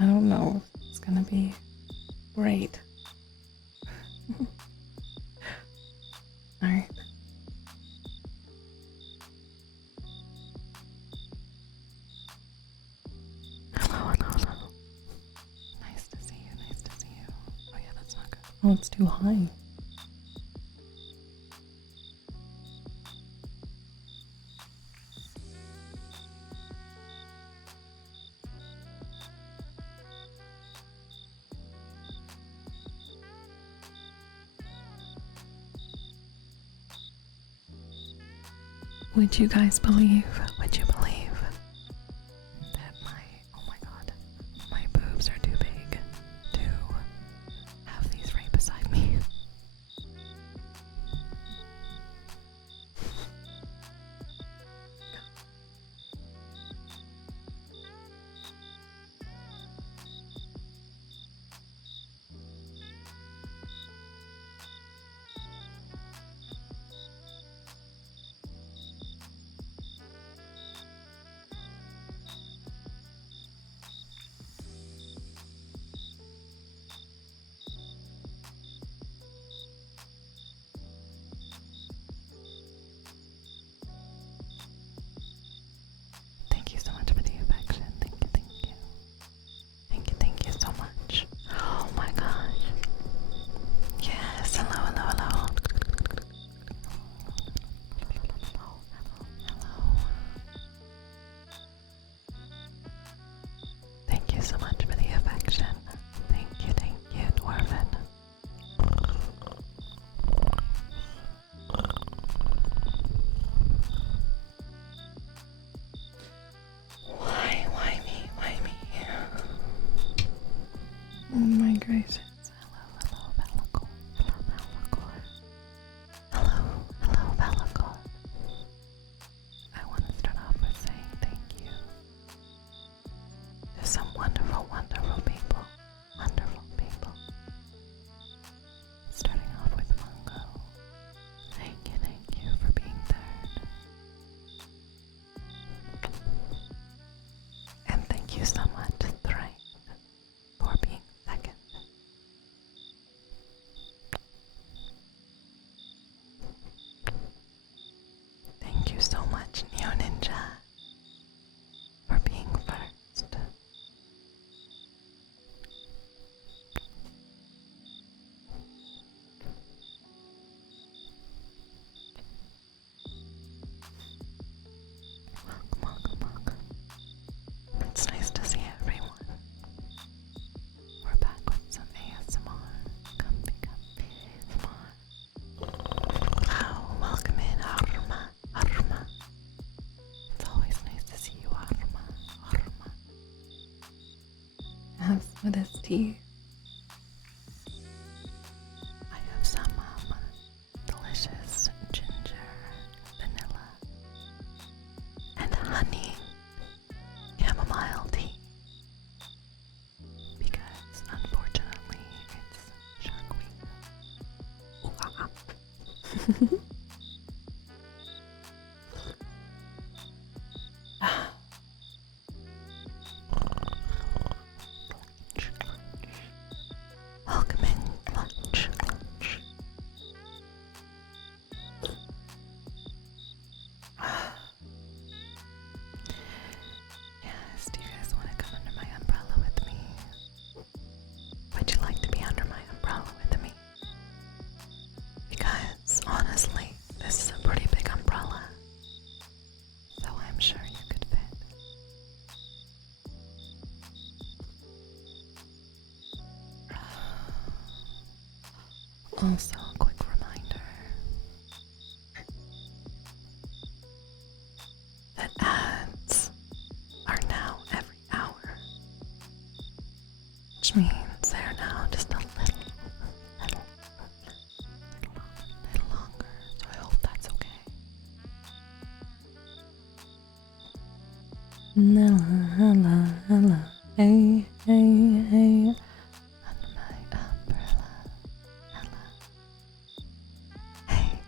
I don't know. It's gonna be great. Alright. Hello. Nice to see you, Oh yeah, that's not good. Oh, it's too high. Would you guys believe that oh my god, my boobs are too big to have these right beside me? Thank you so much for the affection. Thank you. Thank you so much. Oh my gosh. Yes, hello. Thank you so much for the affection. Thank you, Dwarven. Why me? Oh my gracious. Hello, Valakor. Hello, Valakor. I want to start off with saying thank you to some wonderful people. Starting off with Mungo. Thank you for being third. And thank you so much, Thrain, for being second. Thank you so much, Neo Ninja, for being first. Welcome. It's nice to see everyone. We're back with some ASMR. Comfy ASMR. Wow, welcome in, Arma. It's always nice to see you, Arma. Have some of this tea. I have some delicious ginger, vanilla, and honey chamomile tea. Because unfortunately it's Shark Week. Ooh, Welcome in, lunch. Yes, do you guys want to come under my umbrella with me? Would you like to be under my umbrella with me? Because, honestly, this is a pretty big umbrella. So I'm sure you could fit. Also, a quick reminder that ads are now every hour, which means they're now just a little longer, so I hope that's okay. Hello, hey. Under my umbrella, hello, hey.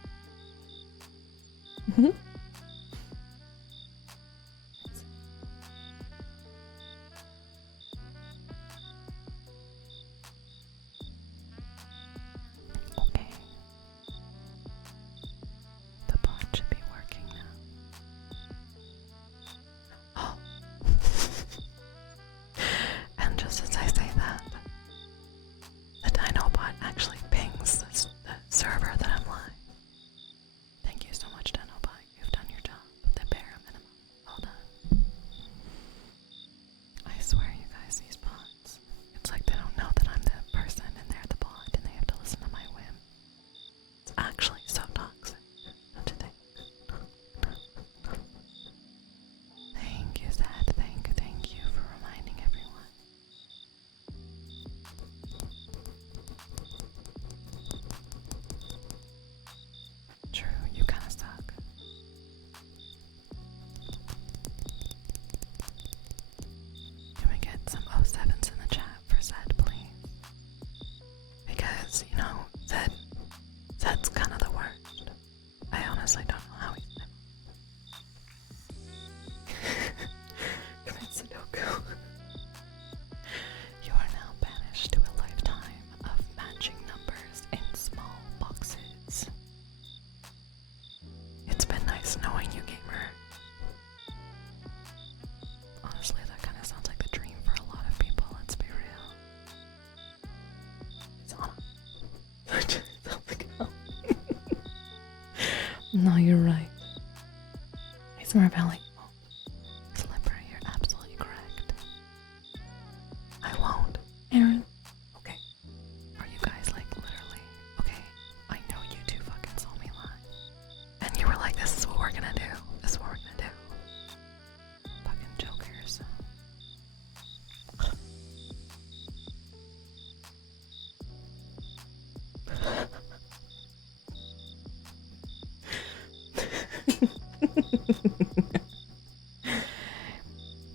No, you're right. ASMR Valley. Slipper, you're absolutely correct. I won't. Aaron. Okay. Are you guys like literally? Okay. I know you two fucking saw me live. And you were like, this is what we're gonna do. This is what we're gonna do. Fucking jokers.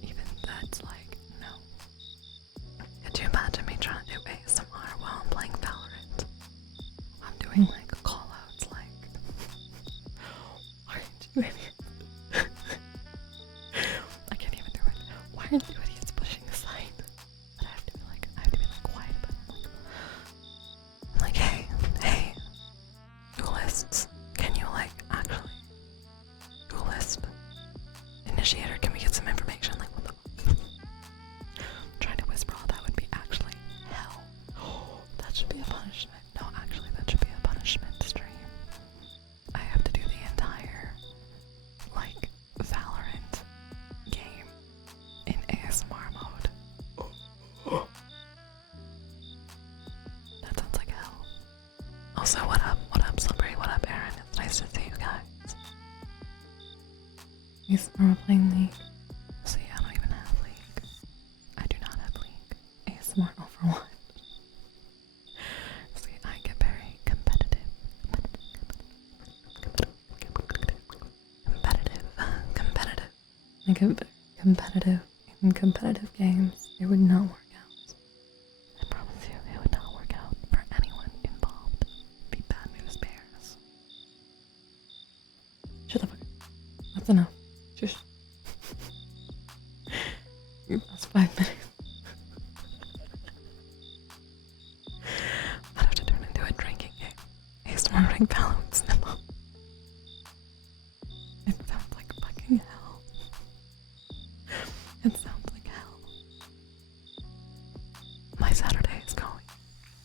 Even that's like, no. Could you imagine me trying to do ASMR while I'm playing Valorant? I'm doing like call outs like, why aren't you idiots? I can't even do it. Why aren't you idiots pushing aside? But I have to be like quiet about it. I'm like, hey, duelists, can you like actually duelist initiator? Can we get some information? Like, what the fuck? Trying to whisper all that would be actually hell. That should be a punishment. No, actually, that should be a punishment stream. I have to do the entire like Valorant game in ASMR mode. That sounds like hell. Also, what up? What up, Slippery? What up, Aaron? It's nice to see you guys. ASMR playing League. See, I don't even have League. I do not have League. ASMR Overwatch. See, I get very competitive. I get very competitive in competitive games. It would not work out. I promise you, it would not work out for anyone involved. It'd be bad news bears. Shut the fuck up. That's enough. Just you lost 5 minutes. I'd have to turn into a drinking game. ASMR ring balance. It sounds like fucking hell. It sounds like hell. My Saturday is going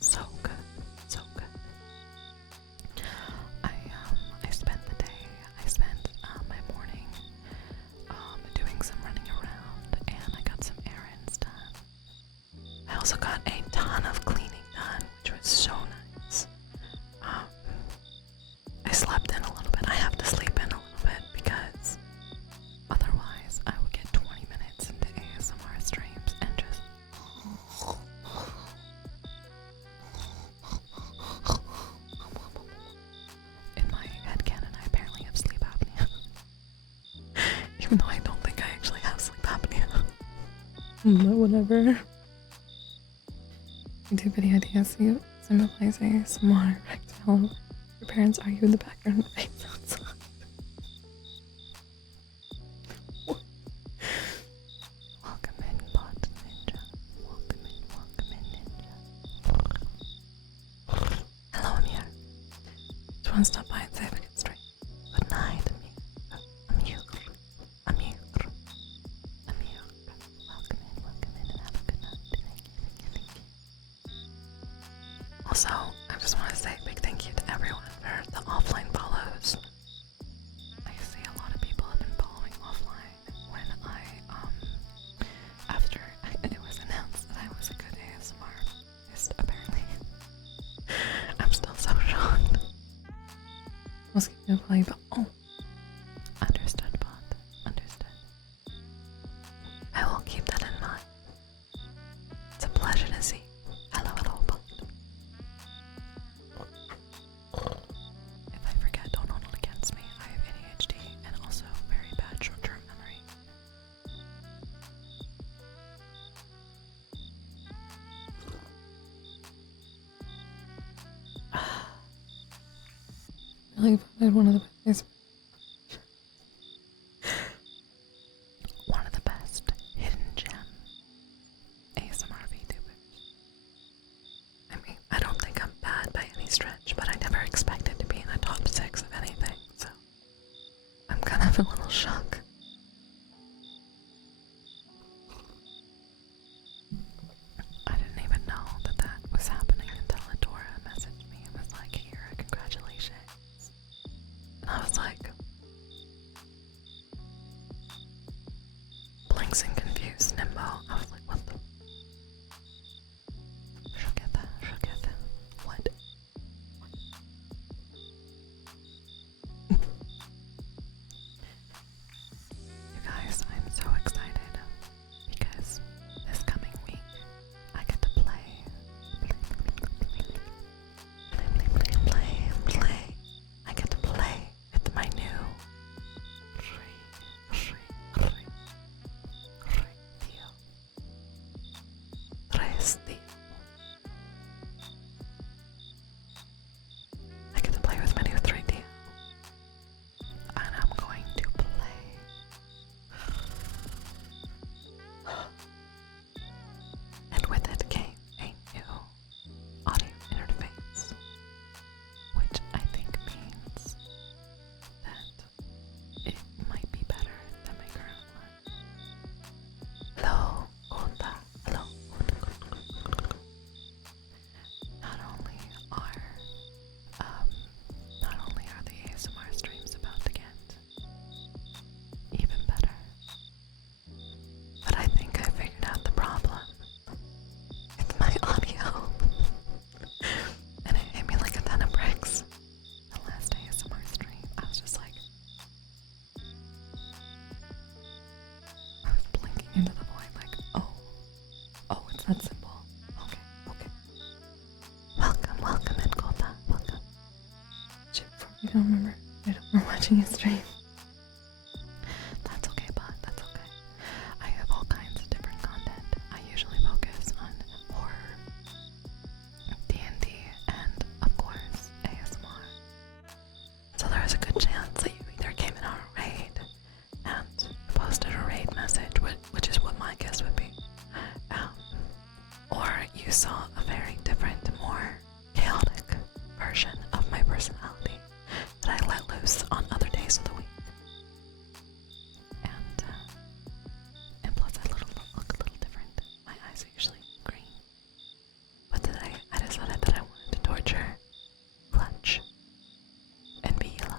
so good, so good. I spent the day, my morning doing some running around, and I got some errands done. I also got a ton of cleaning done, which was so nice. I slept in a little bit. I have to sleep in a little bit because otherwise I would get 20 minutes into ASMR streams and just in my headcanon I apparently have sleep apnea. Even though I don't think I actually have sleep apnea. But whatever. YouTube video ideas, you symbolize ASMR, rectal. Your parents argue in the background, right? Outside. Welcome in, bot ninja. Welcome in, ninja. Hello, I'm here. Just want to stop by and say have a good stream. Good night, Amir. Welcome in, and have a good night. Thank you. Also, I just want to say a big thank you to everyone for the offline follows. I see a lot of people have been following offline when after it was announced that I was a good ASMRist, apparently. I'm still so shocked. I was gonna play, but understood, bot. Understood. I will keep that in mind. It's a pleasure to see. Hello, bot. If I forget, don't hold it against me. I have ADHD and also very bad short-term memory. Really voted one of the best. One of the best hidden gem ASMR VTubers. I mean, I don't think I'm bad by any stretch, but I never expected to be in a top 6 of anything, so I'm kind of a little shocked. I didn't even know that that was happening until Adora messaged me and was like, here, congratulations. And I was like, don't remember. I don't remember watching you stream. That's okay, bud. That's okay. I have all kinds of different content. I usually focus on horror, D&D, and of course ASMR. So there is a good chance that you either came in on a raid and posted a raid message, which is what my guess would be, or you saw a very different, more chaotic version of my personality that I let loose on other days of the week. And plus I look a little different. My eyes are usually green. But today I decided that I wanted to torture, clutch, and be yellow.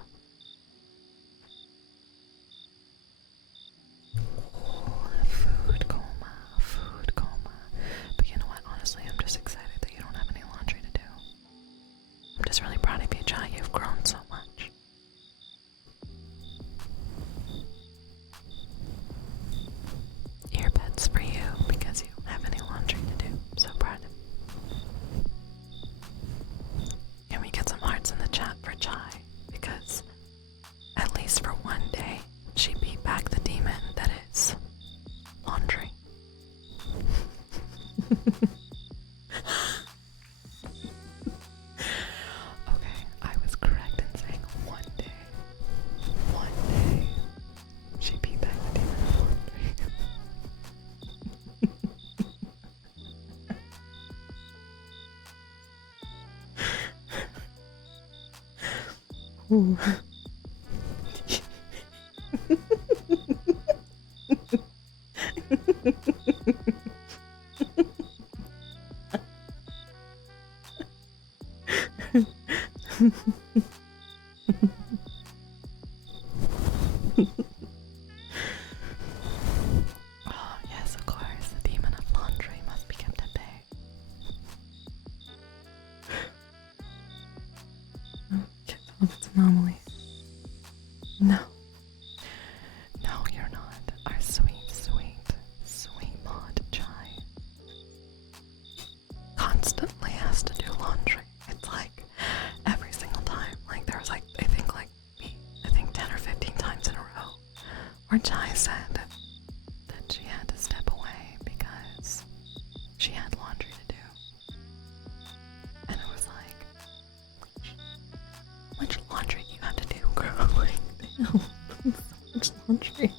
Food coma, food coma. But you know what? Honestly, I'm just excited that you don't have any laundry to do. I'm just really proud of you, Jai. You've grown so much. Earbuds for you because you don't have any laundry to do. I'm so proud of you. Can we get some hearts in the chat for Jai? Because at least for one day, she beat back the demon that is laundry. Okay, I was correct in saying one day. One day, she beat back the demon of laundry. Ooh. Oh, yes, of course, the demon of laundry must be kept at bay. Okay, so it's anomaly. No. No, you're not. Our sweet, sweet, sweet mod Jai constantly has to do laundry. It's like every single time. Like there was like I think 10 or 15 times in a row where Jai said that she had to step away because she had laundry to do. And it was like, how much laundry do you have to do, girl? Like, damn, so much laundry.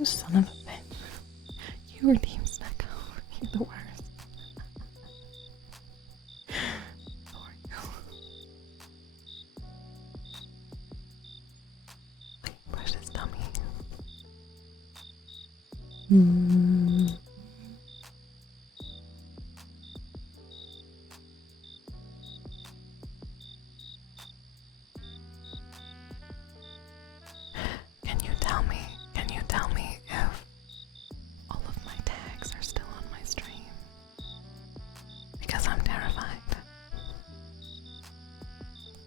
You son of a bitch. You were Team Snecko. You're the worst. How are you? Push his tummy. Can you tell me if all of my tags are still on my stream? Because I'm terrified.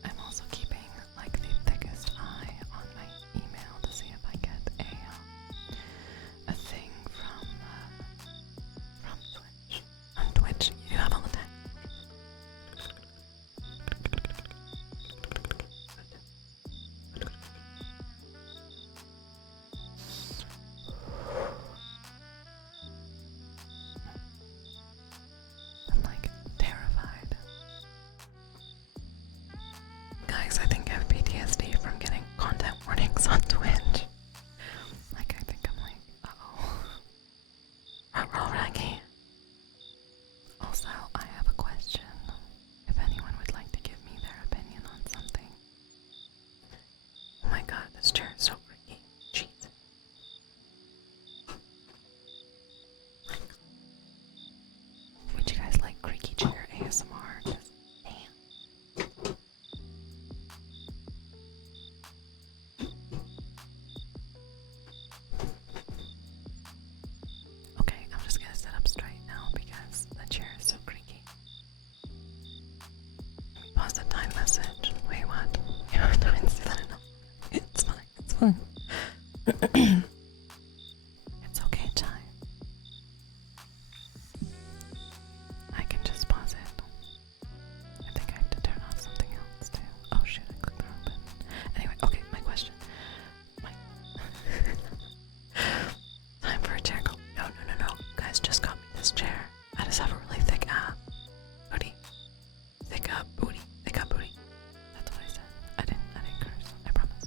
I'm also keeping like the thickest eye on my email to see if I get a thing from Twitch. On Twitch, you have all the tags. I'm like terrified. Guys, I think I have PTSD from getting content warnings on Twitch. Like, I think I'm like, uh-oh. Raggy. Also, I have a question. If anyone would like to give me their opinion on something. Oh my god, this chair is so freaky. Jeez. Would you guys like creaky chair ASMR? Just damn. Okay, I'm just gonna sit up straight now because the chair is so creaky. Pause the time message. Wait, what? I didn't see that enough. It's fine, it's fine. It's okay, Chai. I can just pause it. I think I have to turn off something else too. Oh shit, I clicked the wrong button. Anyway, okay, my question. Time for a chair call. No. You guys just got me this chair. I just have a really thick booty. Thick booty. That's what I said. I didn't curse. I promise.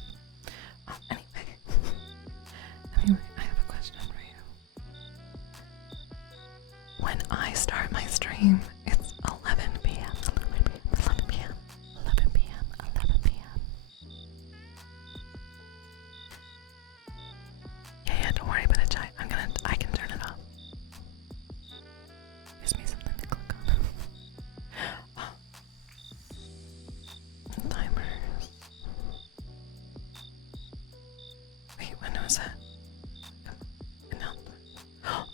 Anyway, I have a question for you. When I start my stream, it's 11 p.m. Yeah, don't worry about it, Chai. I can turn it off. Gives me something to click on. Timers. Wait, when was that?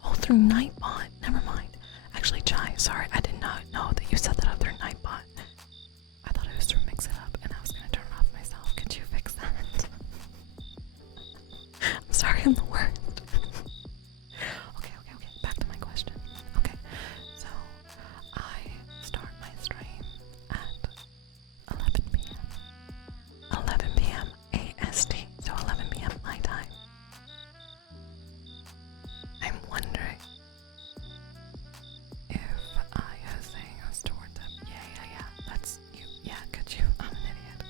Oh, through Nightbot. Never mind. Actually, Chai, sorry, I did not know that you set that up through Nightbot. I thought it was through Mix It Up, and I was gonna turn it off myself. Could you fix that? I'm sorry, I'm the worst. Okay. Back to my question. Okay, so I start my stream at 11 p.m. 11 p.m. AST, so 11 p.m. my time. I'm wondering if I was saying I was towards them. Yeah. That's you. Yeah, could you? I'm an idiot.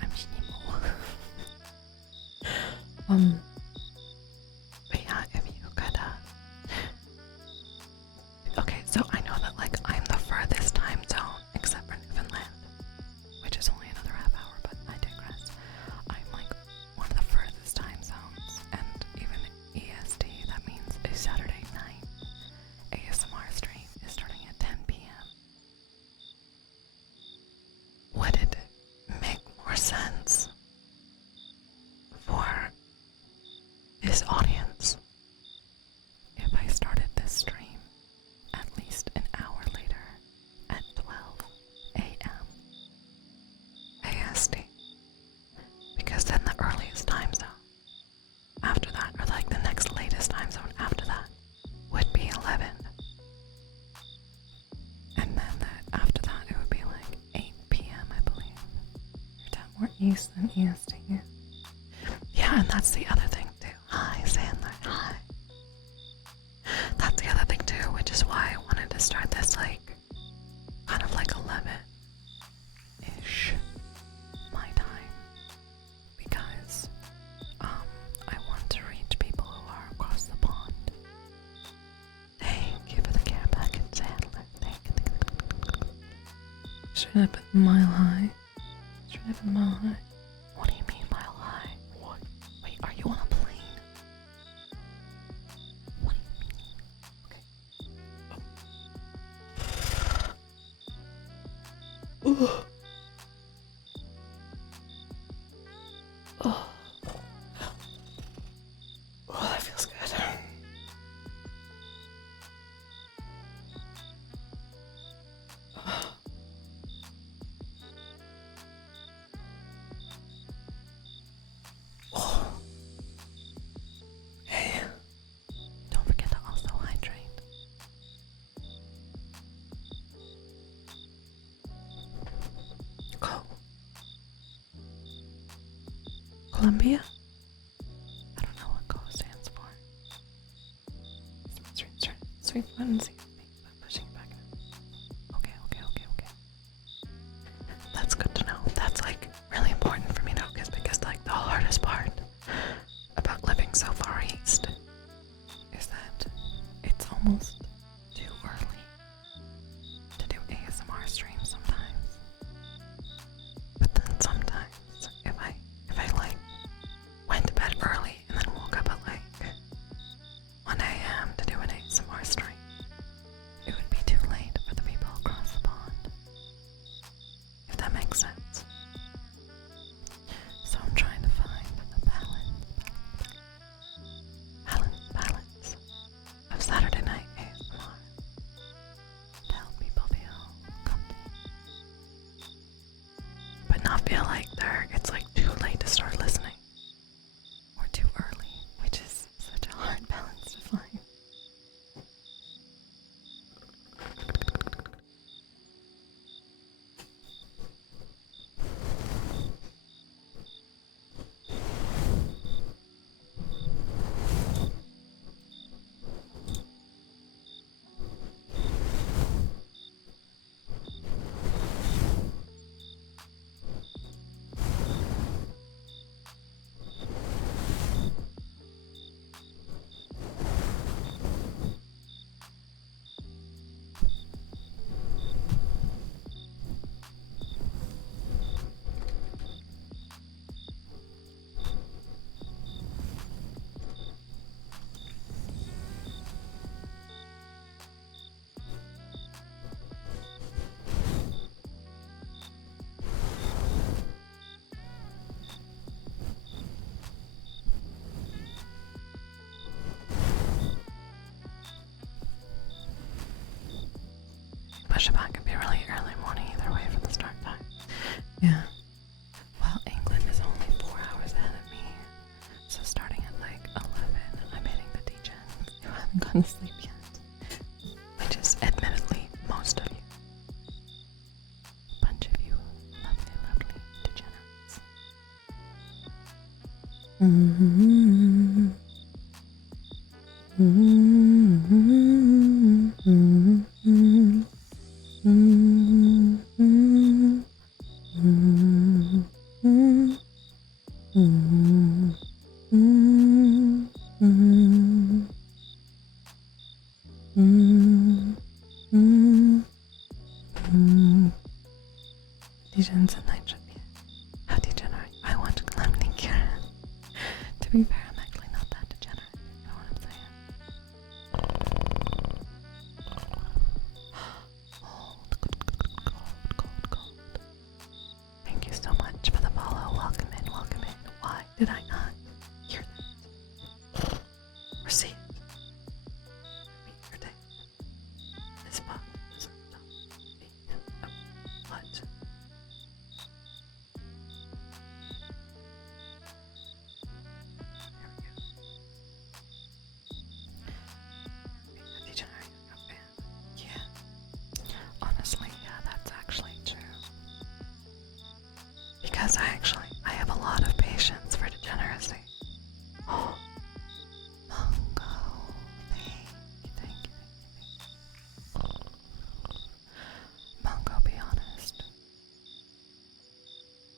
I'm Shnimo. But yeah, if you could, okay, so I know that, like, I'm the furthest time zone, except for Newfoundland, which is only another half hour, but I digress. I'm, like, one of the furthest time zones, and even EST, that means a Saturday night ASMR stream is starting at 10 p.m. Would it make more sense for this audience if I started this stream at least an hour later at 12 a.m. AST? Because then the earliest time zone after that, or like the next latest time zone after that, would be 11. And then after that, it would be like 8 p.m., I believe. You're 10 more east than EST. Yeah, and that's the other thing too. Hi, Sandler. Hi. That's the other thing too, which is why I wanted to start this like kind of like 11-ish my time, because Straight up at Mile High. Straight up at Mile High. What do you mean Mile High? What? Wait, are you on a plane? What do you mean? Okay. Oh. Oh, that feels good. Hey, don't forget to also hydrate. Columbia? I don't know what CO stands for. Sweet buttons. Pushing it back. Okay. That's good to know. That's like really important for me to focus because like the hardest part about living so far east is that it's almost too early to do ASMR streams sometimes. But then sometimes if I like went to bed early and then woke up at like 1 a.m. to do an ASMR stream, it would be too late for the people across the pond. If that makes sense. So I'm trying to find the balance of Saturday night ASMR to help people feel comfy, but not feel like it's like too late to start listening or too early, which is such a hard balance to find. Push it back could be really early morning either way for the start time. Yeah. Well, England is only 4 hours ahead of me. So starting at like 11, I'm hitting the degens who haven't gone to sleep yet. Which is admittedly most of you. Bunch of you lovely degenerates. Degens at night should be. How degenerate? I want to calamity cure. To be fair, I'm actually not that degenerate. You know what I'm saying? Cold. Thank you so much for the follow. Welcome in. Why did I not hear that? Or see it? Repeat your day. This bug is what? Yeah. Honestly, yeah, that's actually true. Because I have a lot of patience for degeneracy. Oh, Mongo, thank you. Mongo, be honest.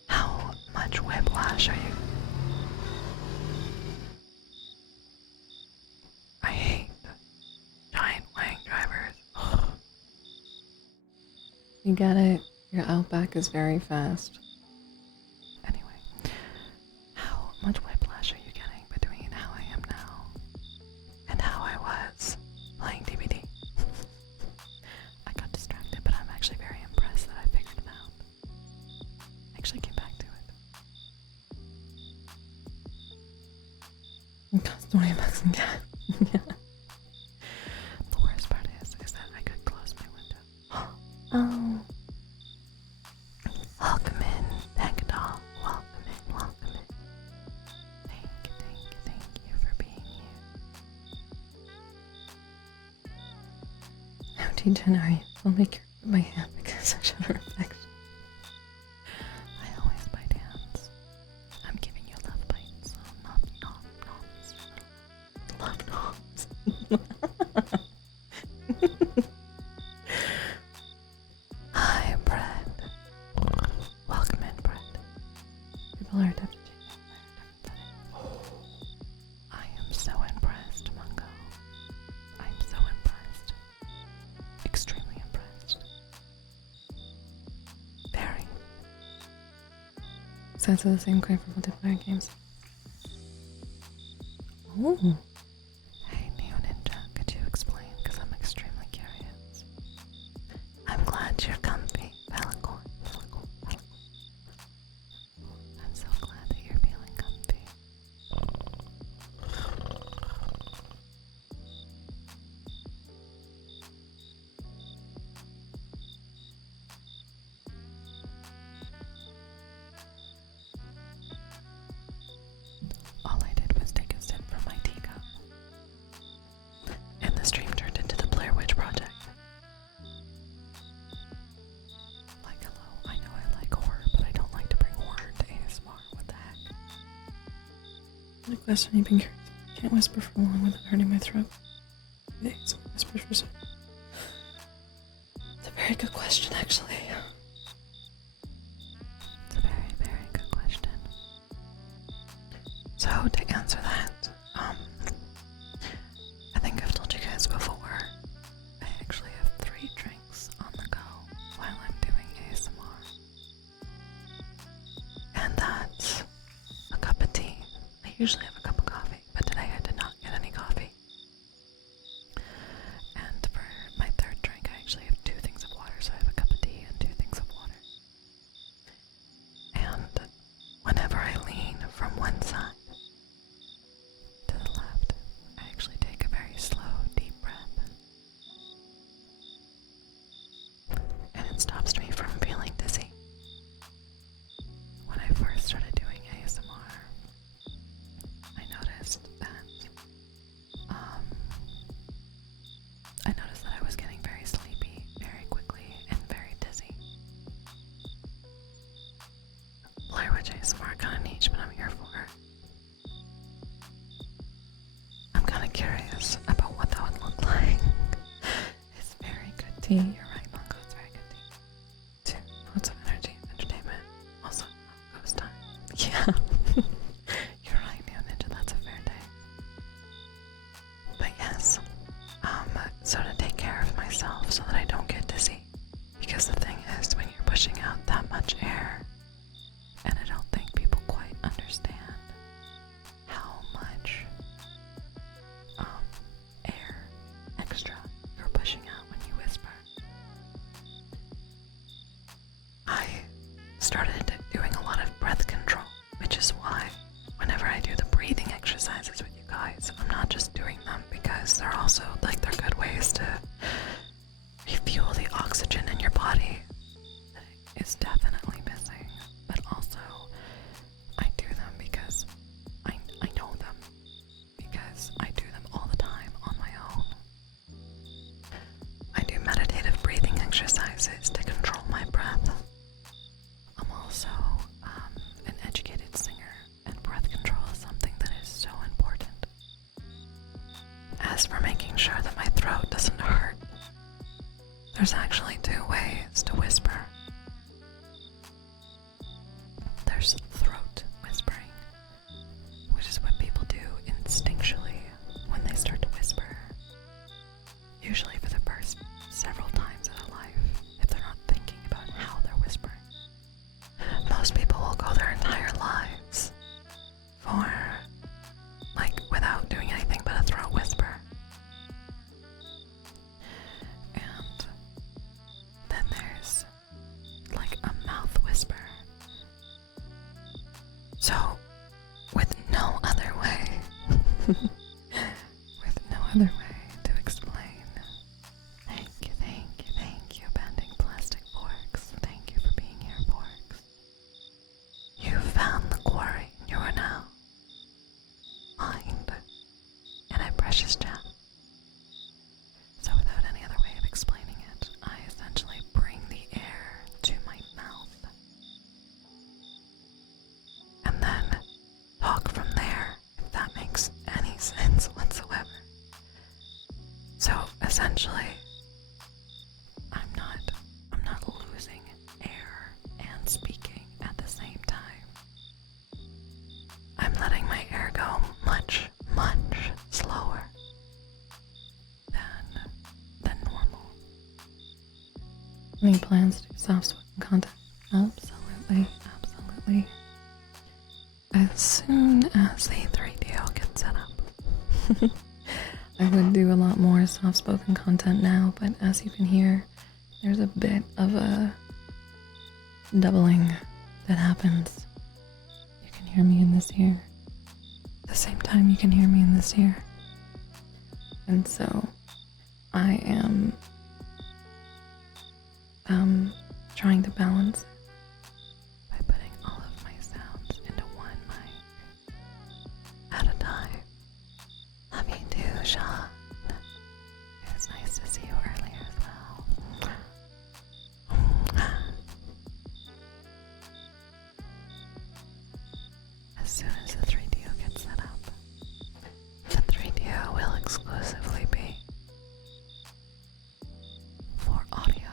How much whiplash are you? I hate giant wang drivers. You get it? Your outback is very fast. Anyway, how much whiplash are you getting between how I am now and how I was playing DBD? I got distracted, but I'm actually very impressed that I figured it out. I actually came back to it. It costs $20 in gas. Yeah. The worst part is that I could close my window. Oh. Welcome in, Dagadol. Welcome in. Thank you for being here. How degenerate. I'll make you rip my hand because I should have infection. I always bite hands. I'm giving you love bites. Love knobs. Hi, Brett. Welcome in, Brett. People are adapted to I am so impressed, Mungo. I'm so impressed. Extremely impressed. Very. Sets of the same coin for multiplayer games. Oh. Hey, Neo Ninja, could you explain? Because I'm extremely curious. I'm glad you're comfy. Pelicorn. I'm so glad that you're feeling comfy. All I did was take a sip from my teacup. And the stream turned into the Blair Witch Project. Like, hello, I know I like horror, but I don't like to bring horror to ASMR. What the heck? The question you've been curious. Can't whisper for long without hurting my throat. Thanks. Whisper for so. It's a very good question, actually. It's a very, very good question. So, to answer that, I think I've told you guys before, I actually have 3 drinks on the go while I'm doing ASMR. And that's a cup of tea. I usually have a cup of coffee, but today I did not get any coffee. And for my 3rd drink, I actually have 2 things of water, so I have a cup of tea and 2 things of water. And whenever I lean from one side to the left, I actually take a very slow, deep breath. And it stops me from feeling dizzy. When I first started doing ASMR, I noticed that I was getting very sleepy very quickly and very dizzy. Blair Witch ASMR kind of niche, but I'm here for it. I'm kind of curious about what that would look like. It's very good tea. You're right, Mongo. It's very good tea. 2 modes of energy and entertainment. Also, ghost time. Yeah. You're right, Neo Ninja. That's a fair day. But yes, so to take care of myself so that I don't get dizzy. Because the thing is, when you're pushing out that much air, and I don't think people quite understand how much air extra you're pushing out when you whisper. I started doing a lot of breath control, which is why whenever I do the breathing exercises with you guys, I'm not just doing them because they're also like they're good ways to refuel the oxygen in your body that is definitely missing, but also I do them because I know them, because I do them all the time on my own. I do meditative breathing exercises to control my breath. I'm also an educated singer, and breath control is something that is so important. As for making sure that my throat doesn't hurt, there's actually 2 ways to whisper. There's throat whispering, which is what people do instinctually when they start to whisper, usually for the first several times in their life, if they're not thinking about how they're with no other way to explain. Thank you, bending plastic forks. Thank you for being here, forks. You found the quarry. You are now mined in a precious gem. So without any other way of explaining it, I essentially bring the air to my mouth and then talk from there, if that makes any sense whatsoever. So essentially, I'm not losing air and speaking at the same time. I'm letting my air go much, much slower than normal. Any plans to do soft-spoken content? Absolutely. As soon as the 3DO gets set up. I would do a lot more soft-spoken content now, but as you can hear, there's a bit of a doubling that happens. You can hear me in this ear. At the same time, you can hear me in this ear. And so, I am trying to balance by putting all of my sounds into one mic at a time. Love you too, Sean. It was nice to see you earlier as well. As soon as the 3DO gets set up, the 3DO will exclusively be for audio,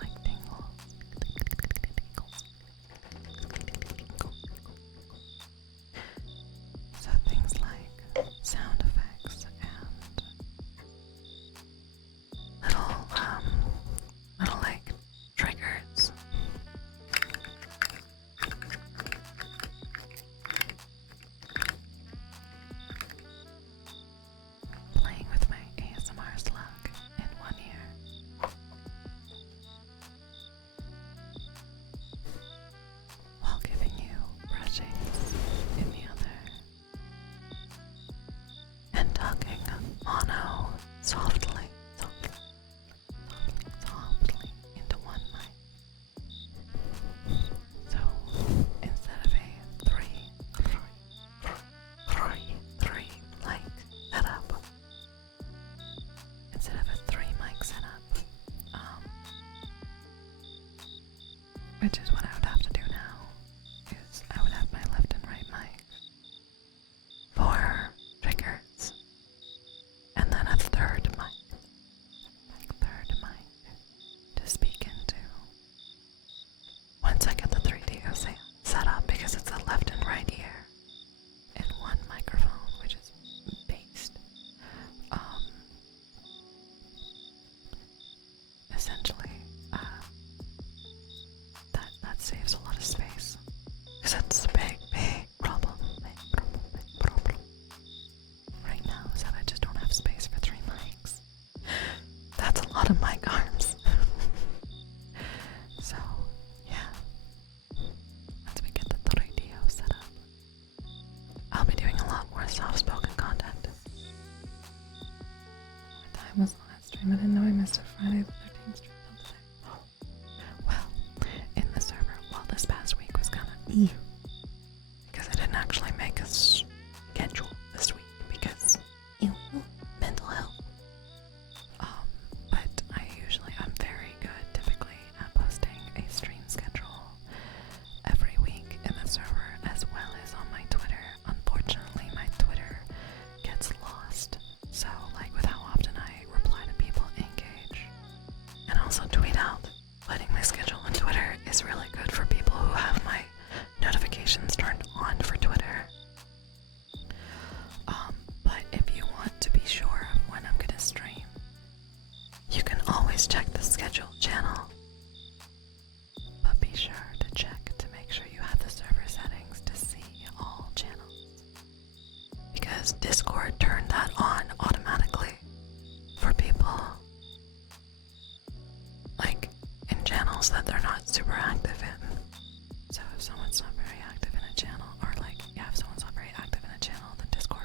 like tingles. So things like sound effects and little like triggers. Playing with my ASMR slug in one ear, while giving you brushings in the other, and talking mono softly into one mic. So instead of a three mic setup, which is what I would have to do now, is I would have my left and right mic for triggers, and then a third mic to speak into. Once I get the 3DO set up, because it's a left and right ear in one microphone, which is based. Essentially, that saves a lot of space, because it's a big problem. Right now is that I just don't have space for 3 mics. That's a lot of mic arms. So, yeah. Once we get the 3DO set up, I'll be doing a lot more soft-spoken content. What time was the last stream? I didn't know I missed a Friday the 13th stream till today. Well, in the server, well, this past week was kind of because I didn't actually make a schedule this week because mental health. But I'm very good typically at posting a stream schedule every week in the server, as well as on my Twitter. Unfortunately, my Twitter gets lost, so like with how often I reply to people, engage, and also tweet out. Letting my schedule on Twitter is really good for people who have my notifications turned on for Twitter. But if you want to be sure of when I'm gonna stream, you can always check the schedule channel. But be sure to check to make sure you have the server settings to see all channels, because Discord turned that on automatically for people like in channels that they're not super active in. So if someone's not very active in a channel, or like, yeah, if someone's not very active in a channel, then Discord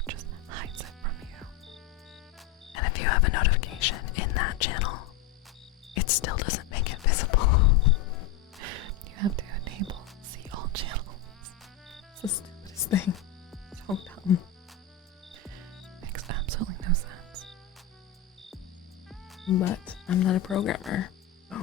but I'm not a programmer. So.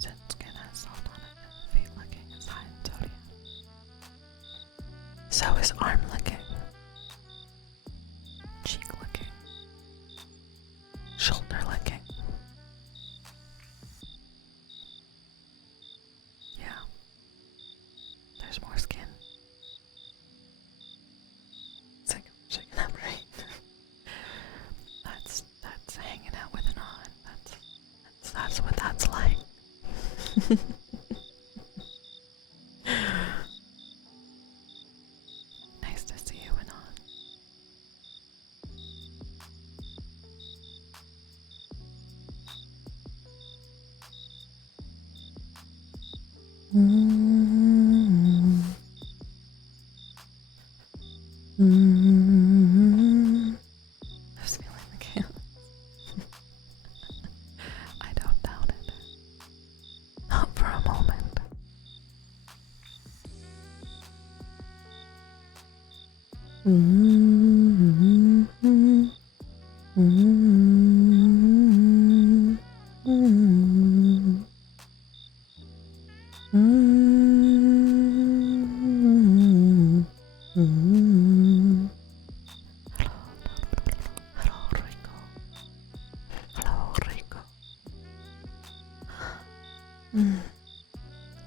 Since skin has salt on it and feet licking is high in sodium, so is arm licking, cheek licking, shoulder licking. Yeah, there's more skin. It's like a chicken up, right? That's hanging out with an on. That's what that's like. Nice to see you, Anon. I was feeling the chaos. I don't doubt it. Not for a moment. Hello, Rico. Hello, Rico.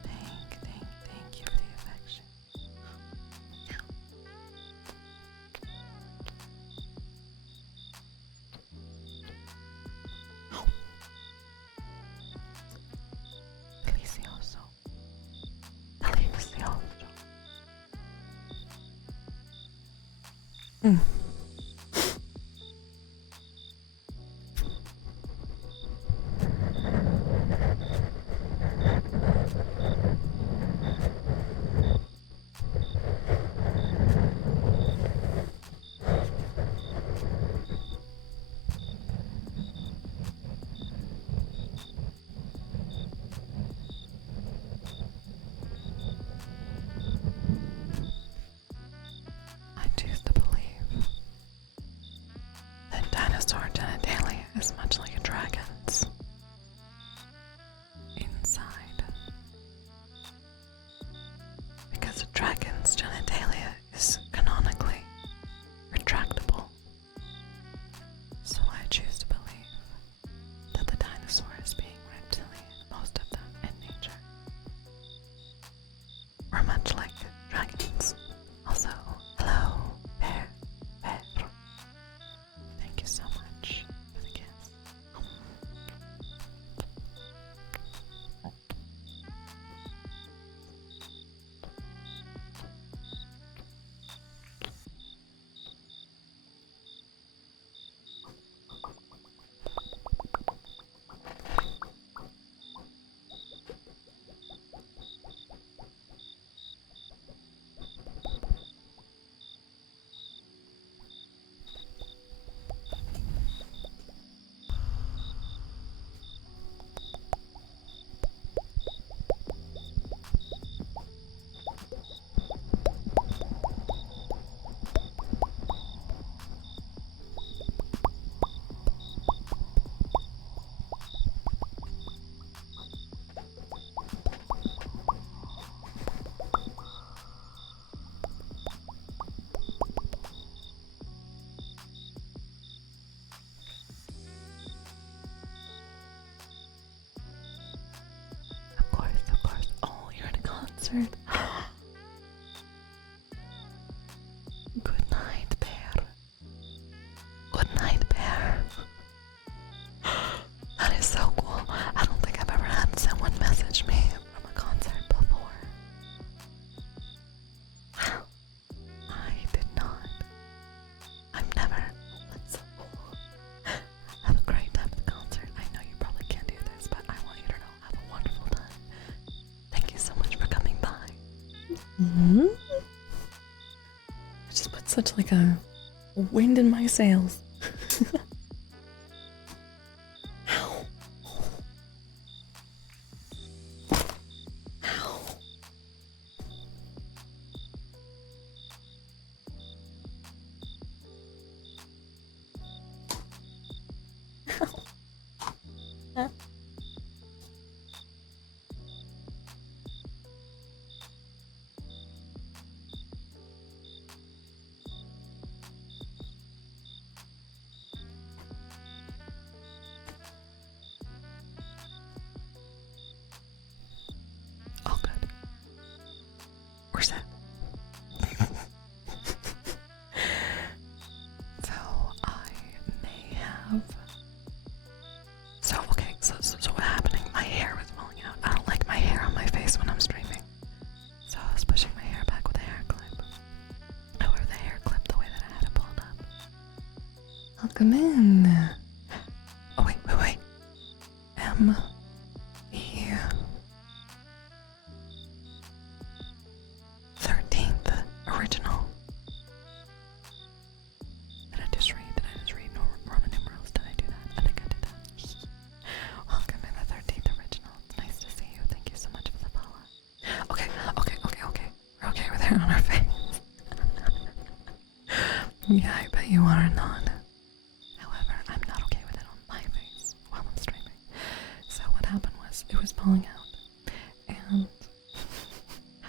Thank you for the affection. Delicioso. Delicioso. I choose to believe that dinosaur genitalia is much like a dragon's inside. Because a dragon's genitalia is canonically retractable. So I choose to believe that the dinosaur is being reptilian, most of them in nature. We're much like dragons. Also, hello, bear. Thank you so much for the kiss. Of course. Oh, you're at a concert. Good night, bear. Good night, bear. That is so cool. I don't think I've ever had someone message me from a concert before. Wow. I did not. I've never. That's so cool. Have a great time at the concert. I know you probably can't do this, but I want you to know, have a wonderful time. Thank you so much for coming by. I just put such like a wind in my sails. Ow. of. So okay, so what happening? My hair was falling out. I don't like my hair on my face when I'm streaming. So I was pushing my hair back with a hair clip. However, the hair clipped the way that I had it pulled up. Welcome in. Oh wait. E 13th original. Did I just read Roman numerals? Did I do that? I think I did that. Welcome in the 13th original. It's nice to see you. Thank you so much for the follow. Okay. We're okay with hair on our face. Yeah, I bet you are not. However, I'm not okay with it on my face while I'm streaming. So what happened was it was falling out, and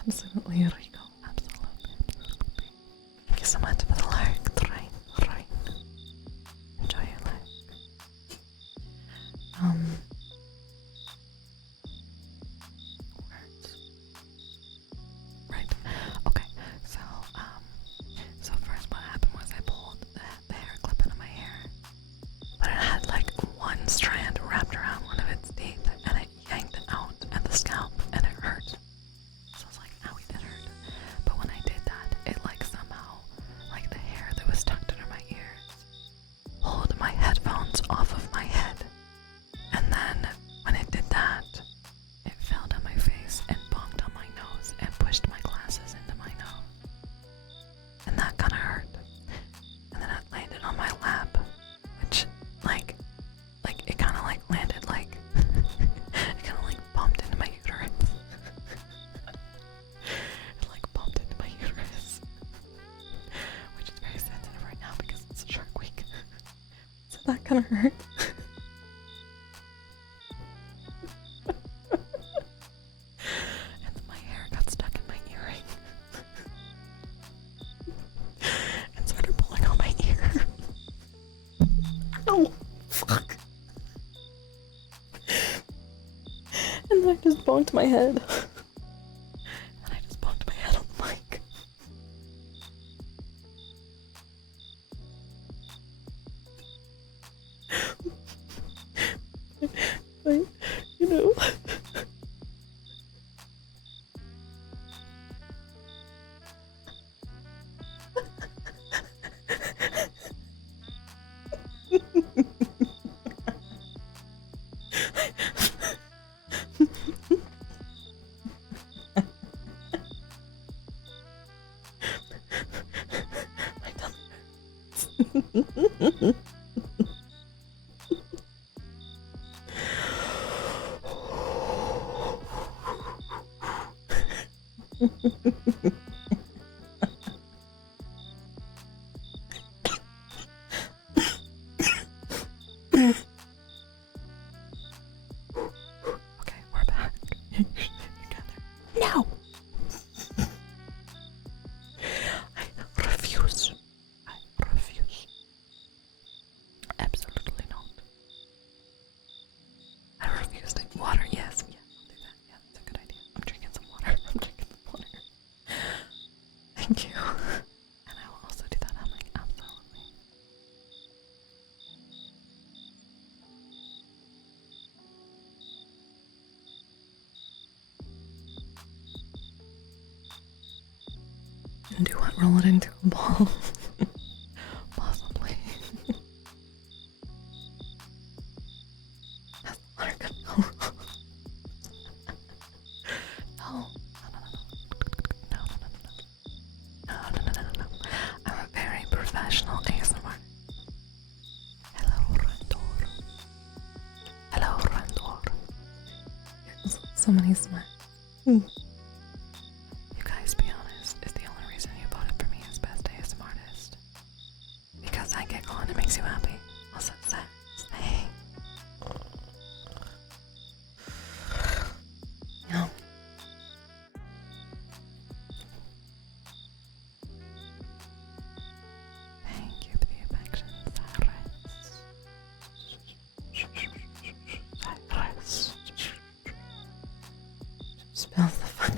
absolutely illegal. Absolutely. Thank you so much for the like. Right. Enjoy your life. Words. Right. Okay. So first what happened was I pulled the hair clip out of my hair, but it had like one strand wrapped around one of its teeth, and it yanked it out at the scalp, and it hurt. So I was like, owie, that hurt. But when I did that, it like somehow, like the hair that was tucked under my ears, pulled my headphones off of my head. And then when it did that, it fell down my face and bonked on my nose and pushed my glasses into my nose. And that kind of hurt. And then it landed on my lap, which like it kind of like landed like it kind of like bumped into my uterus. It like bumped into my uterus, which is very sensitive right now because it's Shark Week. So that kind of hurt. And then my hair got stuck in my earring and started pulling on my ear. Ow! Fuck! And then I just bonked my head. And I just bonked my head on the mic. But, you know. My tummy hurts. Okay, we're back. Together. No! I refuse. Absolutely not. I refuse to water. Yes, I'll do that. Yeah, that's a good idea. I'm drinking some water. Thank you. And I will also do that humming. Absolutely. And do what? Roll it into a ball. Possibly. That's not a good No. No. I'm a very professional ASMR. Hello, Randor. So many smiles. You guys, be honest, is the only reason you voted for me as best ASMR artist. Because I giggle and it makes you happy. Also, say. No. Thank you for the affection, Cyrus. Spells the fuck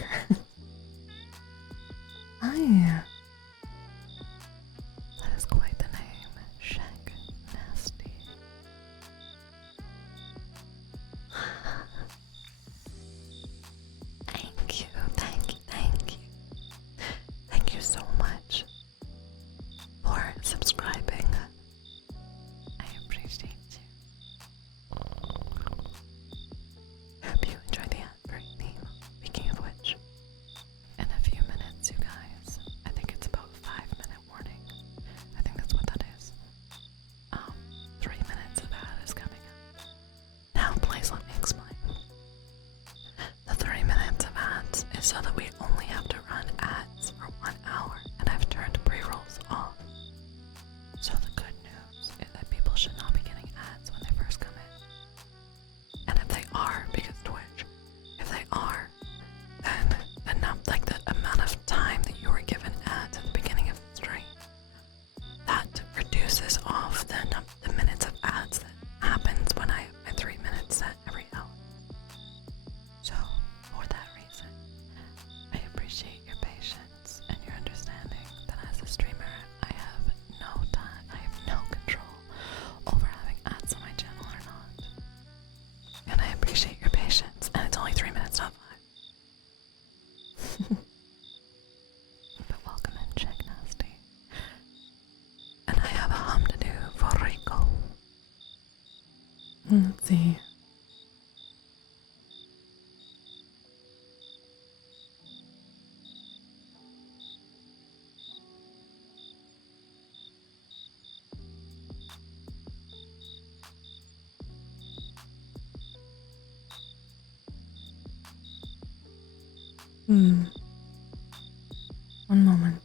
Let's see. One moment.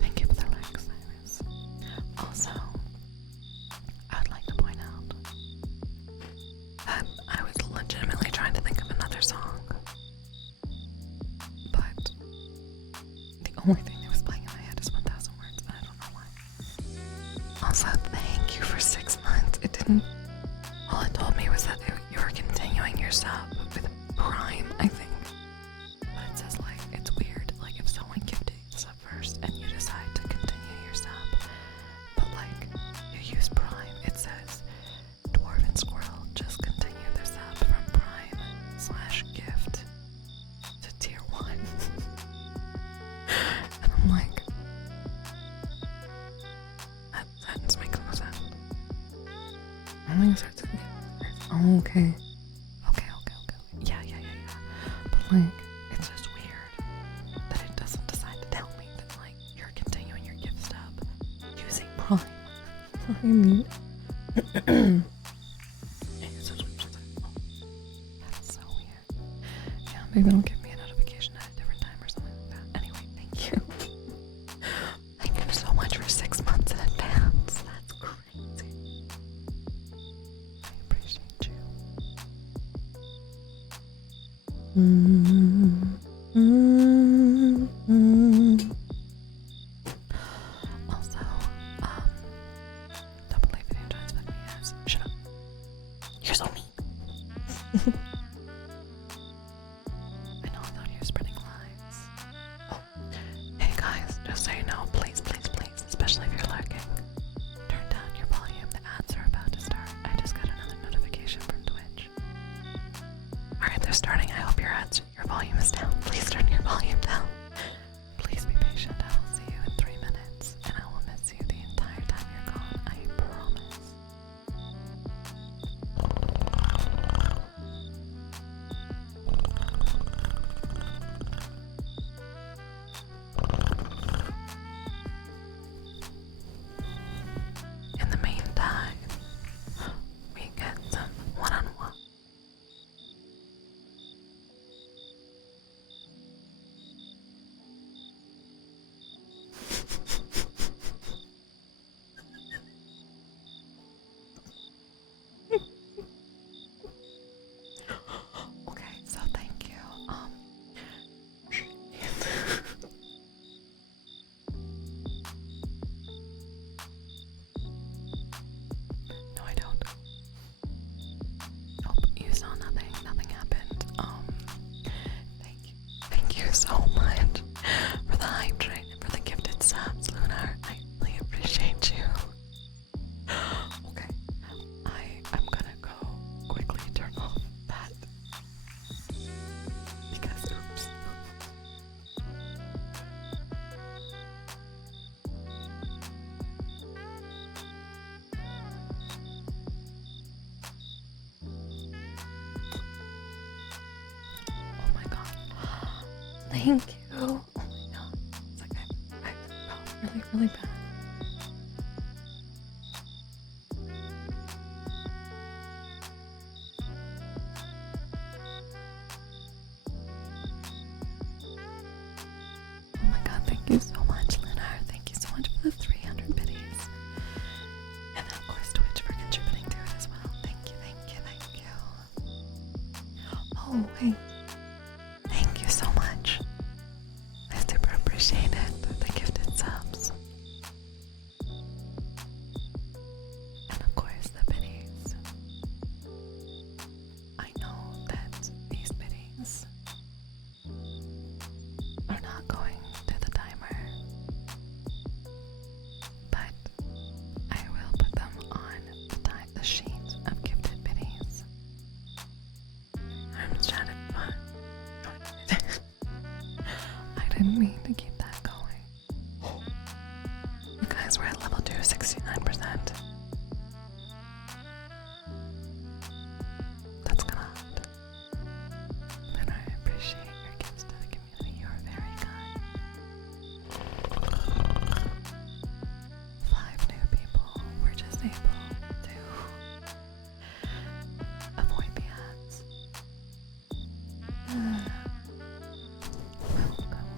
Thank you for the likes, Iris. Also, I would like to point out that I was legitimately trying to think of another song, but the only thing that was playing in my head is 1,000 words, and I don't know why. Also, thank you for 6 months. It didn't. All it told me was that you were continuing your sub with Prime, I think. But it says, like, it's weird. Like, if someone gifted you the sub first and you decide to continue your sub, but, like, you use Prime, it says, Dwarven Squirrel just continued their sub from Prime/gift to tier 1. And I'm like, that sentence makes no sense. I think it starts with oh, okay. Okay. Yeah. But like, It's just weird that it doesn't decide to tell me that, like, you're continuing your gift stub using Prime. I mean, That's so weird. yeah, maybe it'll give me a notification at a different time or something like that. Anyway, thank you. Thank you so much for 6 months in advance. That's crazy. I appreciate you. Also, don't believe it and transmit me as. Shut up. You're so mean. I know, I thought you were spreading lies. Oh, hey guys, just so you know, please, especially if you're lurking, turn down your they're starting. I hope your volume is down. Please turn your volume down. Please be patient. I will see you in 3 minutes, and I will miss you the entire time you're gone. I promise. In the meantime, we get some one-on-one. Okay, so thank you. No, I don't. Oh, you saw nothing. Nothing happened. Thank you so much for the hype train and for the gifted subs, Lunar. I really appreciate you. Okay, I'm gonna go quickly turn off that because oops. Oh my god. Thank you. Oh my god. It's like I felt really, really bad. Oh my god, thank you so much, Lunar. Thank you so much for the 300 biddies. And of course Twitch for contributing to it as well. Thank you, thank you, thank you. Oh, wait. Thank you so much. I super appreciate it. The gifted subs. And of course the biddies. I know that these biddies are not going to the timer, but I will put them on the sheet of gifted biddies. I'm just having fun. I didn't mean to keep that going. You guys were at level 2, 69%. That's gonna hurt. But I appreciate your gifts to the community. You're very kind. 5 new people were just able to avoid the ads.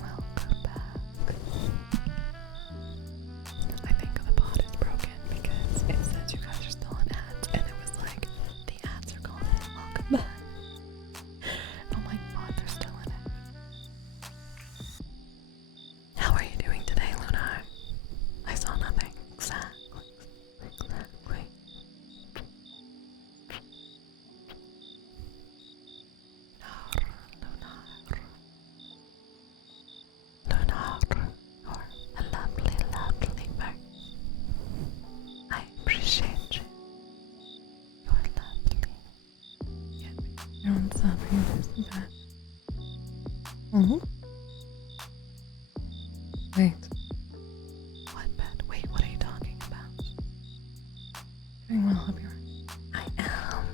Welcome back. I think the bot is broken because it says you guys are still in ads, and it was like, the ads are gone. Welcome back. I'm like, bot, they're still in it. How are you doing today, Lunar? I saw nothing. Exactly. Lunar, you're a lovely, lovely bird. I appreciate you. You're lovely. You're on suffering this bad. Wait, What bed? Wait, what are you talking about? doing well, hope you're I am.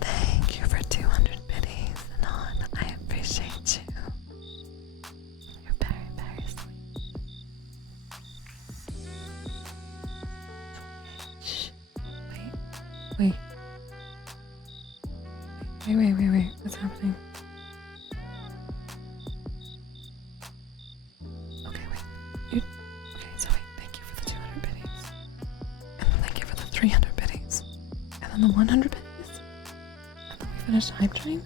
Thank you for 200 biddies, Anon. I appreciate you. You're very, very sweet. Shh. Wait. Wait. What's happening? Okay, wait. So wait, thank you for the 200 biddies. And then thank you for the 300 biddies. And then the 100 biddies? And then we finished hype train?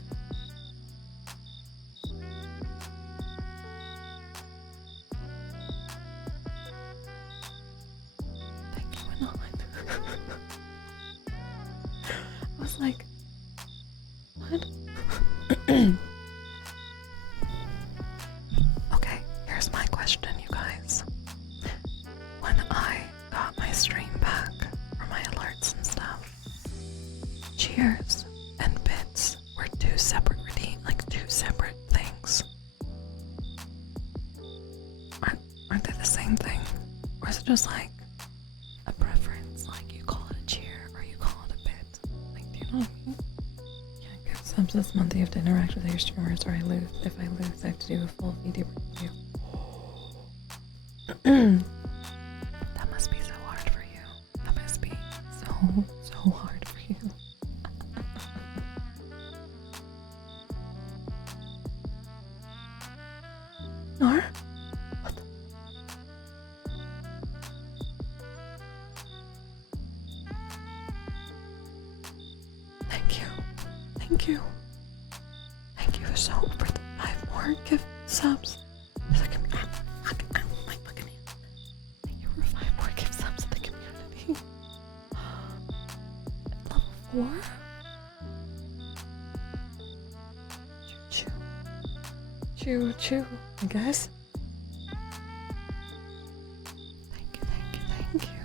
Thank you, Anon. I was like, what? Okay, here's my question, you guys. When I got my stream back for my alerts and stuff, cheers and bits were 2 separate like two separate things. Aren't they the same thing? Or is it just like a preference? Like you call it a cheer or you call it a bit? Like, do you know what I mean? Yeah, give subs this month. You have to interact with your streamers or I lose. If I lose, I have to do a full video review. That must be so hard for you. That must be So hard for you. Nor? What the? Thank you. Thank you. Thank you so for the 5 more gift subs. My fucking hand. Thank you for 5 more gift subs to the community. Level 4? Choo, I guess. Thank you.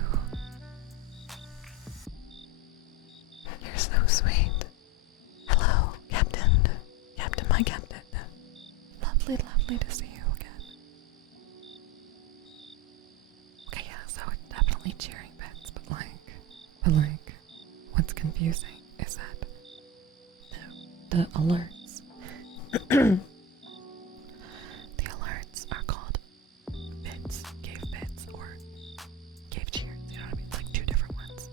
You're so sweet. Hello, Captain. My Captain. Lovely to see you again. Okay, yeah, so it's definitely cheering bits, but like, what's confusing is that the alerts. The alerts are called bits, gave bits, or gave cheers, you know what I mean? It's like 2 different ones.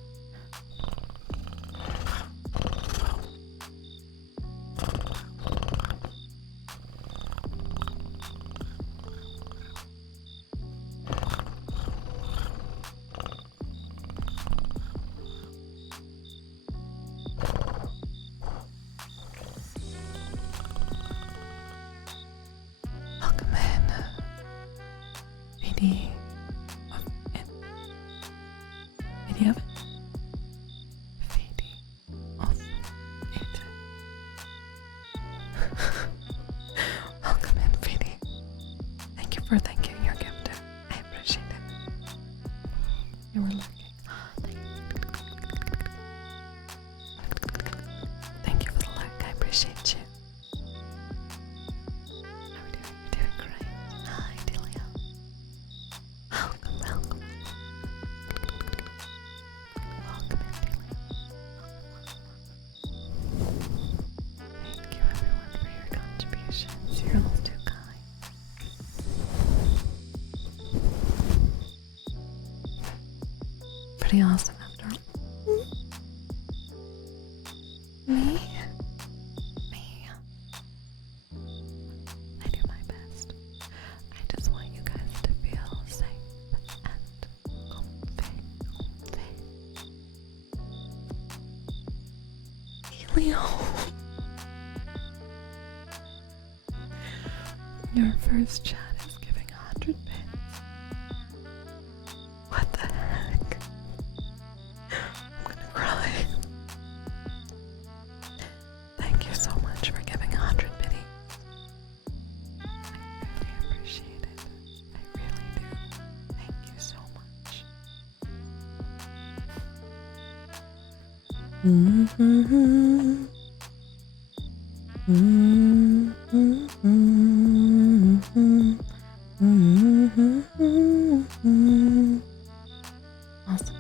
Welcome in, BD of it. BD of it? BD of it. Welcome in, BD. Thank you for thanking your gift. I appreciate it. You were lurking. Thank you for the like. I appreciate you. How are we doing? You're doing great. Hi, Delia. Welcome. Welcome in, Delia. Thank you, everyone, for your contributions. You're all too kind. Pretty awesome after all. Me? I do my best. I just want you guys to feel safe and comfy. Helio! Your first chat is giving 100 bits. What the heck? I'm gonna cry. Thank you so much for giving 100 biddies. I really appreciate it. I really do. Thank you so much. Awesome.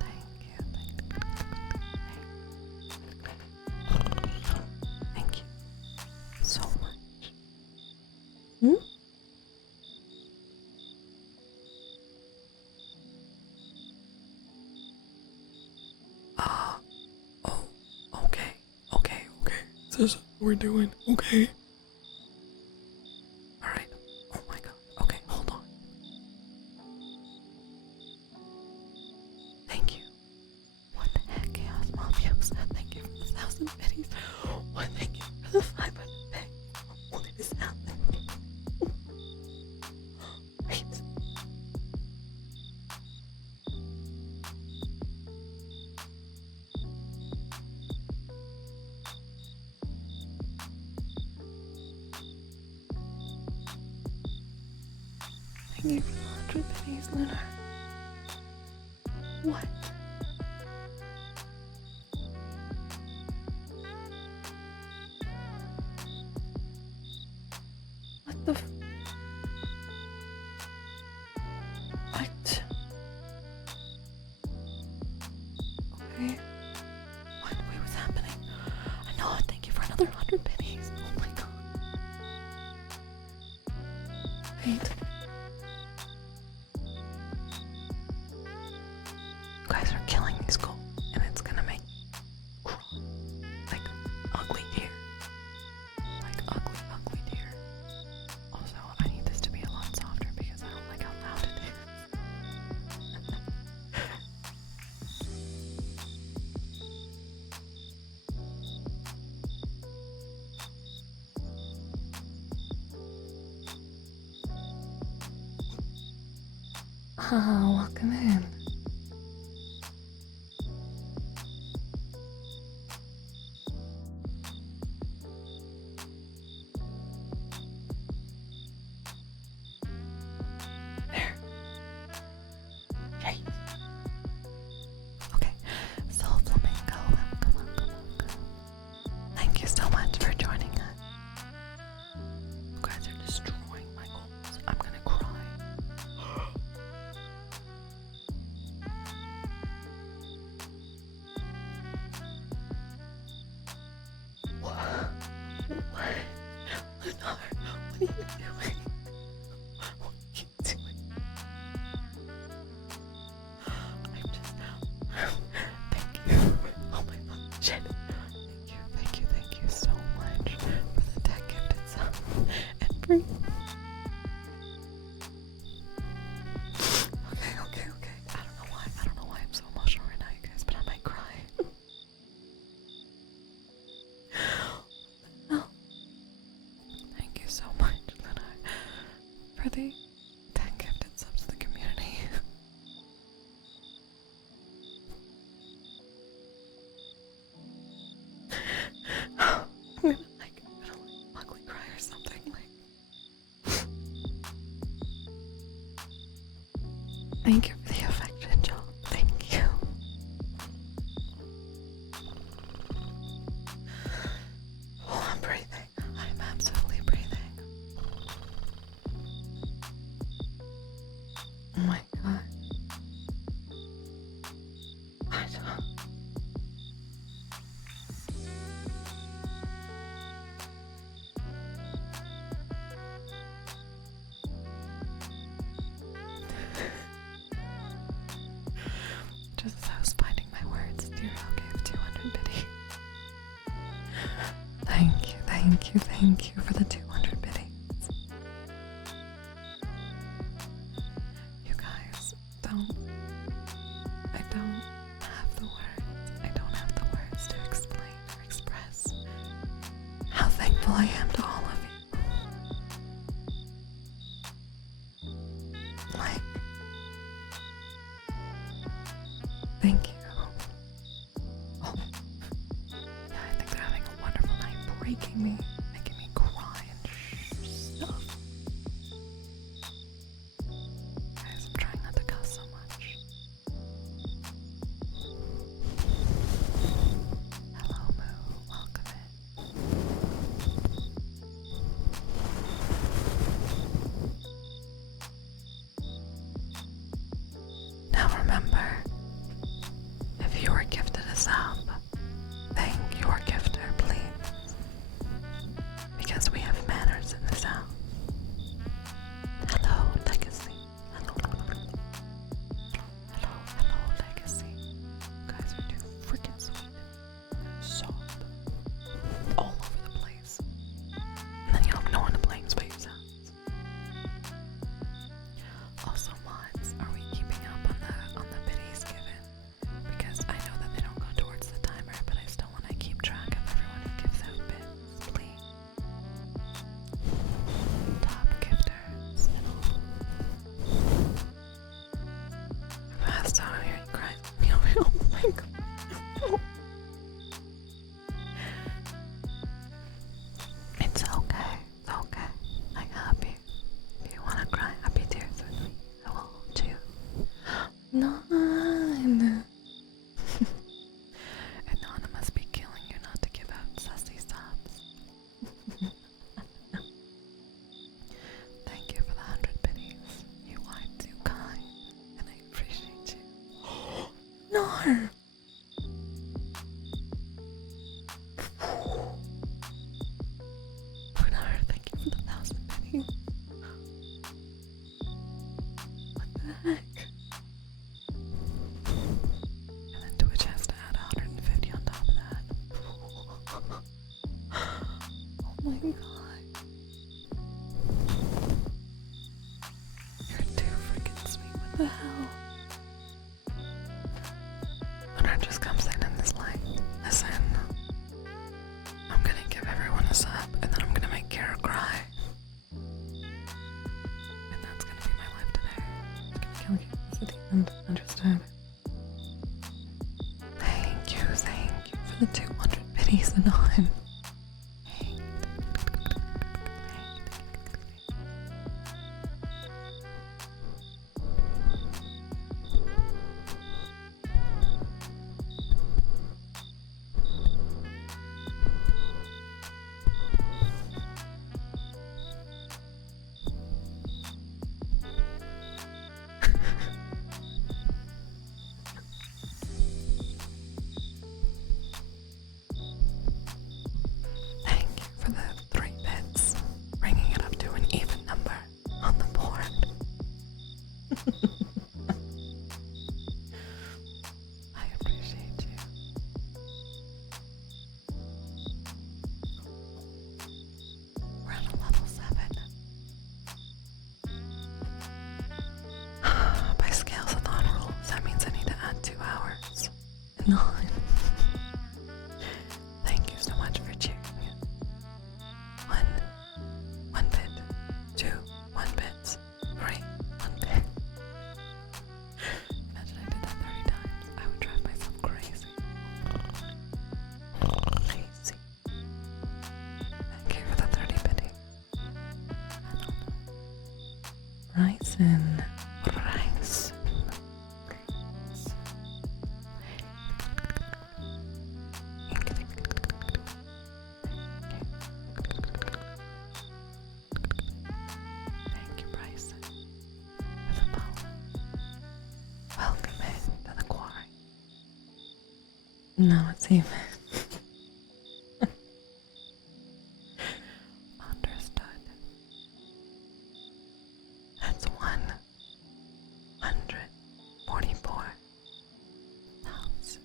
Thank you. Thank you so much. Okay. This is what we're doing. Okay. Alright. Oh my god. Okay, hold on. Thank you. What the heck, Chaos Mafios? Thank you for the 1,000 biddies. What? Thank you for the 500 bits. What is happening? Wait. Thank you for the 100 pennies, Lunar. What? Okay. What? Wait, what's happening? I know, thank you for another 100 pennies. Oh my god. Wait. You guys are killing these goals, and it's gonna make cry. Like ugly deer. Like ugly, ugly deer. Also, I need this to be a lot softer because I don't like how loud it is. Welcome in. There. Right. Okay, so Flamingo, welcome. Thank you so much for joining us. You guys are destroying my goals. I'm gonna cry. What? Lenore, what are you doing? What are you doing? I'm just... Thank you. Oh my god, shit. Thank you so much for the tech gift itself. And for... Okay. I don't know why I'm so emotional right now, you guys, but I might cry. Oh. Thank you so much, Lenore, for the 10 gifted subs to the community. I'm gonna ugly cry or something. Thank you for the affection, John. Thank you. Oh, I'm breathing. I'm absolutely breathing. Oh my god. What? Just as I was finding my words, Zero gave 200 biddies. Thank you for the 200 biddies. You guys I don't have the words. I don't have the words to explain or express how thankful I am to all of you. Thank you. Oh. Yeah, I think they're having a wonderful night breaking me, making me cry and stuff. Guys, I'm trying not to cuss so much. Hello, Moo. Welcome in. Now remember, if you were gifted a sub, thank your gifter, please. Because we have manners in this house. Hello, Legacy. Hello, Legacy. You guys are too freaking sweet. Soft. All over the place. And then you have no one to blame but yourselves. Also, mods, are we keeping up on the biddies given? Because I know that they don't go towards the timer, but I still want to keep track of everyone who gives out bits, please. Top gifters. I passed out here, you cries. Oh my god. It's okay. I got you. If you want to cry happy tears with me, I will hold you. None. Anonymous be killing you not to give out sussy sobs. Thank you for the 100 biddies. You are too kind. the hell? Hunter just comes in and is like, listen, I'm gonna give everyone a sub and then I'm gonna make Kara cry. And that's gonna be my life today. I'm gonna kill you at the end. Understood. Thank you for the 200 biddies, Anon. Thank you for the 3 bits, bringing it up to an even number on the board. I appreciate you. We're at a level 7. By Scales-a-thon rules, that means I need to add 2 hours. No. Thank you so much for cheering. 1 bit, 2 1 bits, 3 1 bit. Imagine I did that 30 times. I would drive myself crazy. Crazy. Thank you for the 30 bitty. Ryzen. Rice. Thank you, Bryson, for the poem. Welcome in to the quarry. Now it's even. Understood. That's 144,000.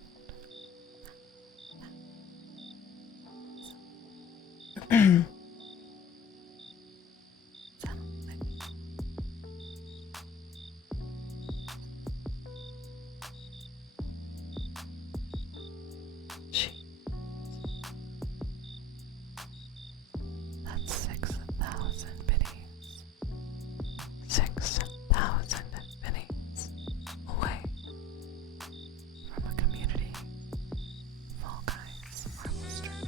That's 6,000 biddies. 6,000 biddies away from a community Fall Guys Marvel stream.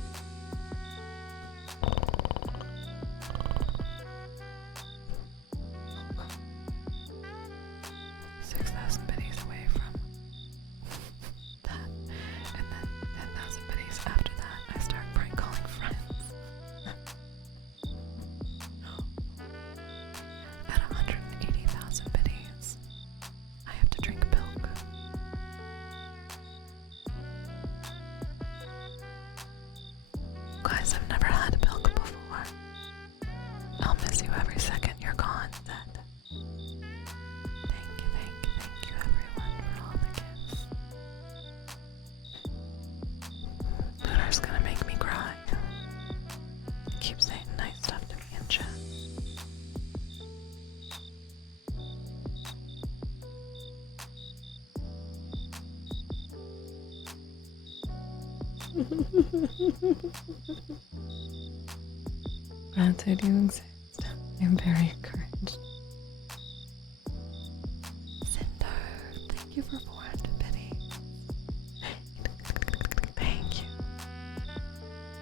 Guys, I've never had milk before. I'll miss you every second you're gone, Zed. Thank you everyone for all the gifts. Lunar's gonna make me cry. Keep saying nice stuff to me in chat. Gratitude you exist. I'm very encouraged. Cinder, thank you for 400 biddies. Thank you.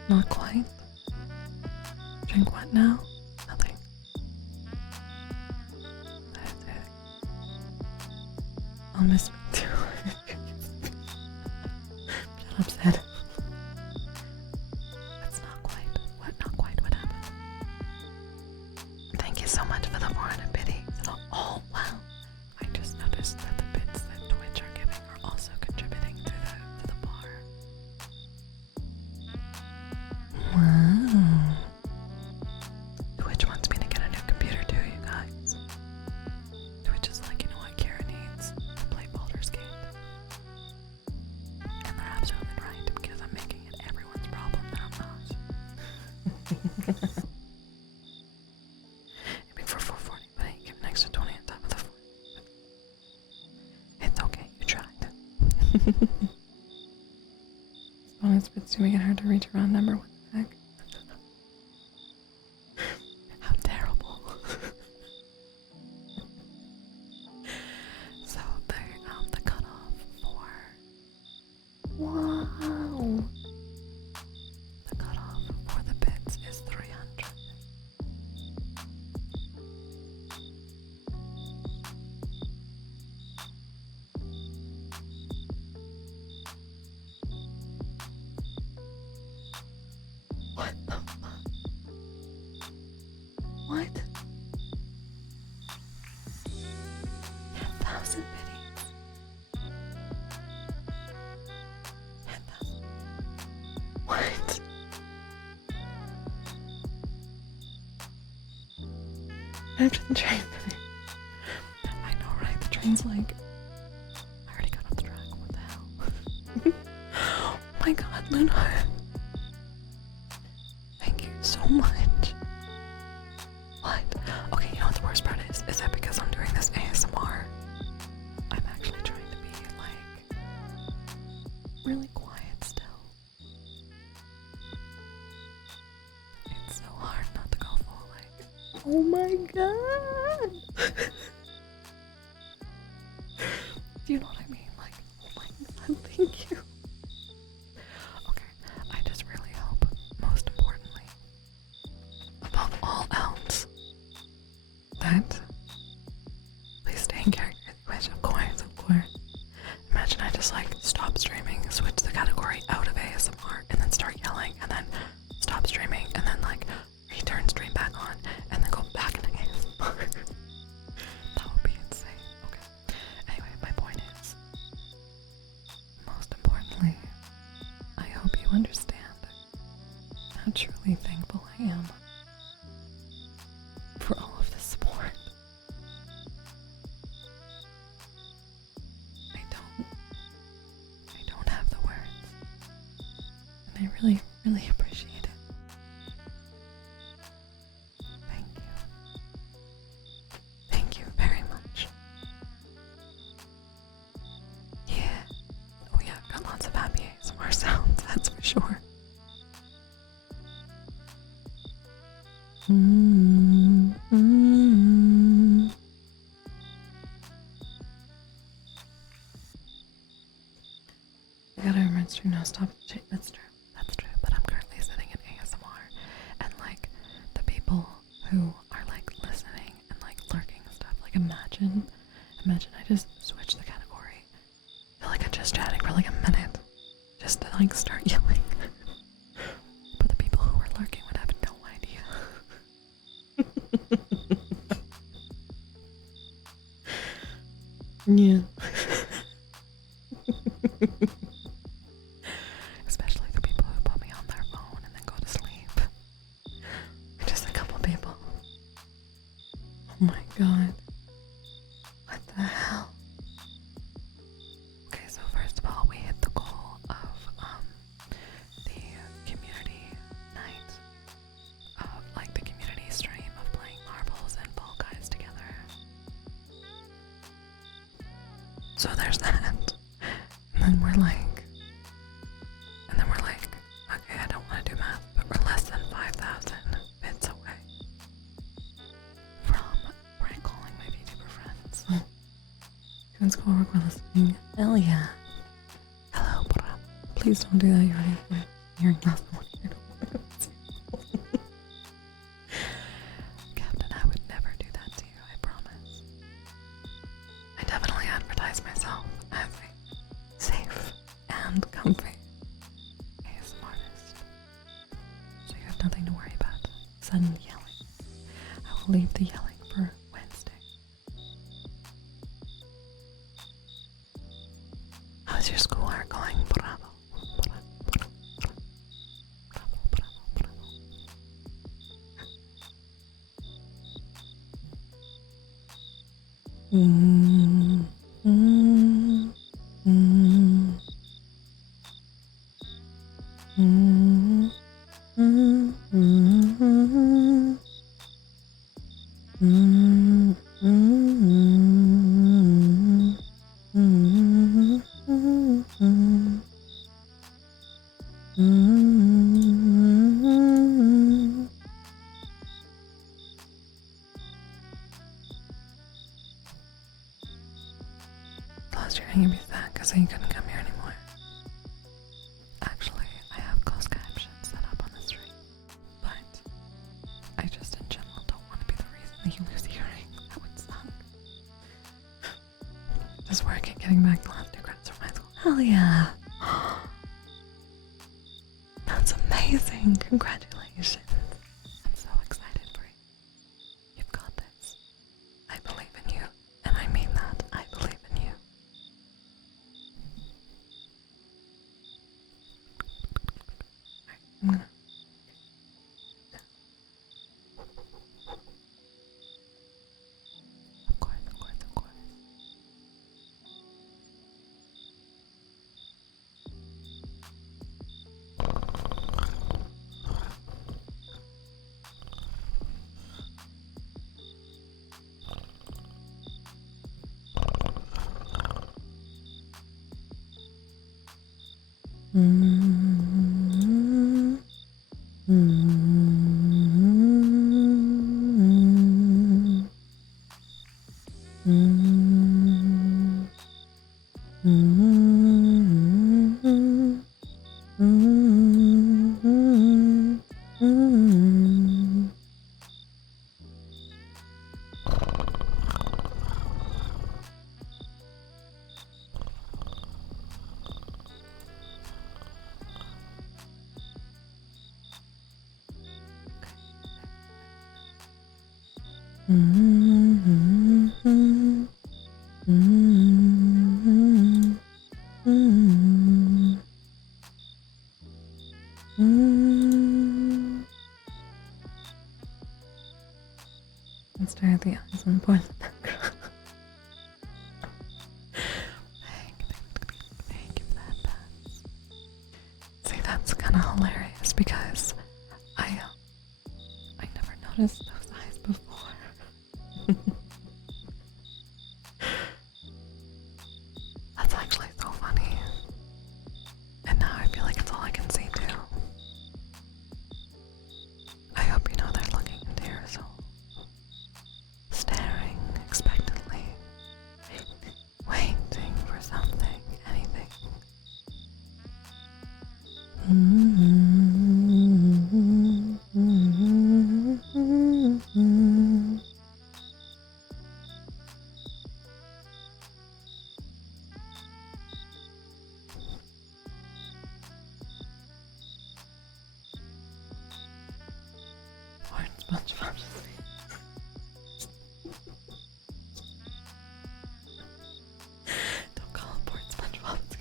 Not quite. Drink what now? Nothing. That's it. I'll miss me too. Shut up, Zed. That's not quite. What happened? Thank you so much for the 400 biddies. Oh, wow. I just noticed that the bits that Twitch are giving are also contributing to the bar. Wow. Twitch wants me to get a new computer too, you guys. Twitch is like, you know what Kara needs to play Baldur's Gate. And they're absolutely right. Bonus bits to make it hard to reach around number. What the heck? How terrible. So the cutoff for Wow. the cutoff for the bits is 300. What the fuck? What? 10,000 biddies. 10,000. What? After the train. I know, right? The train's like, I already got off the track. What the hell? Oh my god, Luna. Thank you so much. What? Okay, you know what the worst part is? Is that because I'm doing this ASMR, I'm actually trying to be like really quiet still. It's so hard not to go full like. Oh my god. Do you know what I mean? Like, oh my god, thank you. Okay, I just really hope, most importantly, above all else, that please stay in character, which of course. Imagine I just like stop streaming, switch the category out of ASMR, and then start yelling, and then stop streaming, and then like return stream back on, and then go back into ASMR. That would be insane. Okay. Anyway, my point is, most importantly, I hope you understand how truly thankful I am for all of the support. I don't have the words, and I really, really appreciate it. Thank you. Thank you very much. Yeah. Oh yeah, I've got lots of happy ASMR sounds, that's for sure. I gotta remember it's true. No, stop. That's true. That's true, but I'm currently sitting in ASMR, and like the people who are like listening and like lurking and stuff, like imagine I just switch the category. I feel like I'm just chatting for like a minute, just to like start yelling. But the people who are lurking would have no idea. Yeah. Especially the people who put me on their phone and then go to sleep. Just a couple people. Oh my god. What the hell? Okay, so first of all, we hit the goal of the community night, of like the community stream of playing marbles and Fall Guys together. So there's that. And then we're like, okay, I don't want to do math, but we're less than 5,000 bits away from prank calling my VTuber friends. You can score work while listening. Hell yeah. Hello, brah. Please don't do that. You're already hearing last one. I don't want to. Captain, I would never do that to you, I promise. I definitely advertise myself as a safe and comfy ASMR artist. So you have nothing to worry about. Sudden yelling. I will leave the yelling for Wednesday. How's your schoolwork going? Bravo. Bravo, bravo, bravo, bravo, bravo. closed your interview back so you couldn't come here anymore. Actually, I have closed captions set up on the stream, but I just in general don't want to be the reason that you lose hearing. That would suck. Just work at getting back the last 2 credits from high school. Hell yeah! That's amazing! Congratulations! I'm so excited for you. You've got this. I believe in you, and I mean that. I believe in you. Alright, I'm gonna... Of course, of course, of course. Let's stare at the eyes and point the background. Thank you for that. See, that's kind of hilarious because I never noticed those eyes before. That's actually so funny. And now I feel like it's all I can see too. I hope you know they're looking into your soul. Staring expectantly. Waiting for something, anything. Orange SpongeBob. Don't call it bored SpongeBob. It's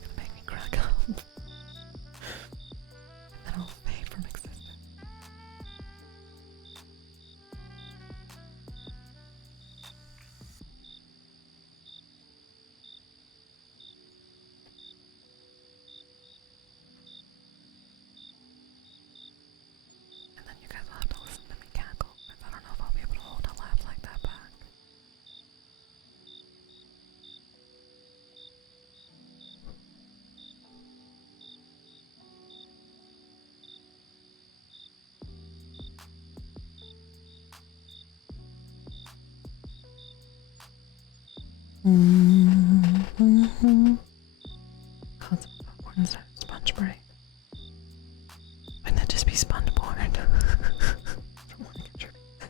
gonna make me crack up. And then I'll fade from existence. And then you guys will have to listen to me cackle, because I don't know if I'll be able to hold a laugh like that back. Called popcorn instead of sponge break. Wouldn't that just be sponge porn? I don't want to contribute this.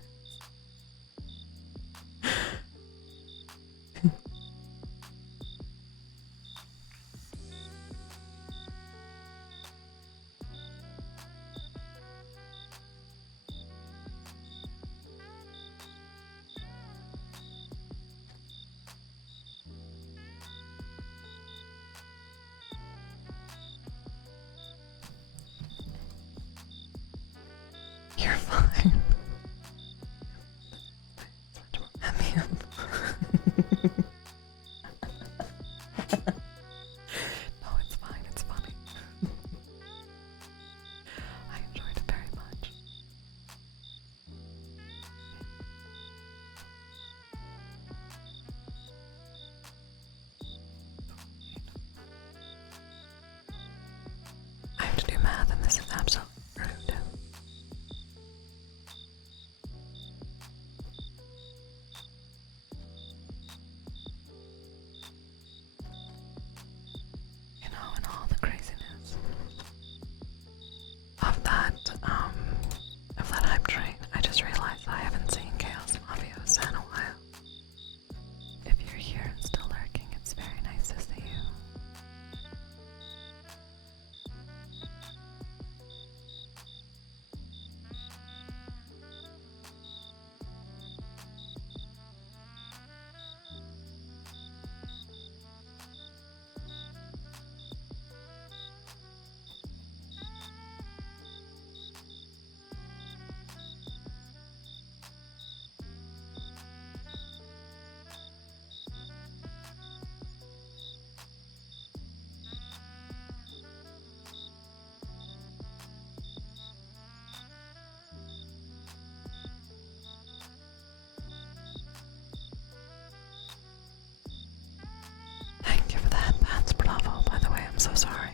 so sorry.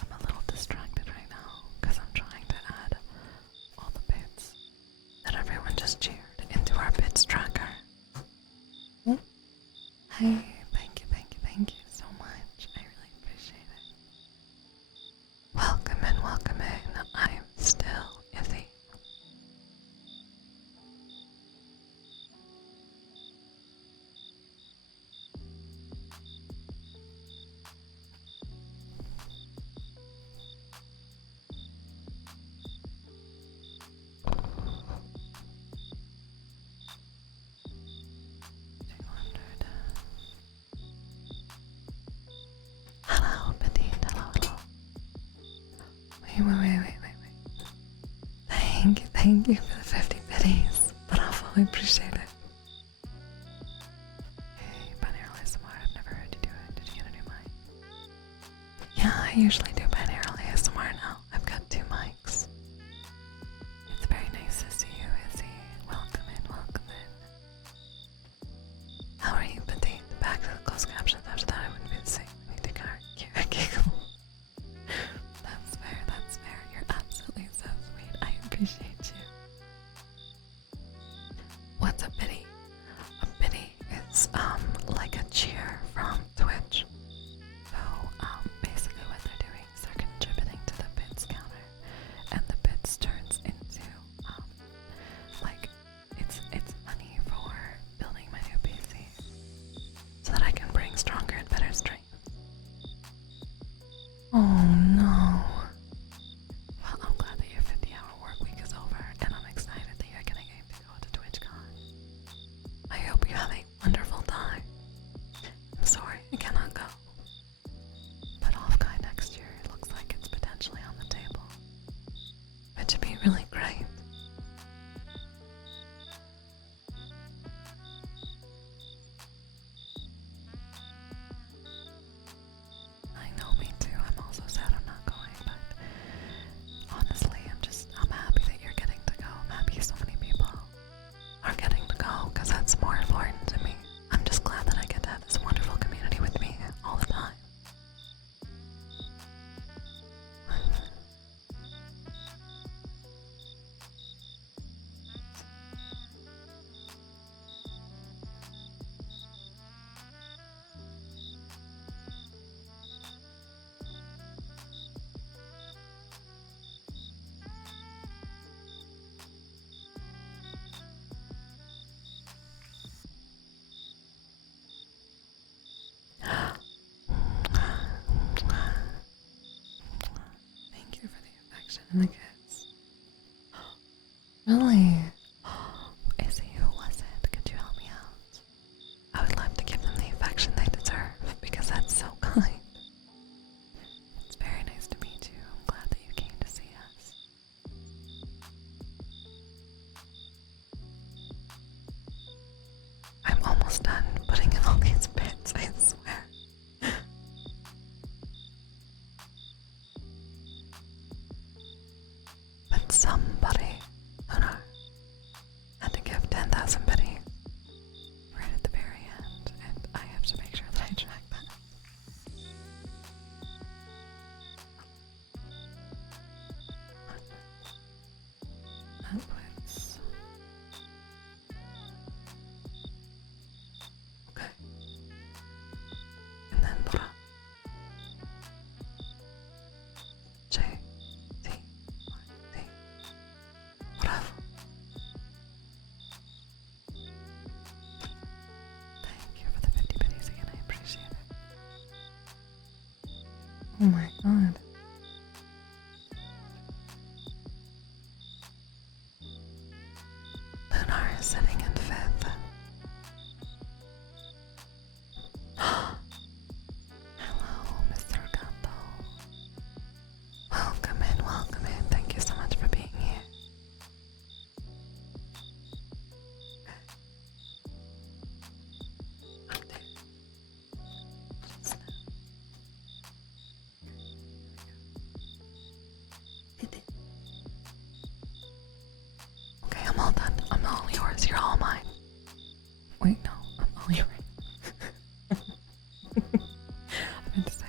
I'm a little distracted right now because I'm trying to add all the bits that everyone just cheered into our bits tracker. Oh. Hey, thank you so much. I really appreciate it. Welcome in. I'm still Izzy. Hello, Petite. Hello. Wait. Thank you for the 50 biddies. Bravo, I appreciate it. Hey, binaural ASMR, I've never heard you do it. Did you get a new mic? Yeah, I usually do binaural ASMR now. I've got 2 mics. It's very nice to see you, Izzy. Welcome in. How are you, Petite? Back to the closed captions. After that, I wouldn't be the same. I need to giggle. That's fair. You're absolutely so sweet. I appreciate you. What's a biddy? A biddy is like a cheer from Twitch. So basically what they're doing is they're contributing to the bits counter, and the bits turns into like it's money for building my new PC so that I can bring stronger and better streams. Oh no. Well, I'm glad that your 50-hour work week is over, and I'm excited that you're getting to go to TwitchCon. I hope you have a wonderful time. I'm sorry I cannot go, but Offguy next year looks like it's potentially on the table, which would be really great. I know, me too. I'm also sad I'm not going, but honestly, I'm happy that you're getting to go. I'm happy so many people are getting to go because that's more important to me. I'm just glad that I get to have this wonderful community with me all the time. Thank you for the affection and the kiss. Really? Izzy, who was it? Could you help me out? I would love to give them the affection they deserve because that's so kind. It's very nice to meet you. I'm glad that you came to see us. I'm almost done putting in all these bits, I swear. But somebody, Lunar, had to give 10,000 biddies right at the very end, and I have to make sure that I track that. That puts... Okay. And then Bra. J. T. Y. T. Bravo. Thank you for the 50 biddies again. I appreciate it. Oh my god. Lunar is sitting in 5th. Hello, Mr. Gato. Welcome in. Thank you so much for being here. Update. Just now. Okay, I'm all done. I'm all yours. You're all mine. Wait, no, I'm all yours. I meant to say,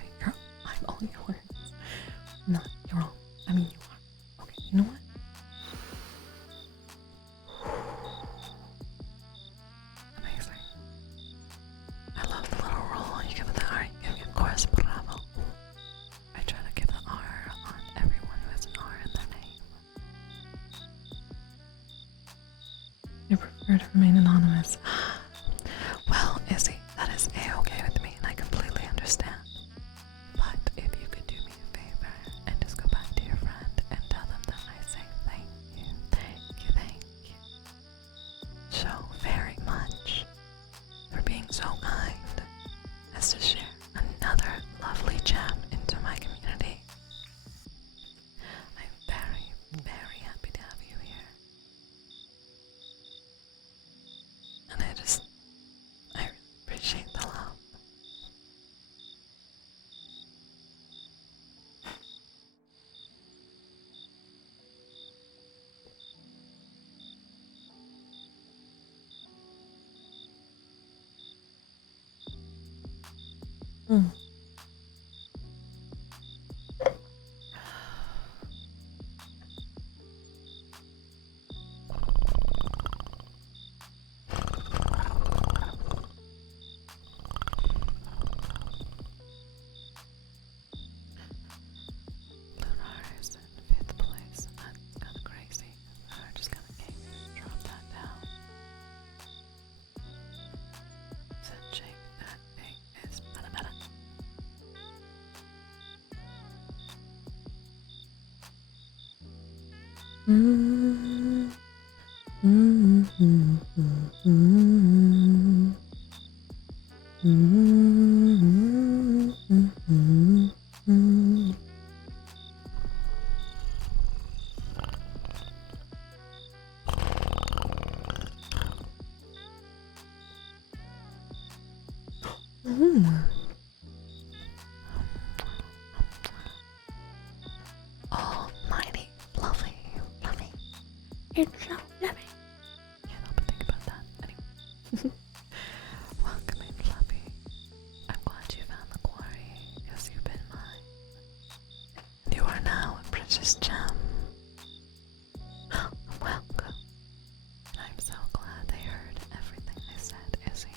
remain anonymous. Well, Izzy, that is a-okay with me, and I completely understand. But if you could do me a favor and just go back to your friend and tell them that I say thank you, thank you, thank you so very much for being so kind as to share another lovely gem into my community. I'm very, very happy to have you here. And I really appreciate the love. Mm. Lunar's in 5th place. That's kind of crazy. I just kind of came here and dropped that down. Said Jake, that thing is better. Mm. Mm. Mm. Mm. Mm. Mm. Mm. Almighty, fluffy. It's so yummy. Can't help but think about that. Anyway. Welcome in, Fluffy. I'm glad you found the quarry, because you've been mine. You are now a precious gem. Welcome. And I'm so glad they heard everything I said, Izzy.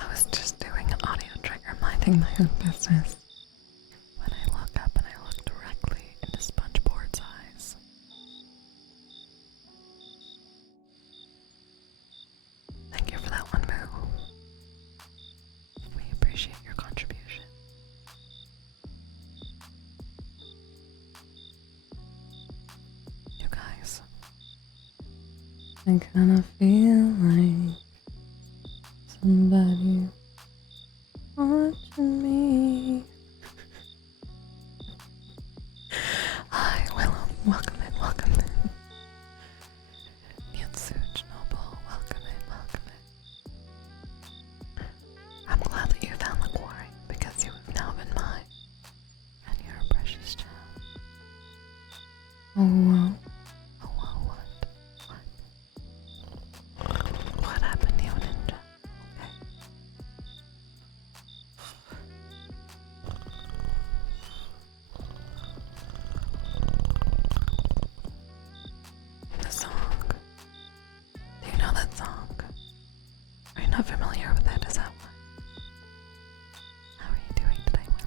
I was just doing an audio trigger, minding my own business, when I look up and I look directly into Spongeboard's eyes. Thank you for that one, Moo. We appreciate your contribution. You guys. I kinda feel like somebody watching me. Hi, Willow. Welcome in, welcome in. Yatsuch Noble, welcome in. I'm glad that you found the quarry, because you have now been mine. And you're a precious gem. Oh, wow. Oh, wow, what? What happened to you, Ninja? Okay. The song. Do you know that song? Are you not familiar with it? Is that why? How are you doing today, Willow?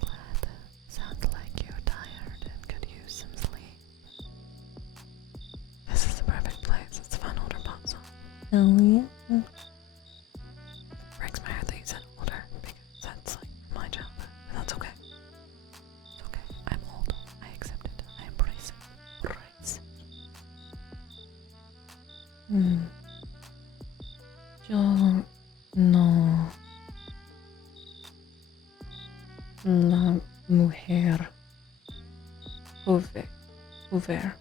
glad. Sounds like you're tired and could use some sleep. This is the perfect place. It's a fun older pop song. Oh yeah. Breaks my heart that you said older because that's like my childhood, but that's okay. It's okay. I'm old. I accept it. I embrace it. Right. Yo no. La mujer Hoover.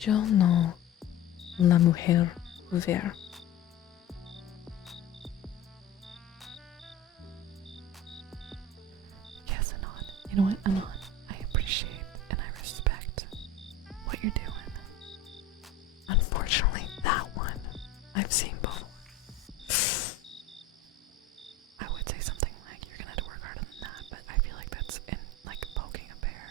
Yo no. La mujer Hoover. Yes, Anon. You know what, Anon? I appreciate and I respect what you're doing. Unfortunately, that one I've seen before. I would say something like, you're gonna have to work harder than that, but I feel like that's in, like, poking a bear.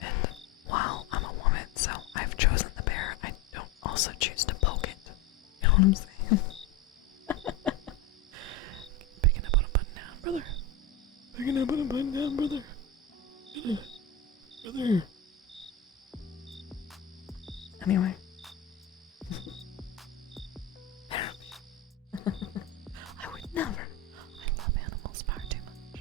And while I'm a woman, so I've chosen the bear, I don't also choose to poke it. You know what I'm saying? Picking up on a button down, brother. Picking up on a button down, brother. Brother. Anyway. I would never. I love animals far too much.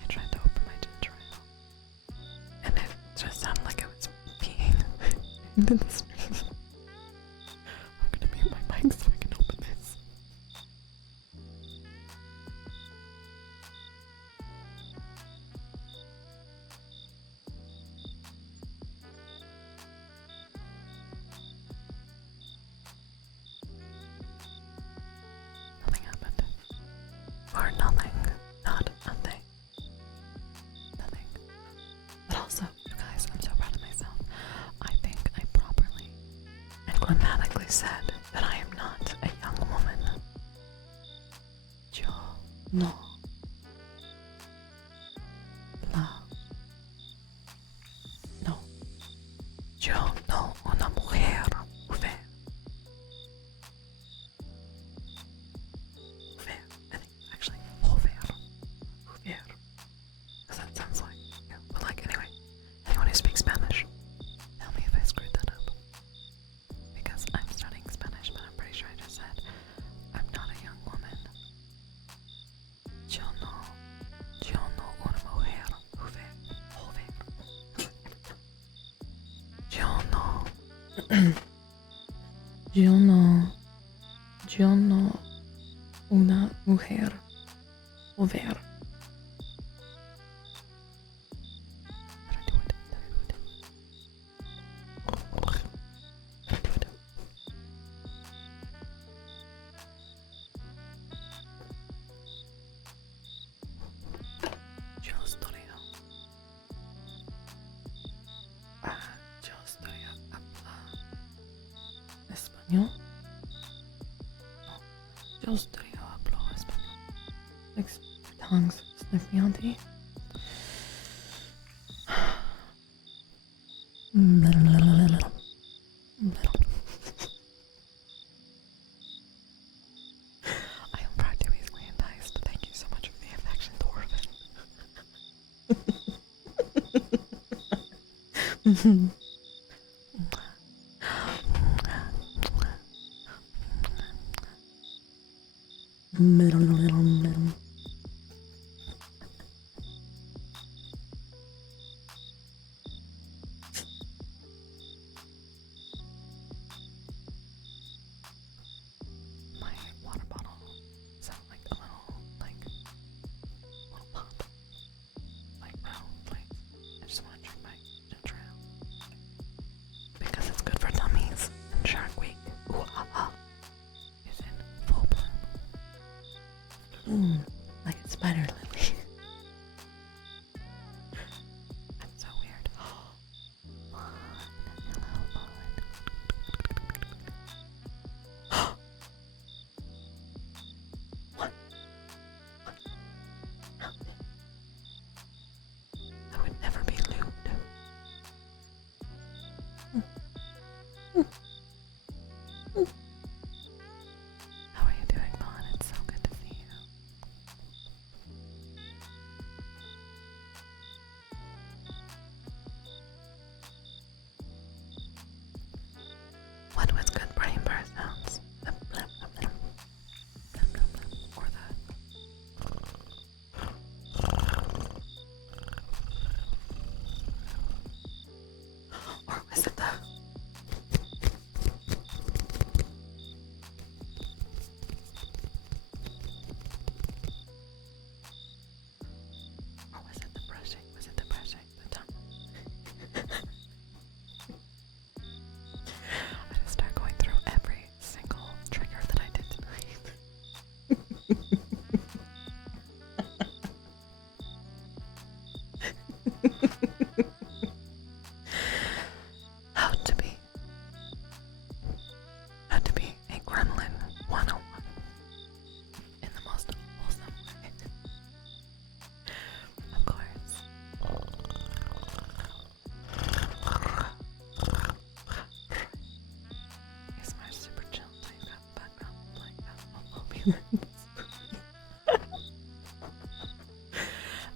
I tried to open my ginger ale, and it just sounded like it was peeing into the stream. I'm gonna mute my mic so I can open this. Nothing happened. Or nothing. Not a thing. Nothing. But also, you guys, I'm so proud of myself. I think I properly and grammatically said that I am not a young woman. Yo no. La. No. Yo no una mujer. Uve. Uve. I think actually Uver. Uver. Because that sounds like, yeah. But like, anyway, anyone who speaks Spanish, tell me if I screwed that up. Because I'm studying Spanish, but I'm pretty sure I just said I'm not a young woman. Yo no una mujer. Uver. Yo no. Yo no una mujer Hoover. Yo estoy hablar español. No, yo estoy hablo español. Like tongues, like yuan-ti. I am far too easily enticed. Thank you so much for the affection, Dwarven. My water bottle sounds like a little pop. Like, no, please. I just want to drink my ginger ale. Because it's good for dummies. And Shark Week, ooh ah ah, is in full bloom.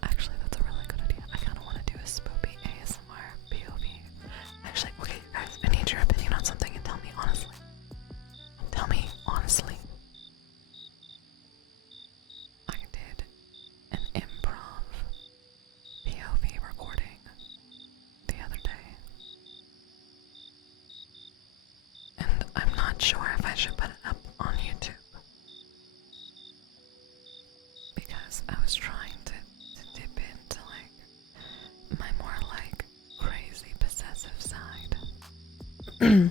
Actually, that's a really good idea. I kind of want to do a spoopy ASMR POV. Actually, okay, you guys, I need your opinion on something and tell me honestly. Tell me honestly. I did an improv POV recording the other day. And I'm not sure if I should put it up on YouTube. Because I was trying to dip into like my more like crazy possessive side. And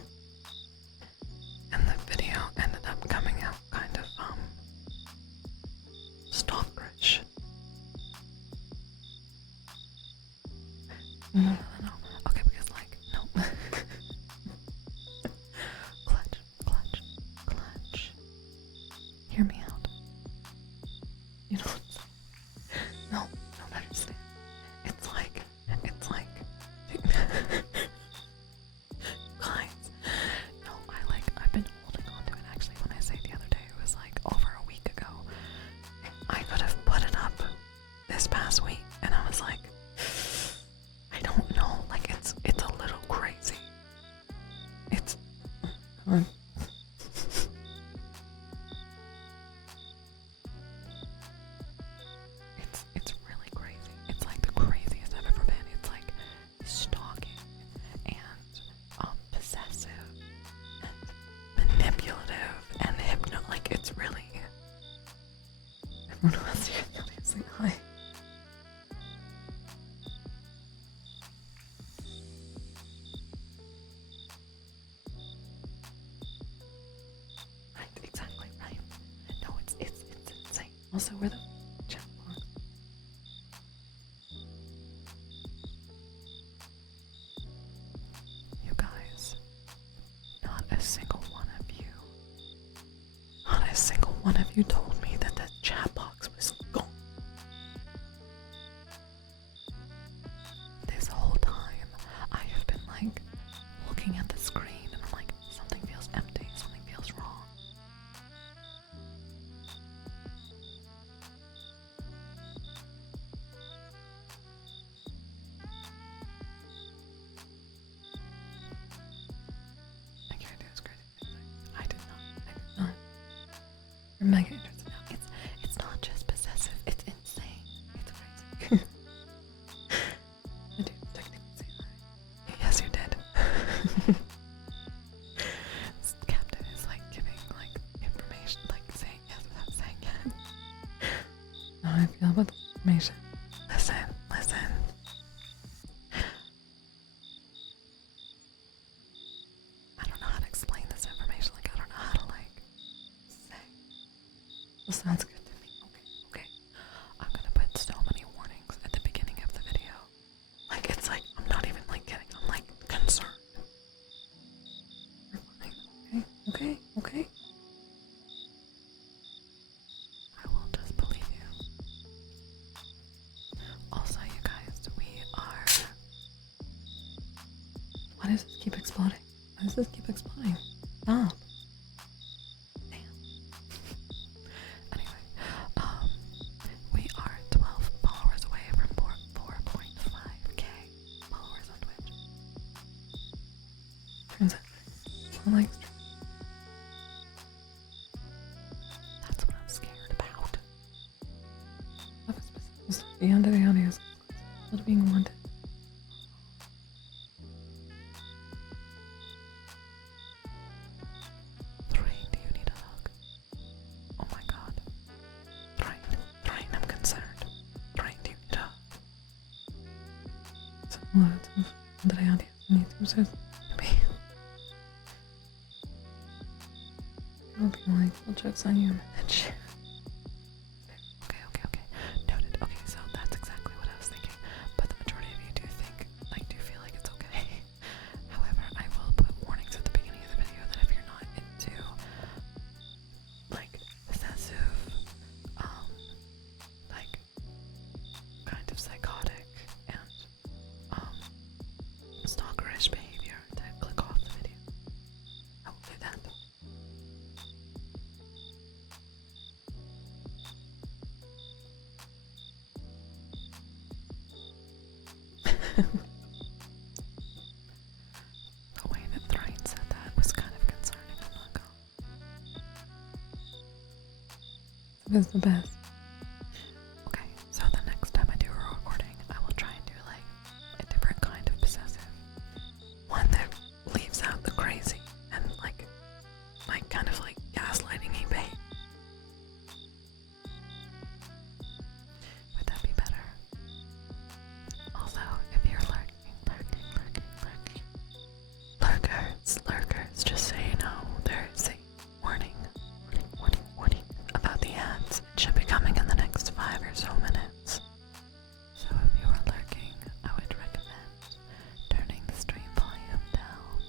the video ended up coming out kind of stalkerish. No. Okay, because like no. Clutch. Hear me out. You know what I'm saying? No, don't understand. It's like guys. No, I've been holding on to it. Actually, when I say the other day, it was like over a week ago. I could have put it up this past week, and I was like, I don't know. Like it's a little crazy. It's. It's really crazy. It's like the craziest I've ever been. It's like stalking and possessive and manipulative and like it's really. Everyone else here saying hi. Right, exactly right. No, it's insane. Also, we're the chat box. You guys, not a single one of you told me that the chat box was gone. This whole time, I have been like looking at the screen and I'm like, something feels empty, something feels wrong. I can't do this crazy thing. I did not. You're mega interested now. It's not just possessive, it's insane. It's crazy. I did technically say that. Yes, you did. Captain is like giving like information, like saying yes without saying yes. How do I feel about the information? Listen. I don't know how to explain this information. Like I don't know how to like say. Well, sounds good to me. Okay. I'm gonna put so many warnings at the beginning of the video. Like it's like I'm not even like kidding. I'm like concerned. We're fine. Okay. I will just believe you. Also, you guys, we are. Why does this keep exploding? Stop. Damn. Anyway, we are 12 followers away from 4.5k followers on Twitch. Turns out, I like streaming. That's what I'm scared about. Beyond the audio is still being wanted. Thrain, do you need a hug? Oh my god. Thrain, I'm concerned. Thrain, do you need a hug? Andrea audio need to say maybe. Looking like full jokes on you, bitch. Okay. Noted. Okay, so that's exactly what I was thinking. But the majority of you do feel like it's okay. However, I will put warnings at the beginning of the video that if you're not into like possessive, like kind of psychotic and stalkerish behavior, to click off the video. I will do that. The way that Thrain said that was kind of concerning, I'm not gonna. That's the best. Okay, so the next time I do a recording, I will try and do like a different kind of possessive. One that leaves out the crazy and like kind of like gaslighting bait. Would that be better? Also, if you're lurkers, just so you know, there is a warning about the ads. It should be coming in the next 5 or so minutes. So if you are lurking, I would recommend turning the stream volume down.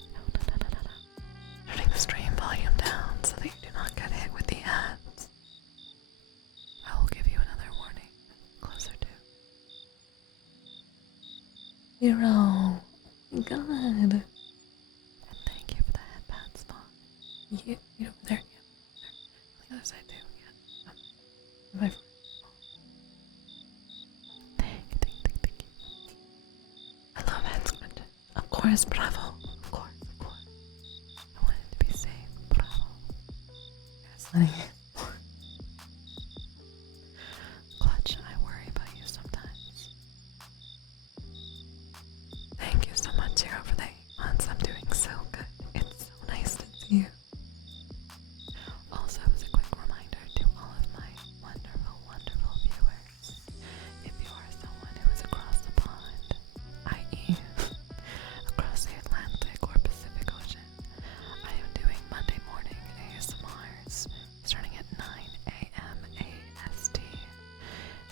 Turning the stream volume down so that you do not get hit with the ads. I will give you another warning closer to. 0. God. And thank you for the headband spot. Yeah, you know, there. Yeah, there. On the other side too. Yeah. Bye. Thank you. I love head squinting. Of course, bravo. Of course. I want it to be safe. Bravo. Yes, honey. Clutch, I worry about you sometimes. Thank you so much, Zero, for the 8 months. I'm doing so good. It's so nice to see you. Also, as a quick reminder to all of my wonderful viewers, if you are someone who is across the pond, i.e. across the Atlantic or Pacific Ocean, I am doing Monday morning ASMRs starting at 9 a.m. AST.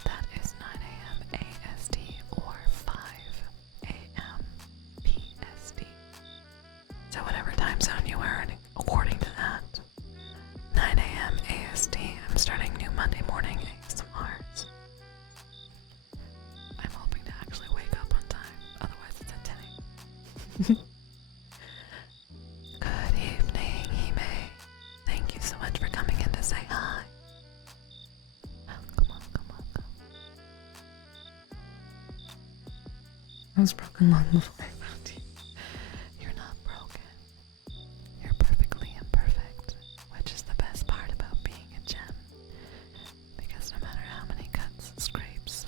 That is 9 a.m. AST or 5 a.m. PST. So whatever time zone you are in, according to that, 9 a.m. AST, I'm starting new Monday morning ASMRs. I'm hoping to actually wake up on time, otherwise it's at 10 a.m. Good evening, Hime. Thank you so much for coming in to say hi. Welcome. I was broken long before I found you. You're not broken. You're perfectly imperfect, which is the best part about being a gem. Because no matter how many cuts, scrapes,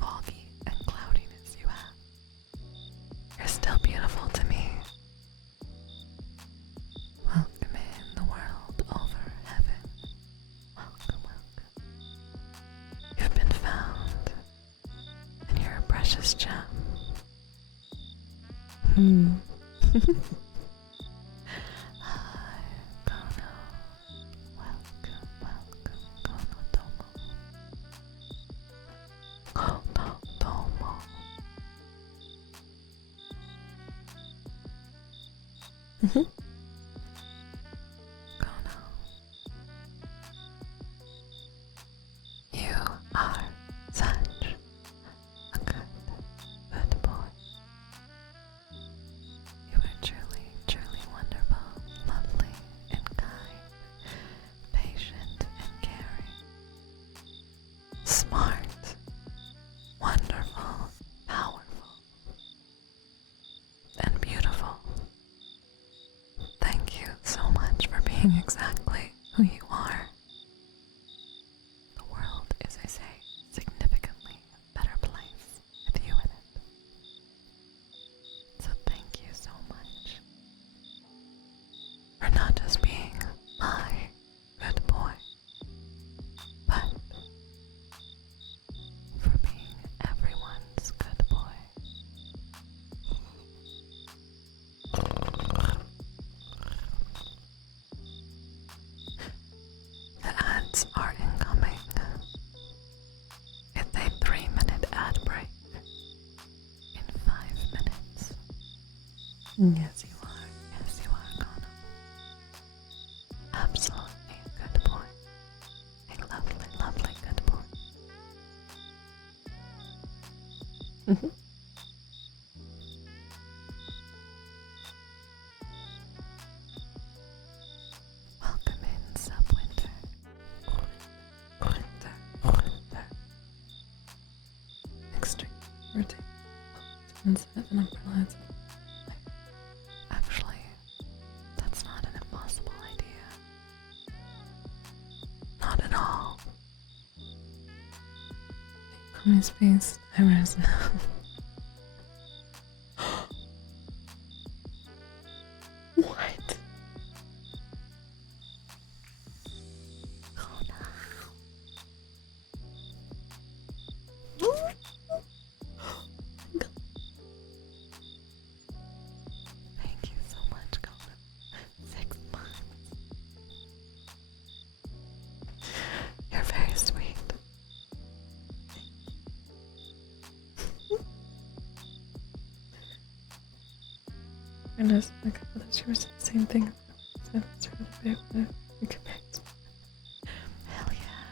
foggy, and cloudiness you have, you're still beautiful to me. Welcome in the world over heaven. Welcome. You've been found, and you're a precious gem. Hi, Kono. Welcome. Kono Tomo. Kono. You are such a good boy. You are truly wonderful, lovely and kind, patient and caring, smart, wonderful, powerful, and beautiful. Thank you so much for being exactly who you are. The world is, I say, significantly better place with you in it. So thank you so much for not just being my good boy, but for being everyone's good boy. The ads are incoming. It's a 3-minute ad break in 5 minutes. Yes, you are. Yes, you are, Kono. Absolutely a good boy. A lovely good boy. Welcome in, Subwinter. Winter. Extreme. Rotate. instead of an umbrella. It's Actually, that's not an impossible idea. Not at all. call me space divers now. What? Oh no. Thank you so much, Kona. 6 months. You're very sweet. And I was like, I thought she was the same thing. So it's really big, but we connect. Hell yeah.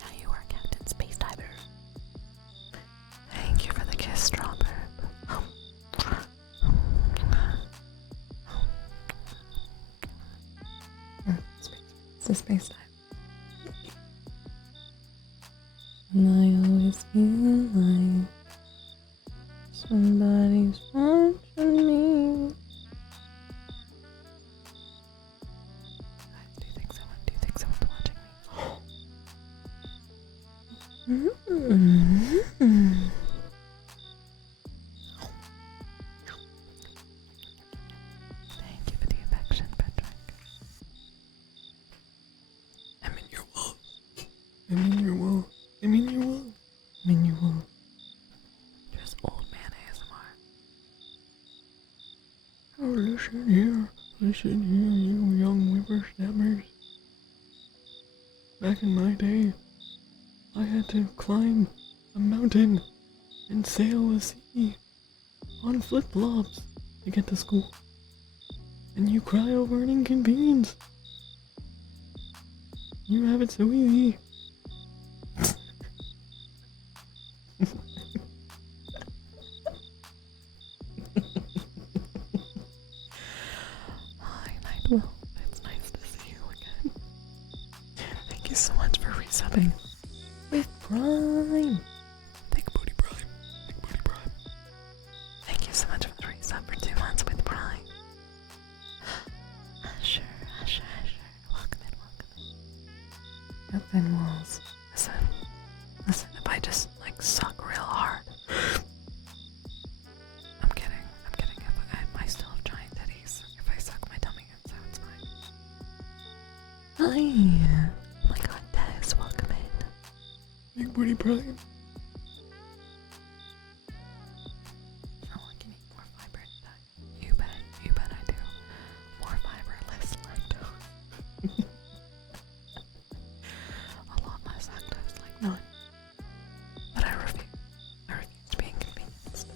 Now you are Captain Space Diver. Thank you for the kiss, Strawberry. It's a space dive. And I always feel like somebody's watching me. Do you think someone's watching me? Thank you for the affection, Patrick. I'm in your wall. I'm in your wall. I'm in your wall. I'm in your wall. Just old man ASMR. Oh, listen here, you young whippersnappers. Back in my day, I had to climb a mountain and sail the sea on flip-flops to get to school. And you cry over an inconvenience. You have it so easy. Hi, Nightwolf. It's nice to see you again. Thank you so much for resubbing. With Prime. Big booty Prime. Big booty Prime. Thank you so much for the resub for 2 months with Prime. Asher. Welcome in. Got thin walls. Listen, if I just like suck real hard. I'm kidding. I still have giant titties. If I suck my tummy in, so it's fine. Hi. Oh my god, Des, welcome in. Big booty Prime. Someone can eat more fiber than you bet I do. More fiber, less lactose. A lot less lactose, like none. But I refuse. I refuse to be inconvenienced.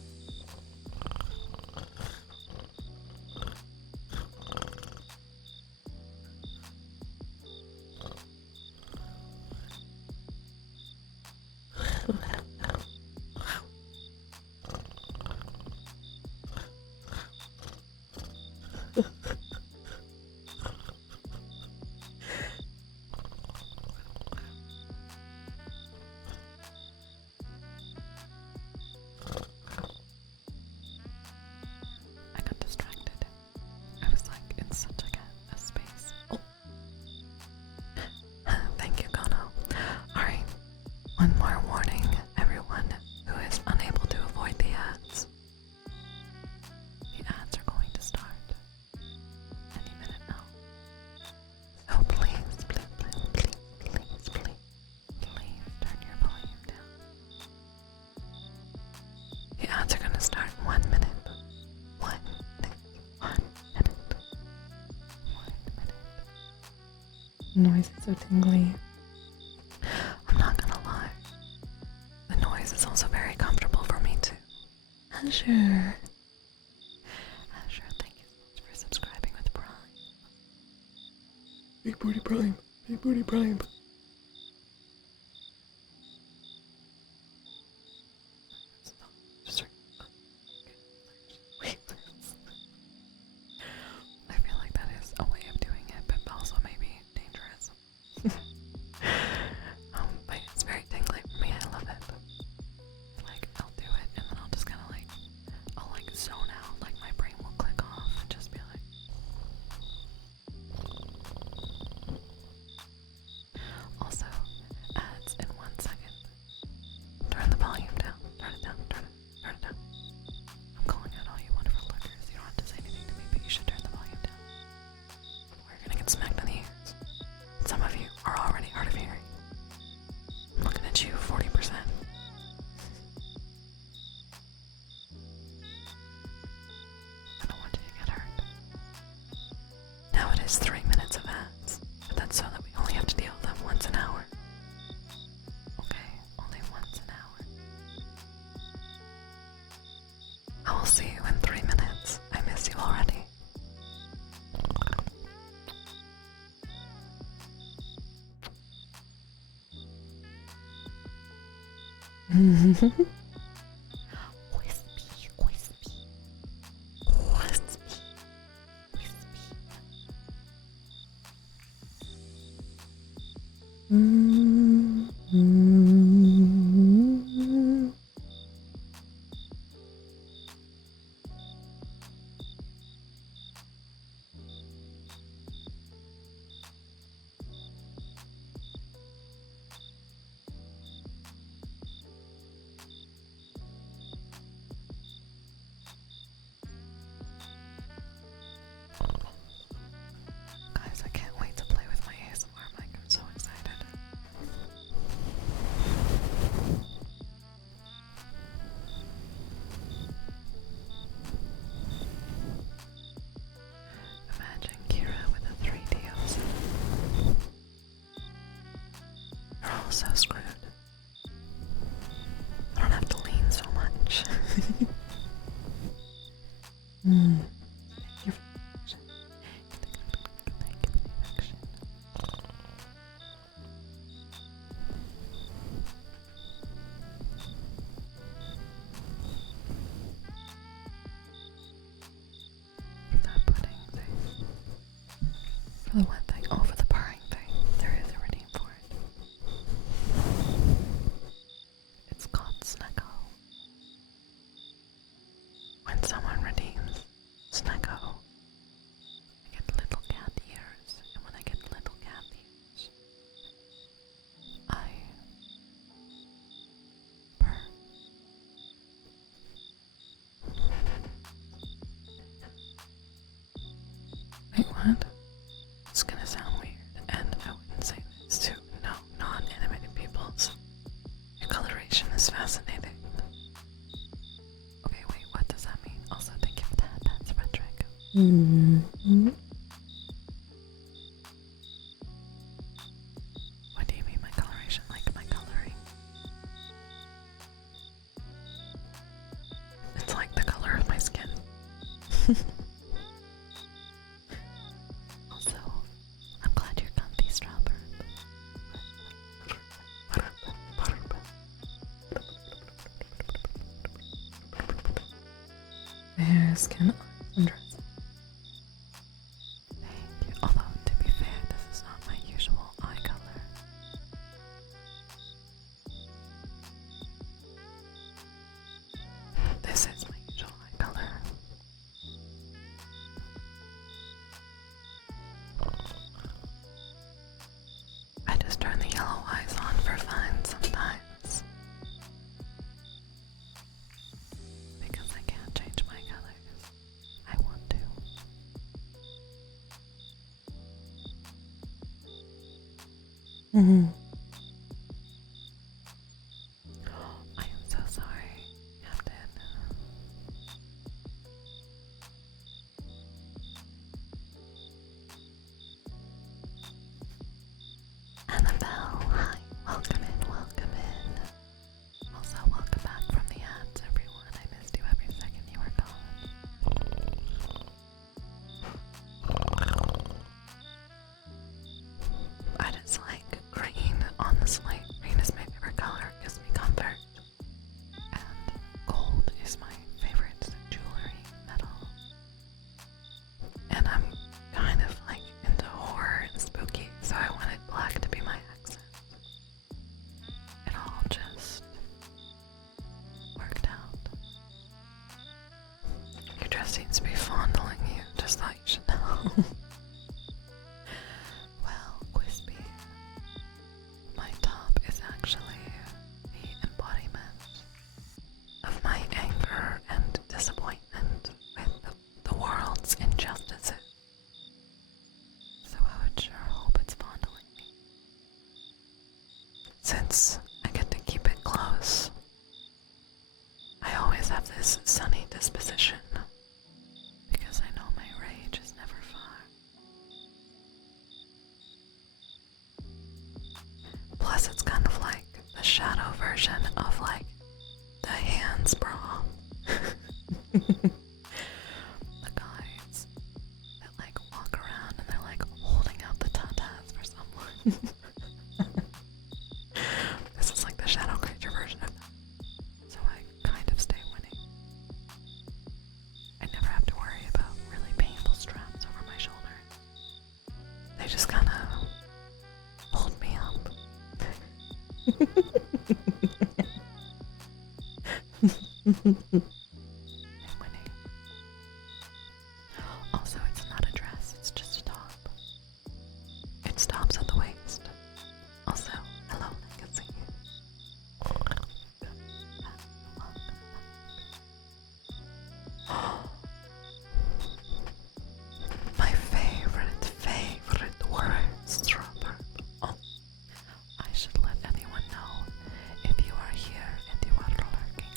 I got distracted. I was like in such like a space. Oh. Thank you, Gono. Alright. One more warning, everyone who is unable to avoid the ads. The ads are going to start any minute now. So please turn your volume down. The ads are going to start in 1 minute. 1 minute. 1 minute. 1 minute. Noise is so tingly. I'm not gonna lie. The noise is also very comfortable for me too. Sure. Asher, thank you so much for subscribing with Prime. Big booty Prime. Big booty Prime. Stop. Just wait. I feel like that is a way of doing it, but also maybe dangerous. But it's very tingly for me. I love it. Like, I'll do it and then I'll just kind of like will see you in 3 minutes. I miss you already. Wispy, wispy, wispy, wispy. Guys, I can't wait to play with my ASMR mic. I'm so excited. Imagine Kira with a 3D OC. You're all so screwed. I don't have to lean so much. Thank you for the action. Thank you for the affection. For that pudding thing. For the what thing? Oh, for the purring thing. There is a redeem for it. It's called Snecko. When someone redeems Snecko, I get little cat ears, and when I get little cat ears, I purr. Wait, what? It's gonna sound weird, and I wouldn't say this to non-animated peoples. Your coloration is fascinating. Okay, wait, what does that mean? Also, thank you for that. That's Frederick. What do you mean my coloration? Like my coloring? It's like the color of my skin. Also, I'm glad you're comfy, Strawberry. The hair, skin, undress. Thank you. Although, to be fair, this is not my usual eye color. This is my usual eye color. I just turn the yellow eyes on for fun sometimes. Because I can't change my colors. I want to. I am so sorry, Captain. Annabelle, hi. Welcome in, welcome in. Also, welcome back from the ads, everyone. I missed you every second you were gone. I just like green on the slate. Green is my favorite color. It gives me comfort. And gold is my favorite jewelry metal. And I'm kind of like into horror and spooky, so I wanted black to be my accent. The guys that like walk around and they're like holding out the tatas for someone. This is like the shadow creature version of that. So I kind of stay winning. I never have to worry about really painful straps over my shoulder. They just kind of hold me up. I'm winning. Also, it's not a dress, it's just a top. It stops at the waist. Also, hello, Legacy. My favorite words, Robert. Oh, I should let anyone know if you are here and you are lurking.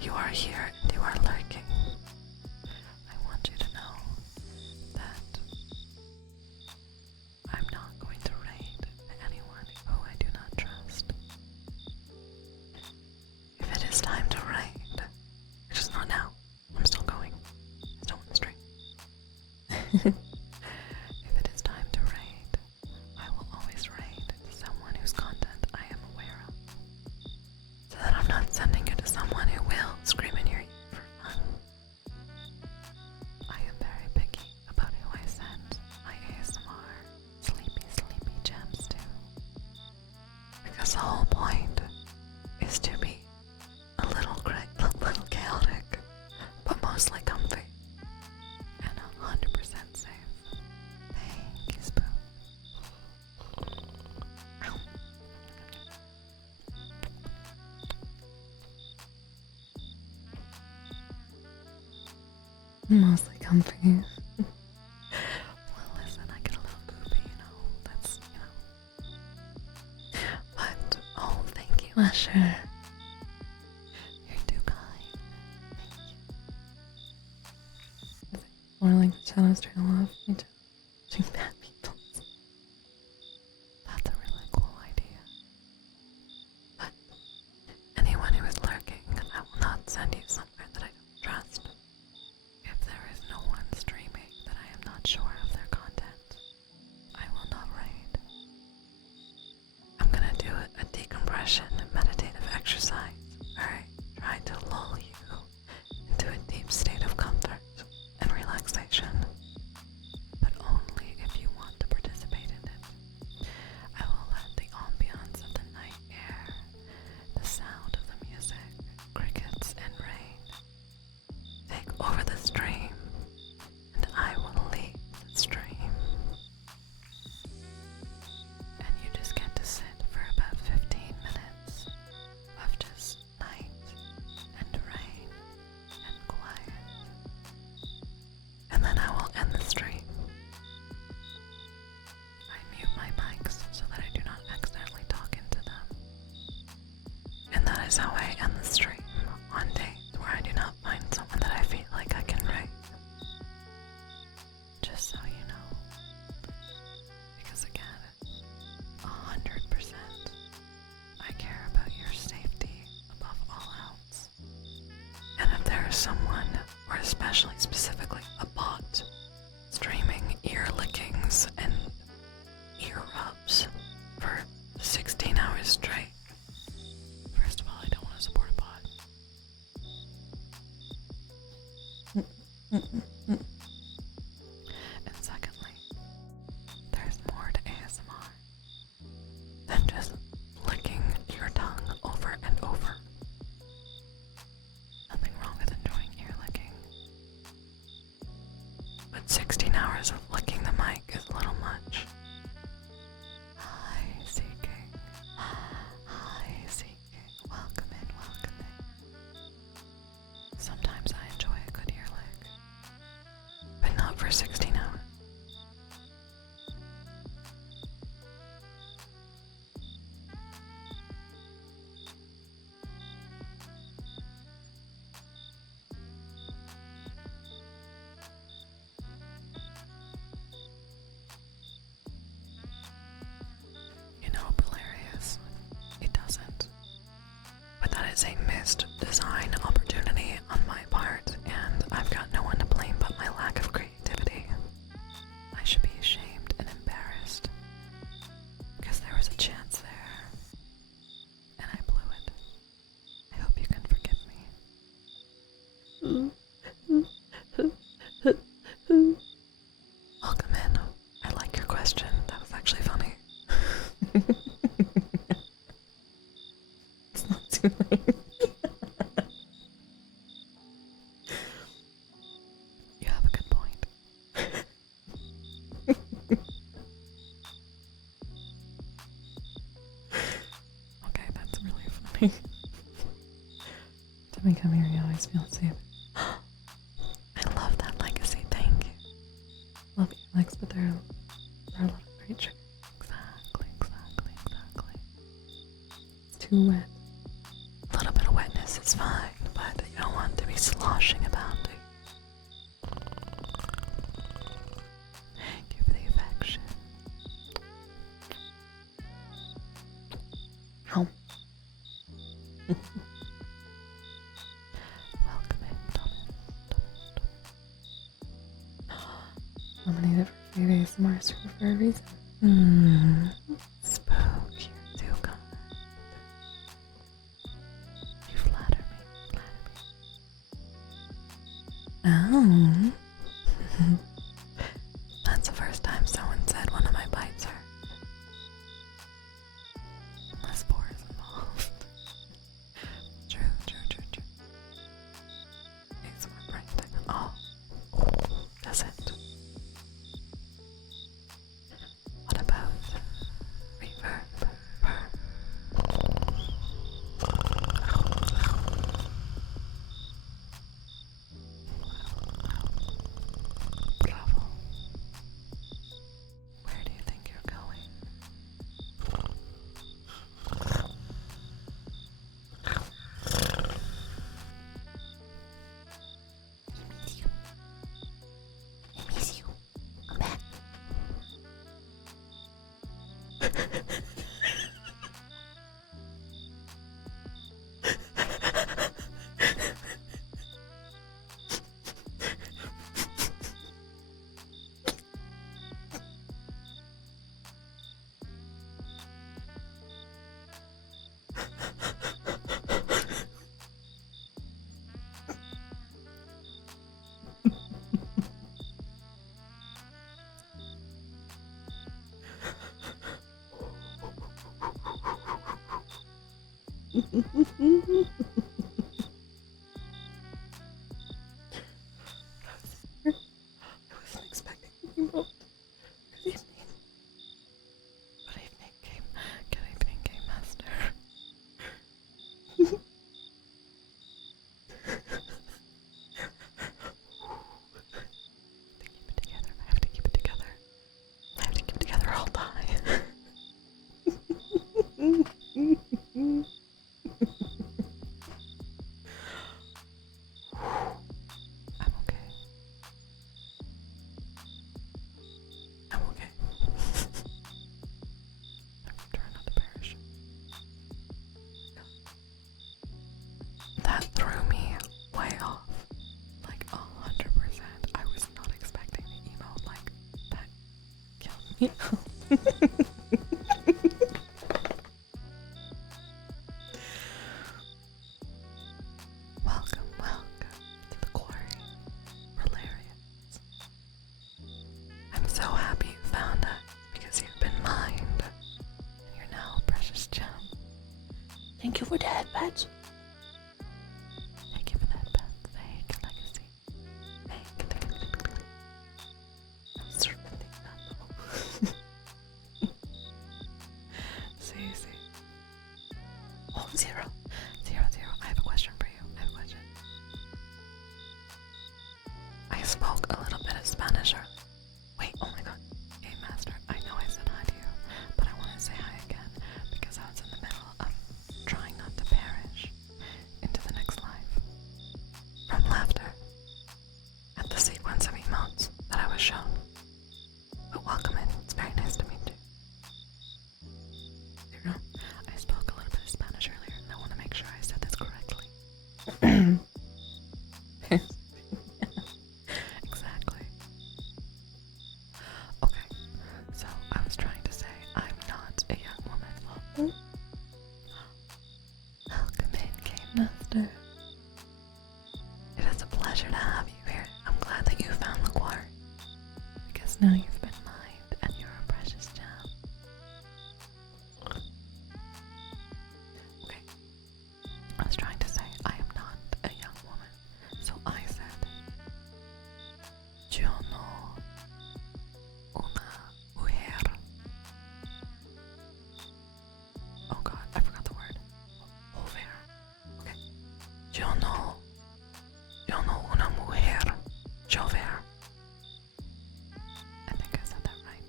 You are here and you are lurking. I want you to know that I'm not going to raid anyone who I do not trust. If it is time to raid, which is not now, I'm still going. I don't want to stray. If it is time to raid, I will always raid someone whose content I am aware of, so that I'm not sending it to someone who will scream in your ear for fun. I am very picky about who I send my ASMR sleepy gems to, because the whole point is to be a little chaotic, but mostly comfy and 100% safe. Thank you, Spoon. Mostly comfy. Well, listen, I get a little goofy, that's, But, oh, thank you, Usher. You're too kind. More like the shadows trail off. Me touching bad people. That's a really cool idea. But anyone who is lurking, I will not send you somewhere that I don't trust. If there is no one streaming that I am not sure of their content, I will not raid. I'm gonna do a decompression meditative exercise where I try to lull you into a deep state of comfort and relaxation, but only if you want to participate in it. I will let the ambiance of the night air, the sound of the music, crickets, and rain take over the stream, and I will lead the stream. And you just get to sit for about 15 minutes of just night and rain and quiet. And then I will end the stream. I mute my mics so that I do not accidentally talk into them. And that is how I end the stream on days where I do not find someone that I feel like I can raid. Just so you know. Because again, 100%, I care about your safety above all else. And if there is someone, or especially specifically a bot, streaming ear lickings and ear rubs for 16 hours straight, first of all, I don't want to support a bot. And secondly, there's more to ASMR than just licking your tongue over and over. Nothing wrong with enjoying ear licking. But 16 hours of licking the mic is a little much. Hi, Seeking. Hi, Seeking. Welcome in, welcome in. Sometimes I enjoy a good ear lick. is a missed design opportunity on my part, and I've got no one to blame but my lack of creativity. I should be ashamed and embarrassed, because there was a chance there, and I blew it. I hope you can forgive me. Welcome in. I like your question. That was actually funny. It's not too late. You have a good point. Okay, that's really funny. When we come here, you always feel safe. I love that legacy. Thank you. Love your legs, but they're a little creature. Exactly. It's too wet. A little bit of wetness is fine, but you don't want to be sloshing about it. Thank you for the affection. Ow. Welcome in, Thomas. Nominated for Fave ASMR Super for a reason. Spook, you're too kind. You flatter me. Oh. That's the first time someone said one of my bites hurt. Unless spore is involved. True. ASMR brain thing. Oh. Does it? What about reverb? Bravo. Where do you think you're going? I miss you. I'm back. I wasn't expecting emote. Good evening. Good evening, Game Master. I have to keep it together. I have to keep it together. I'll die. I'm okay. I'm okay. I'm trying not to perish. That threw me way off. Like 100%. I was not expecting the emote like that. Killed me. Welcome to the quarry. Hilarious. I'm so happy you found us because you've been mined. And you're now a precious gem. Thank you for that, Pat. Thank you for that, Beth. Thank you, legacy. Thank you. I'm serpentine that though. See. Oh, 0. Zero. I have a question for you. I spoke a little bit of Spanish earlier. Wait, oh my god. Game Master, I know I said hi to you, but I want to say hi again because I was in the middle of trying not to perish. Master. It is a pleasure to have you here. I'm glad that you found the quarry. Because now you've been mined and you're a precious gem. Okay. I was trying to say I am not a young woman, so I said, Yo no una mujer. Oh god, I forgot the word. Joven. Okay. Yo no una mujer. Joven. I think I said that right.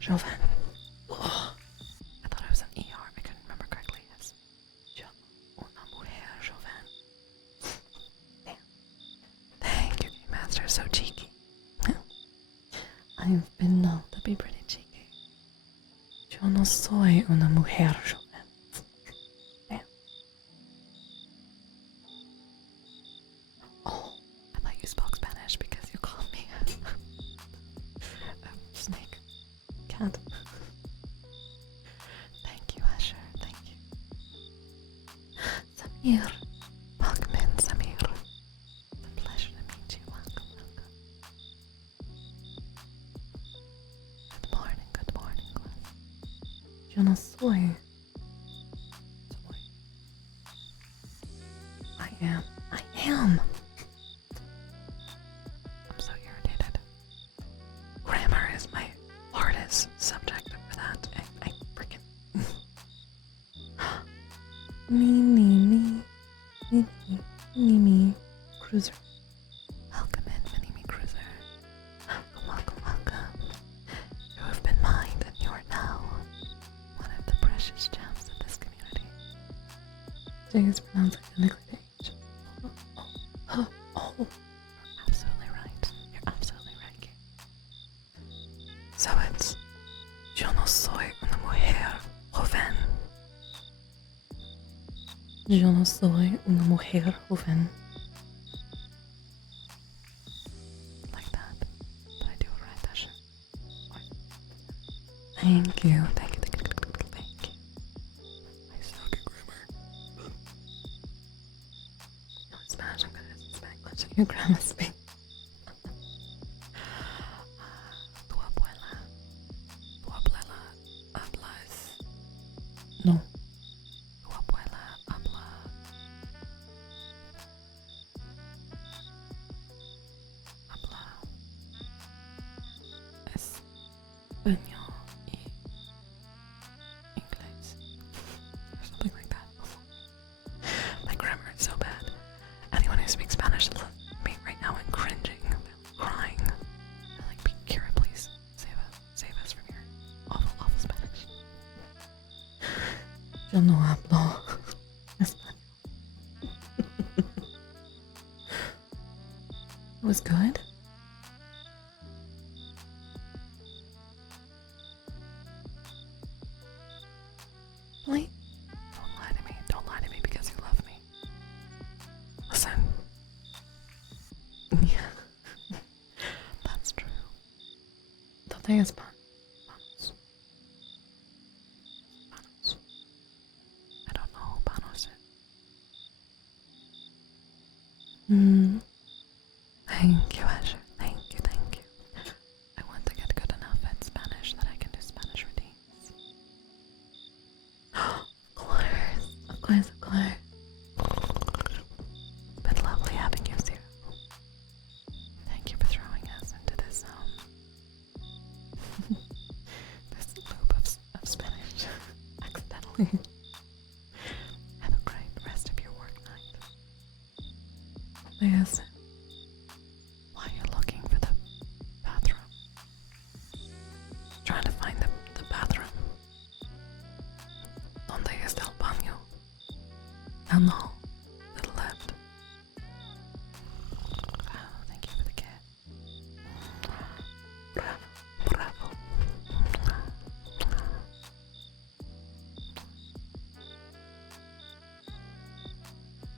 Joven. I thought it was an ER. I couldn't remember correctly. It's yo una mujer joven. Damn. Thank you, Game Master. So cheeky. I've been known to be pretty cheeky. Yo no soy una mujer joven. Damn. Oh, I thought you spoke Spanish because you called me a snake. Cat. Thank you, Asher. Thank you. Samir. Welcome in, Samir. It's a pleasure to meet you. Welcome, welcome. Good morning, class. Yo no soy. I am. I'm so irritated. Grammar is my hardest subject for that. I freaking... Me, cruiser. Welcome in, Mini-Me Cruiser. Welcome, welcome. You have been mined and you are now one of the precious gems of this community. Jay is pronounced identically to H. Oh. You're absolutely right. You're absolutely right, Kate. So it's... Yo no soy una mujer joven. Yo no soy una mujer joven. Like that. Did I do it right, Asher? Thank you. Thank you. I suck at grammar. No, in Spanish, I'm good at Spanish. You grammar speak. Tu abuela hablas. No. Tu abuela habla. Español y inglés. Or something like that. My grammar is so bad. Anyone who speaks Spanish is me right now and cringing, crying. They're like, Kira, please save us from your awful Spanish. Yo no hablo español. It was good. Really? Don't lie to me because you love me. Listen. Yeah. That's true. ¿Dónde es Panos? I don't know who Panos is. Thank you, Asher. Thank you. I want to get good enough at Spanish that I can do Spanish readings. Of course. Been lovely having you, Zero. Thank you for throwing us into this this loop of Spanish accidentally. Have a great rest of your work night. Yes. While you're looking for the bathroom, trying to find the bathroom. ¿Dónde está el baño? Down the hall, to the left. Oh, thank you for the cat. Bravo.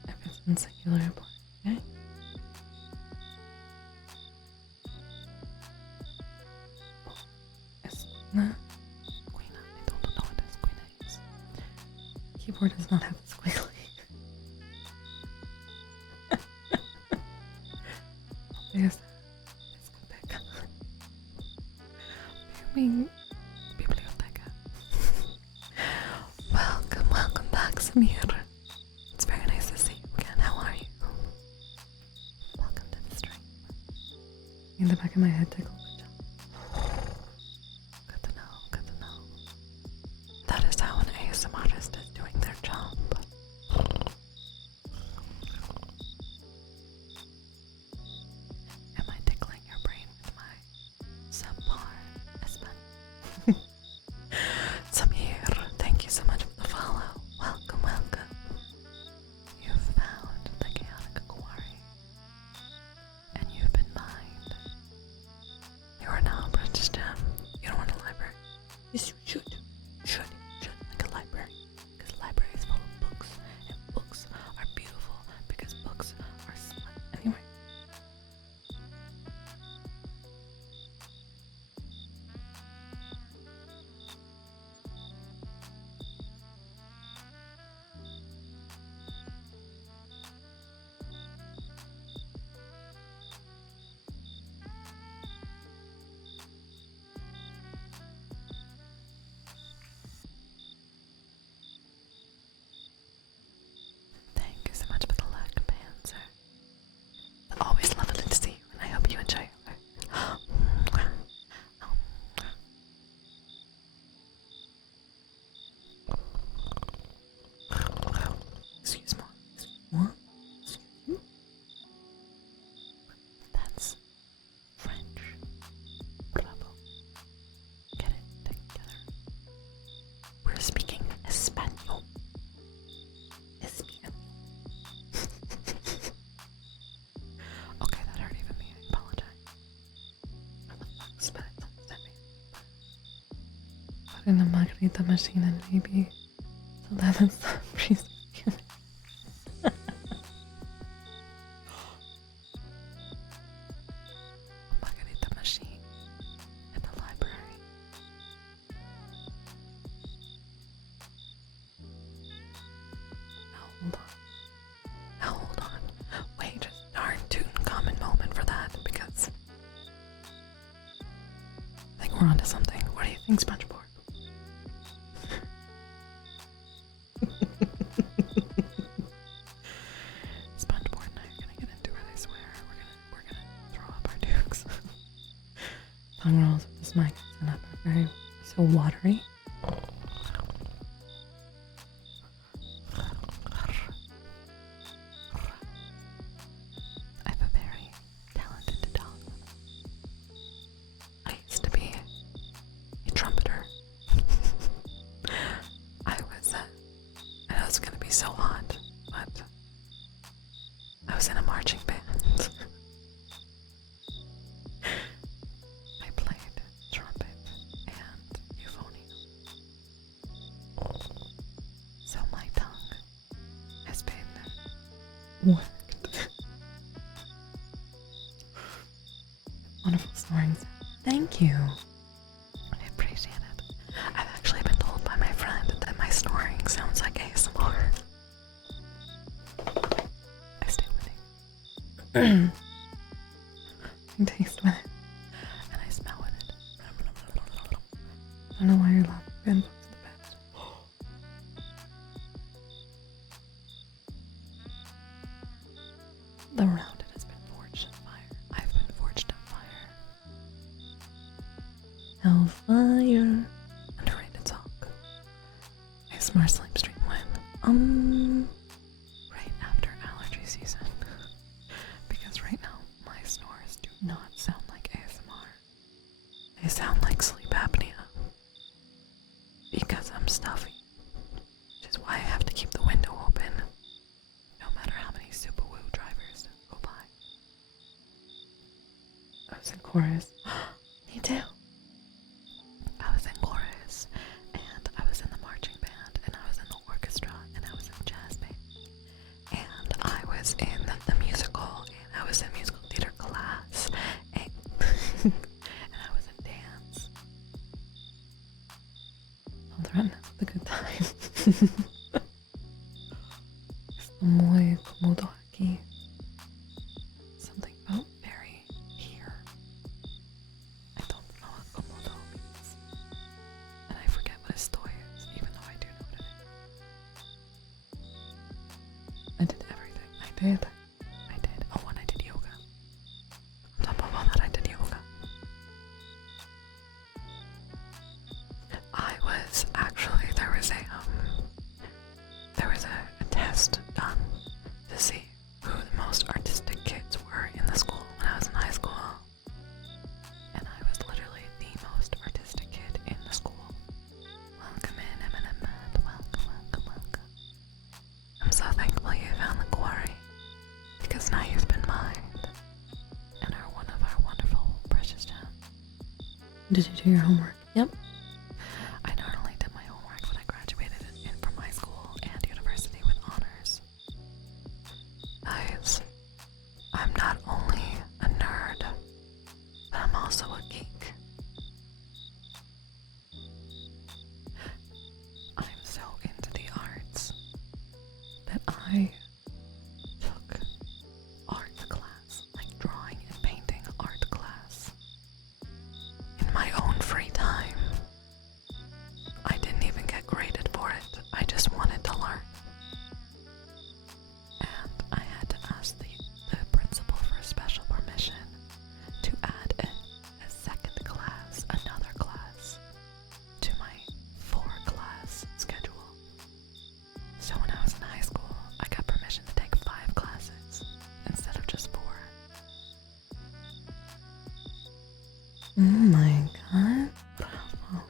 If it's in singular, okay? It's not. Queen, I don't know what this Queen is. keyboard does not have a squiggly. Yes, discoteca. Biblioteca. Welcome back, Samir. It's very nice to see you again. How are you? Welcome to the stream. In the back of my head tickle. Good to know. That is how an ASMR artist is doing their job. Am I tickling your brain with my subpar Espan? Samir, thank you so much for the follow. Welcome. You've found the chaotic quarry, and you've been mined. You are now a British gem. You don't want a library. Yes, you should. Like a library. Because a library is full of books, and books are beautiful because books are smart. Anyway. Thank you so much for the luck, Panzer. Always lovely to see you, and I hope you enjoy your work. Excuse me. What? That's French. Bravo. Get it together. We're speaking Espanol. Okay, that hurt even me. I apologize. What the fuck? Spit it. Don't at me. Put in a margarita machine and maybe the lemon freeze. Margarita machine at the library. Now hold on. Wait, darn tootin' common moment for that because I think we're onto something. What do you think, SpongeBob? SpongeBob and I are gonna get into it, I swear. We're gonna throw up our dukes. Tongue rolls with this mic set up are very so watery. I have a very talented tongue. I used to be a trumpeter. I know it's gonna be so hot, but I was in a marching band. I played trumpet and euphonium. So my tongue has been worked. Wonderful snoring sound. Thank you. I appreciate it. I've actually been told by my friend that my snoring sounds like ASMR. I stay with it. I taste with it. And I smell with it. I don't know why you're laughing. Ben, the best. The rounded has been forged in fire. I've been forged in fire. Hellfire. Underrated song. ASMR sleep stream when right after allergy season. Because right now my snores do not sound like ASMR. They sound like sleep apnea. Because I'm stuffy. Which is why I have to keep the window open. No matter how many super woo drivers go by. I was in chorus. Me too. I was in chorus, and I was in the marching band, and I was in the orchestra, and I was in jazz band, and I was in the musical, and I was in musical theater class, and, and I was in dance. Don't threaten us with a good time. muy cómodo aquí. Something about very here. I don't know what cómodo means. And I forget what estoy is, even though I do know what it is. I did everything. I did. Oh, and I did yoga. On top of all that, I did yoga. There was a test done to see who the most artistic kids were in the school when I was in high school. And I was literally the most artistic kid in the school. Welcome in, Eminem Matt. Welcome. I'm so thankful you found the quarry, because now you've been mined and are one of our wonderful precious gems. Did you do your homework? Yep. I not only did my homework, but I graduated from high school and university with honors. Guys, I'm not only a nerd, but I'm also a geek. I'm so into the arts that I took art class, like drawing and painting art class, in my own free time. I didn't even get graded for it. I just wanted to learn. And I had to ask the principal for special permission to add a second class, another class, to my 4-class schedule. So when I was in high school, I got permission to take 5 classes instead of just 4. Oh my god. Bravo.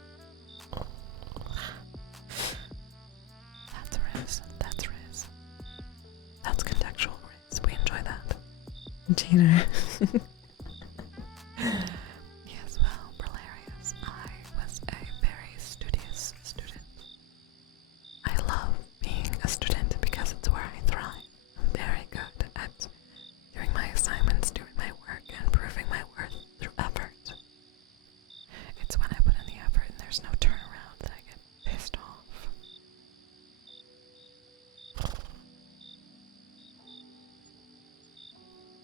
That's Riz. That's contextual Riz. We enjoy that. Cheater. Yes, well, Brillarius, I was a very studious student. I love being a student because it's where I thrive. I'm very good at doing my assignments, doing my work, and proving my worth through effort. It's when I put in the effort and there's no turnaround that I get pissed off.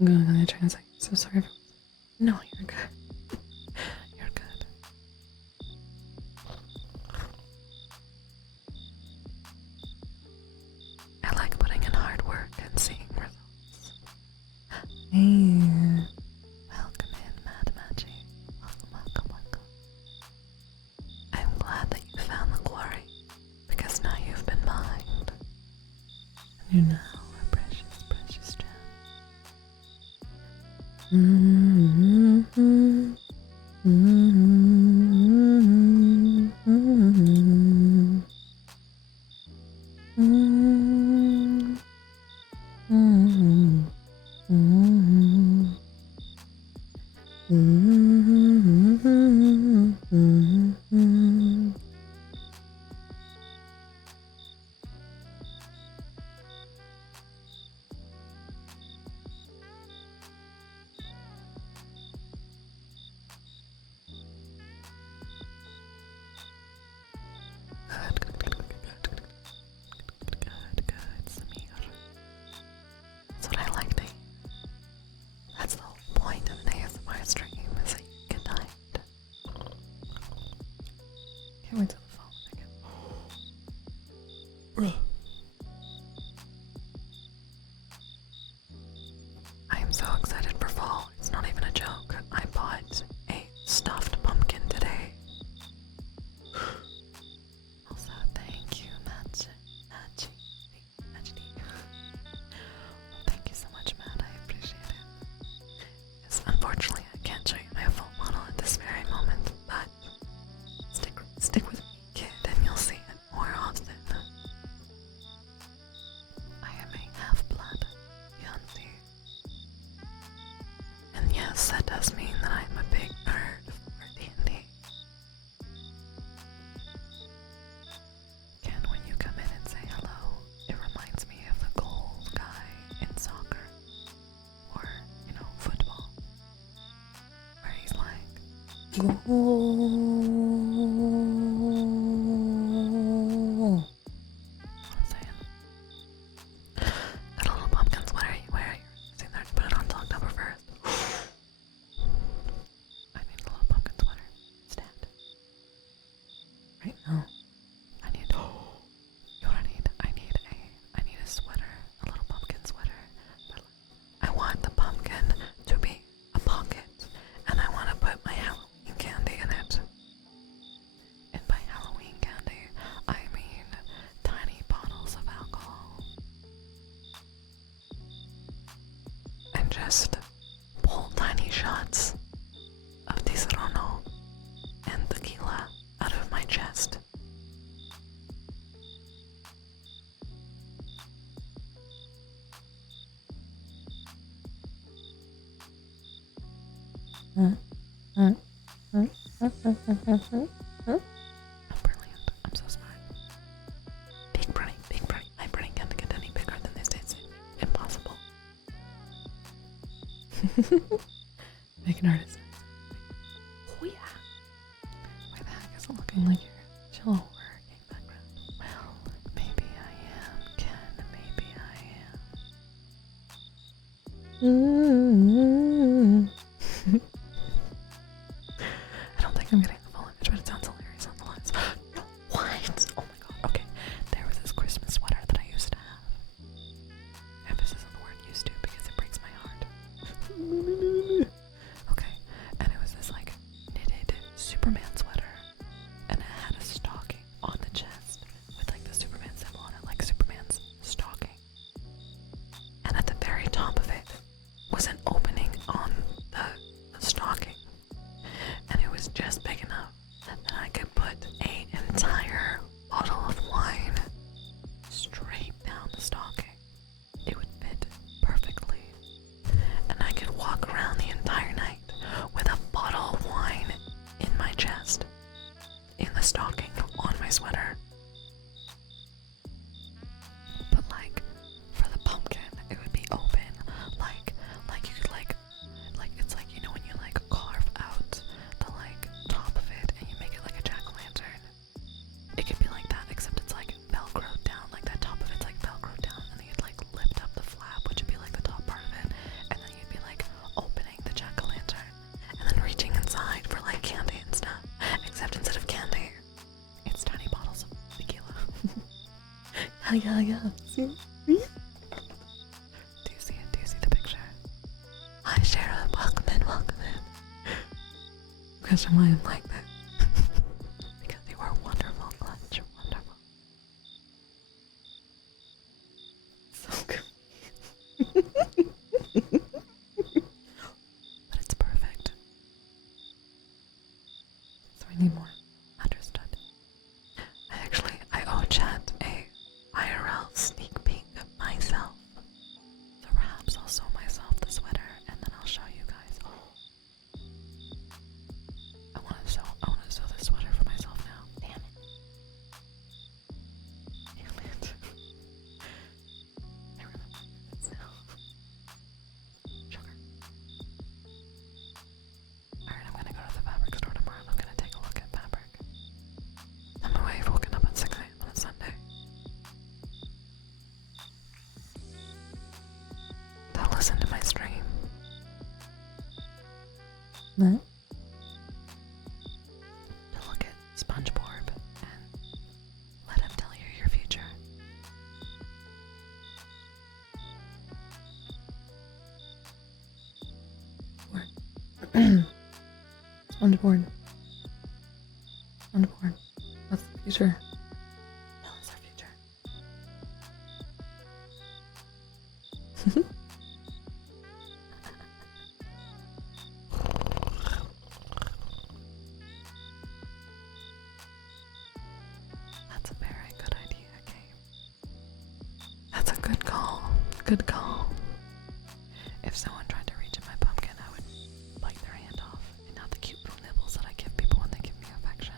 I'm gonna translate. So sorry. No, you're good. You're good. I like putting in hard work and seeing results. Hey. Welcome in, Mad Magi. Welcome. I'm glad that you found the quarry, because now you've been mined. And you're now a precious gem. Good, Samir. That's what I like to hear. That's the whole point of an ASMR stream, is that you get timed. Can't wait till the fall again. I am so excited for fall. It's not even a joke. I bought a stuffed pumpkin today. Also, thank you, Nachi. Thank you so much, Matt. I appreciate it. Yes, unfortunately, I can't show you my full model at this very moment, but stick with me, kid, and you'll see it more often. I am a half-blood yuan-ti. And yes, that does mean that I'm a big nerd for D&D. Again, when you come in and say hello, it reminds me of the gold guy in soccer, or, football, where he's like, goal. What I'm saying. just pull tiny shots of Tisarono and tequila out of my chest. I'm brilliant. I'm so smart. Big brain, big brain. My brain can't get any bigger than this. It's impossible. Make an artist. Oh yeah. Why the heck is it looking like your cello horror game background? Well, maybe I am, Ken. Maybe I am. I don't think I'm getting the full image, but it sounds hilarious on the lines. No, what? Oh my god. Okay, there was this Christmas sweater that I used to have. Emphasis on the word used to because it breaks my heart. Okay, and it was this like knitted Superman sweater, and it had a stocking on the chest with like the Superman symbol on it, like Superman's stocking. And at the very top of it was an opening on the stocking, and it was just big enough that I could put an entire bottle of wine straight down the stocking. It would fit perfectly, and I could walk around the entire night with a bottle of wine in my chest, in the stocking, on my sweater. But like, for the pumpkin, it would be open, like you could like it's like, you know, when you like carve out the like top of it and you make it like a jack-o'-lantern. It could be like that, except it's like velcroed down, like that top of it's like velcroed down, and then you'd like lift up the flap, which would be like the top part of it, and then you'd be like opening the jack-o'-lantern and then reaching inside for like candy and stuff. Except instead of candy, it's tiny bottles of tequila. Yeah. See? Do you see it? Do you see the picture? Hi, Shara. Welcome in. Question why I'm like that. Because you are wonderful, Clutch. Wonderful. So good. But it's perfect. So I need more. Understood. I owe Chat a IRL sneak peek of myself. So perhaps I'll sew myself the sweater and then I'll show you guys. Oh. I wanna sew this sweater for myself now. Damn it. I remember this now. Sugar. Alright, I'm gonna go to the fabric store tomorrow and I'm gonna take a look at fabric. I'm away for waking up at 6 a.m. on a Sunday. They'll listen to my stream. What? To look at SpongeBob and let him tell you your future. SpongeBob. That's the future. Tell us our future. That's a very good idea, Game. That's a good call. Good call. If someone tried to reach in my pumpkin, I would bite their hand off, and not the cute little nibbles that I give people when they give me affection.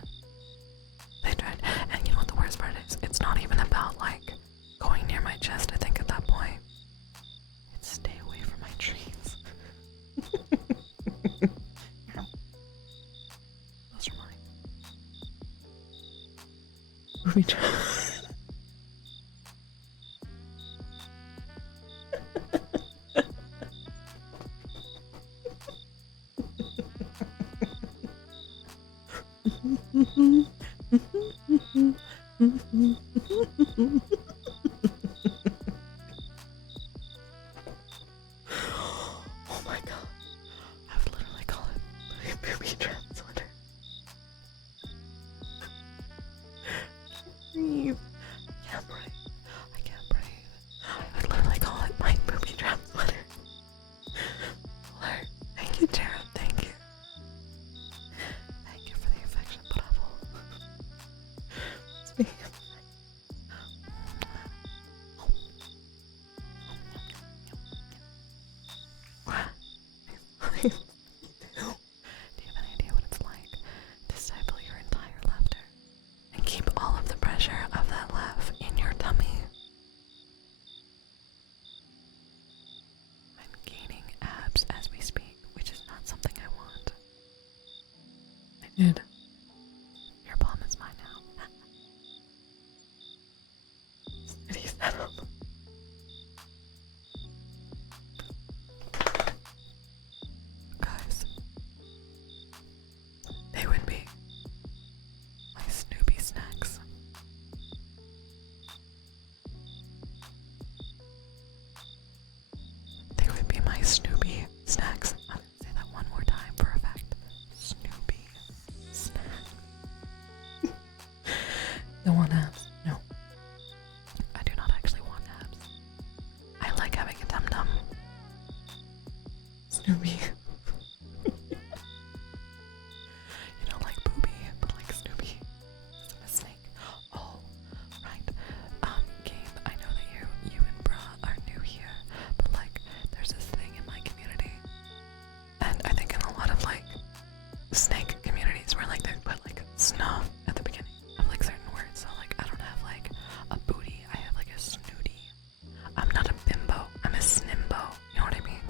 They tried, and you know what the worst part is? It's not even about like going near my chest. I think at that point, it's stay away from my trees. Those are mine. Booby trap. Oh my god. I would literally call it booby trap sweater. Breathe. I can't breathe. I would literally call it my booby trap sweater. Snoopy. You know, like Booby, but like Snoopy. Is a snake. Oh, right. Gabe, I know that you and Bra are new here, but like, there's this thing in my community, and I think in a lot of like snake communities where like they put like snuff at the beginning of like certain words. So like, I don't have like a booty, I have like a snooty. I'm not a bimbo, I'm a snimbo. You know what I mean?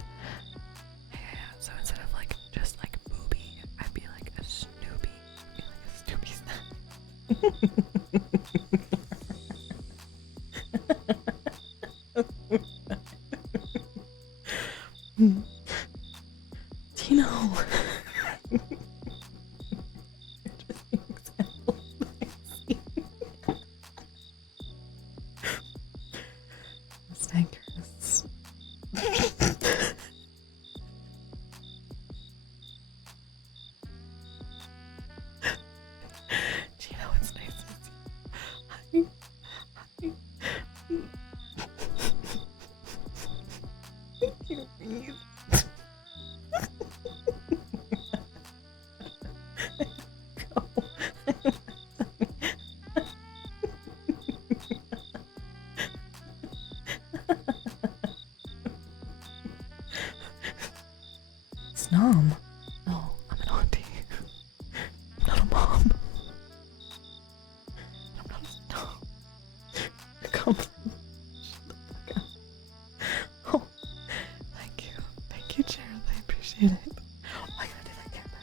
Yeah. So instead of like just like booby, I'd be like a snoopy. Be like a snoopy snack. Tino. Interesting example. Snankers. Gino, it's nice to see you. Hi. You breathe. Snom. No, I'm an auntie. I'm not a mom. I'm not a snob. Come. Oh, thank you. Thank you, Gerald. I appreciate it. Oh, I gotta do that camera.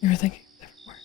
You were thinking a different word.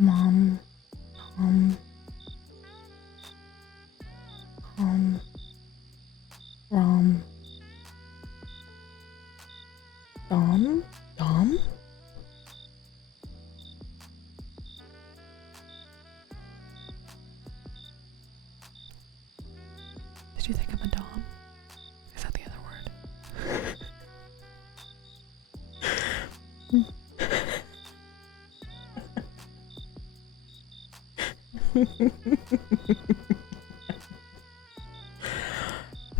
Mom, Rom, Dom? Did you think I'm a dom? Is that the other word?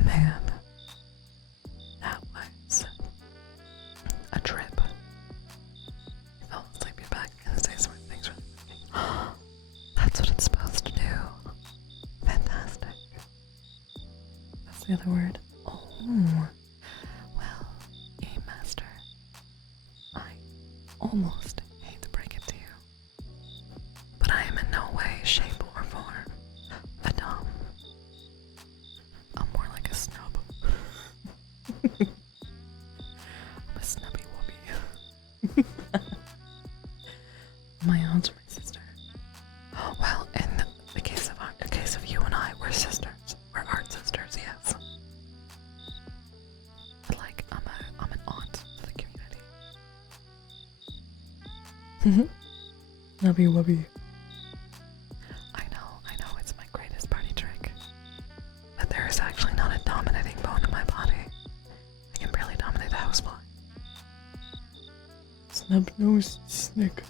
Man, that was a trip. You fell asleep, you're back, you're gonna say smart things really quickly. That's what it's supposed to do. Fantastic. That's the other word. Oh, well, Game Master, I almost hate to break it to you, but I am in no way, shape, or form a dom. I'm more like a snub. I'm a snubby whoopee. My aunt's my sister. Well, in the case of you and I, we're sisters. We're art sisters, yes. But like, I'm an aunt to the community. Nubby wubby. I know, it's my greatest party trick. But there is actually not a dominating bone in my body. I can barely dominate a housefly. Snub nose snick.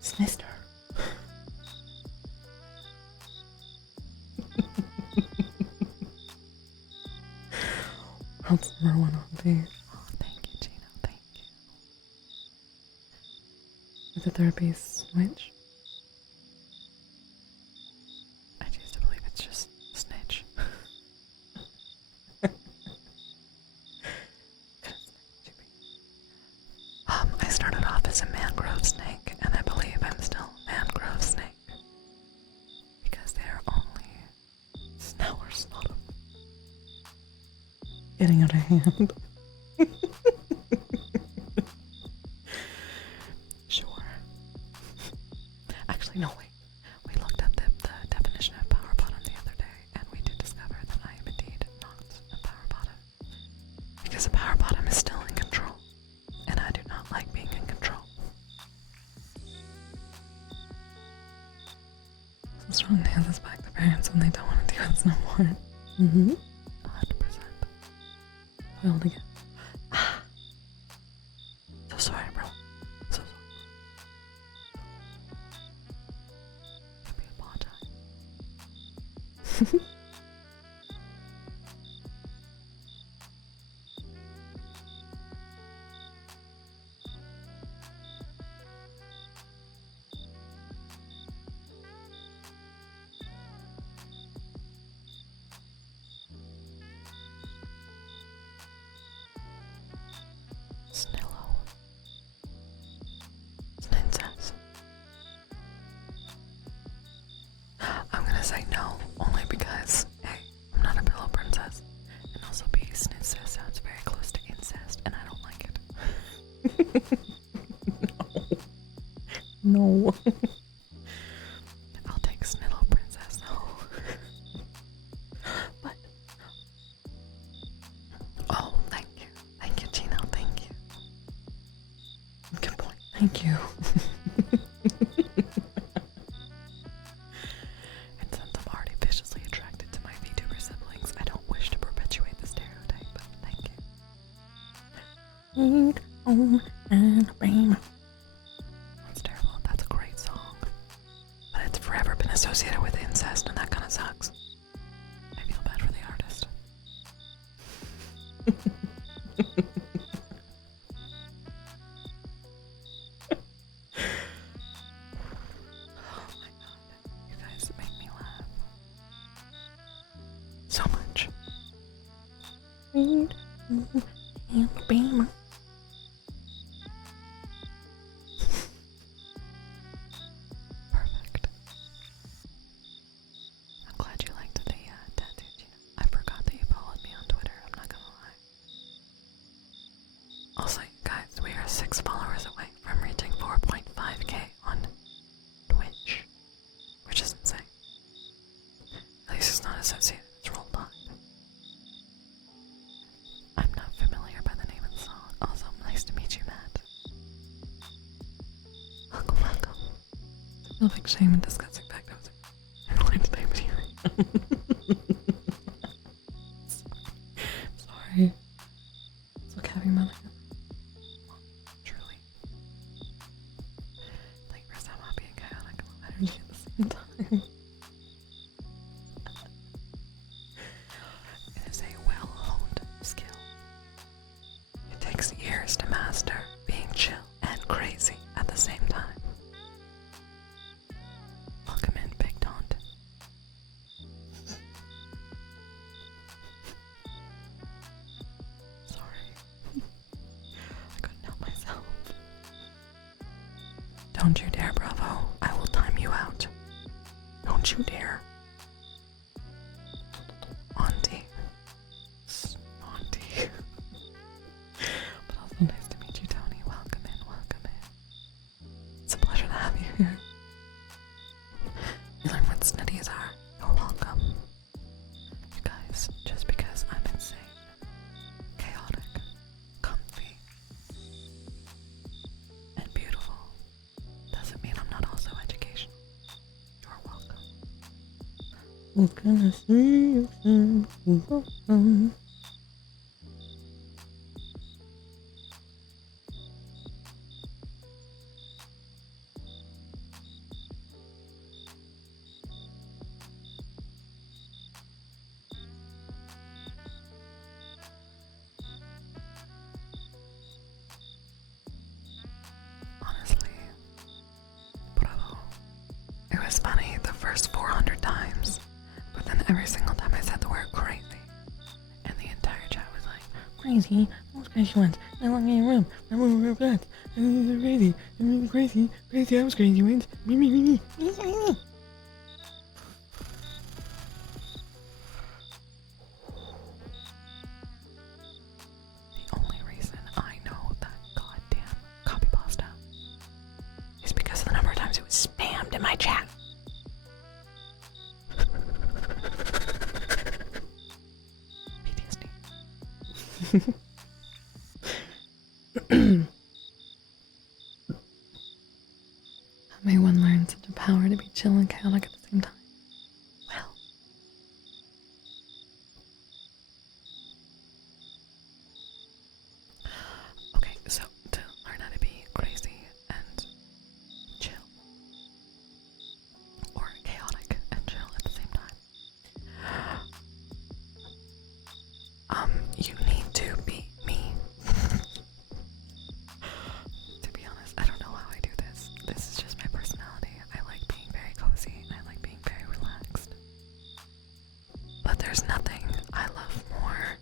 Snister. That's number one auntie. Oh, thank you, Gino, thank you. With the third piece, which? I choose to believe it's just snitch. still mangrove snake. Because they're only snowers, not Getting out of hand. sure. Actually, no, wait. We looked up the definition of power bottom the other day, and we did discover that I am indeed not a power bottom. Because a power bottom is still in control, and I do not like being in control. What's wrong to hand this back to parents when they don't want to do this no more? Mm-hmm. 100%. Well, again. So sorry, bro. So sorry. Could be a ball time. Snillo. Snincess. I'm gonna say no, only because A, I'm not a pillow princess, and also B, snincess sounds very close to incest, and I don't like it. No. I'll take Snillo princess though. But oh, thank you, Gino, thank you. Good point. Thank you. And since I'm already viciously attracted to my VTuber siblings, I don't wish to perpetuate the stereotype, but thank you. That's terrible. That's a great song. But it's forever been associated with incest, and that kind of sucks. I feel bad for the artist. Oh my god. You guys make me laugh. So much. Perfect. I'm glad you liked the tattoo, Gina. I forgot that you followed me on Twitter, I'm not gonna lie. Also, you guys, we are 6 followers away from reaching 4.5k on Twitch, which is insane. At least it's not associated with Roll Tide. I'm not familiar by the name of the song. Also, nice to meet you, Matt. Welcome, welcome. I feel like shame and disgusting fact that was annoying today, but here I am. Sorry. It's okay having my life. Truly. Like, first time I'm being chaotic and low energy at the same time. It is a well-honed skill. It takes years to master being chill and crazy at the same time. Welcome in, Big Taunt. Sorry. I couldn't help myself. Don't you dare, Bravo. I will time you out. Don't you dare. Auntie. Auntie. But also nice to meet you, Tony. Welcome in, welcome in. It's a pleasure to have you here. You learn what snitties are. You're welcome. You guys, just because I'm insane, chaotic, comfy, and beautiful doesn't mean I'm not also educational. You're welcome. What can I see? Honestly, bravo. It was funny the first 400 times, but then every single time I said the word crazy, and the entire chat was like, Crazy. Those crazy ones. I'm walking around. I'm over fast. I'm crazy. I'm crazy. Crazy. I was crazy once. Me. The only reason I know that goddamn copy pasta is because of the number of times it was spammed in my chat. PTSD. How may one learn such a power to be chill and chaotic at the same time? Well, okay, so to learn how to be crazy and chill, or chaotic and chill at the same time, you need to be me. To be honest, I don't know how I do this. This is just my personality. I like being very cozy and I like being very relaxed. But there's nothing I love more.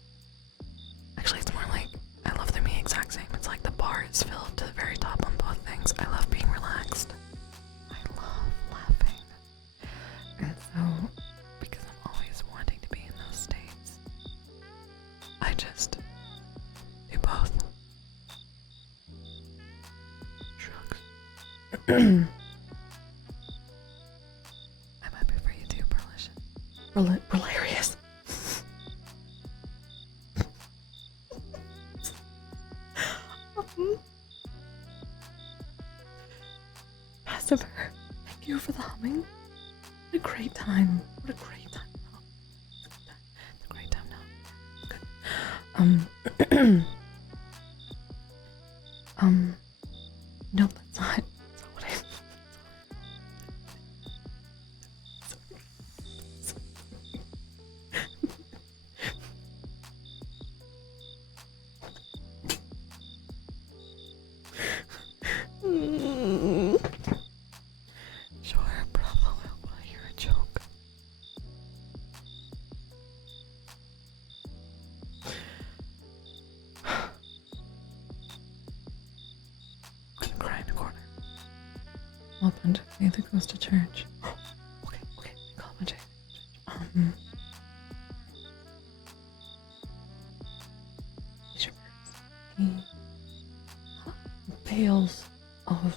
Actually, it's more like I love them the exact same. It's like the bar is filled to the very top on both things. I love being relaxed. I love laughing. And so, Because I'm always wanting to be in those states. I just do both. Shucks. I'm happy for you too, Perlish. hilarious. Pacifier, thank you for the humming. What a great time. What a great time. It's a great time now. Good. No, that's not what I. Sure, bravo, I want to hear a joke. I'm gonna cry in a corner. Call a bunch of faith that goes to church. Okay. Call a bunch of he bales of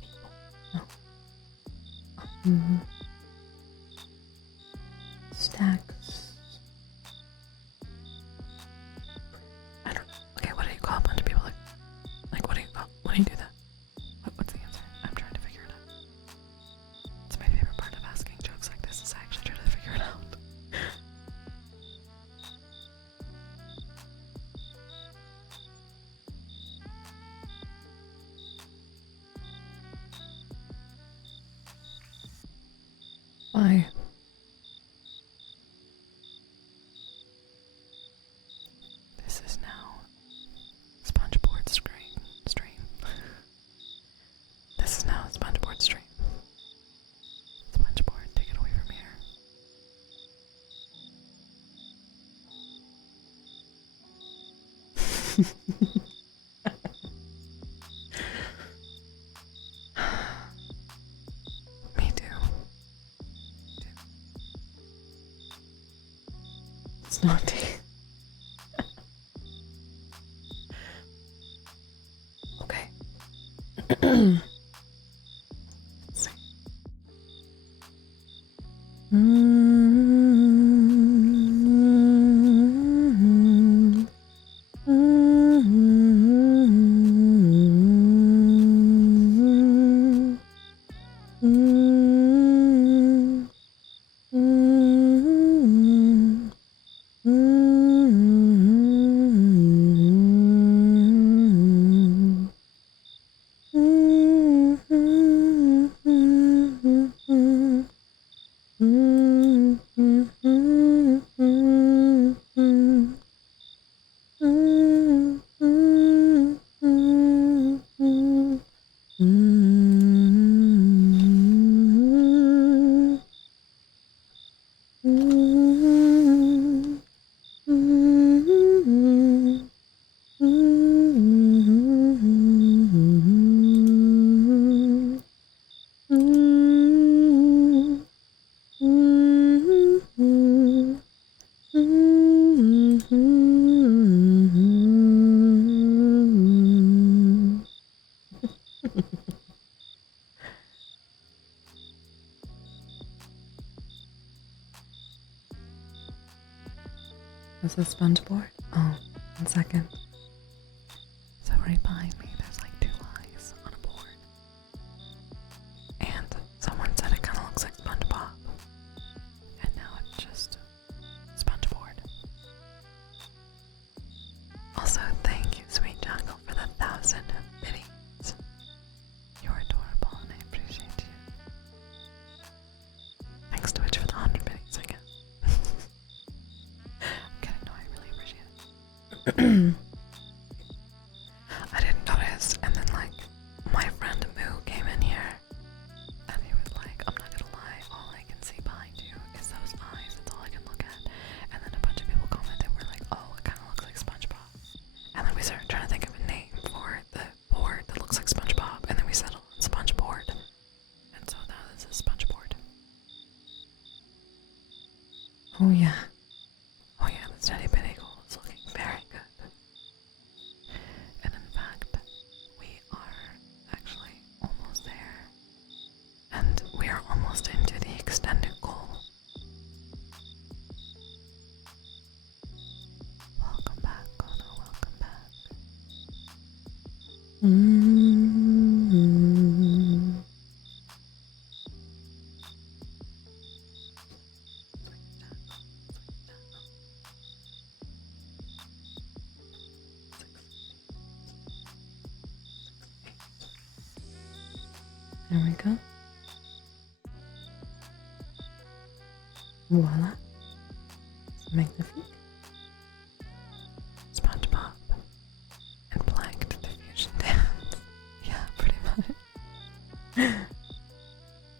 people. No. Stacks. I don't know. Okay, what do you call a bunch of people like what do you call, when you do that? What's the answer? I'm trying to figure it out. It's my favorite part of asking jokes like this is I actually try to figure it out. Why? This is now SpongeBoard stream. This is now SpongeBoard stream. SpongeBoard, take it away from here. Me too. It's not tea. Okay. Let's see. Is this sponge board? Oh, 1 second. So right behind me, there's like 2 eyes on a board. And someone said it kind of looks like SpongeBob. And now it's just SpongeBoard. Also, thank you, Sweet Jungle, for the 1,000 biddies. You're adorable and I appreciate you. Thanks Twitch for the 100 biddies, I guess. I'm kidding, no, I really appreciate it. I didn't notice, and then like my friend Moo came in here and he was like, I'm not gonna lie, all I can see behind you is those eyes, that's all I can look at. And then a bunch of people commented, were like, oh, it kinda looks like SpongeBob. And then we started trying to think of a name for the board that looks like SpongeBob, and then we settled on SpongeBoard. And so now this is SpongeBoard. Oh yeah. Oh yeah, the Steady Bitty Goal is looking very good. And in fact, we are actually almost there. And we are almost into the extended goal. Welcome back, Kono, welcome back. There we go. Voila. C'est magnifique. SpongeBob and Planked Diffusion Dance. Yeah, pretty much.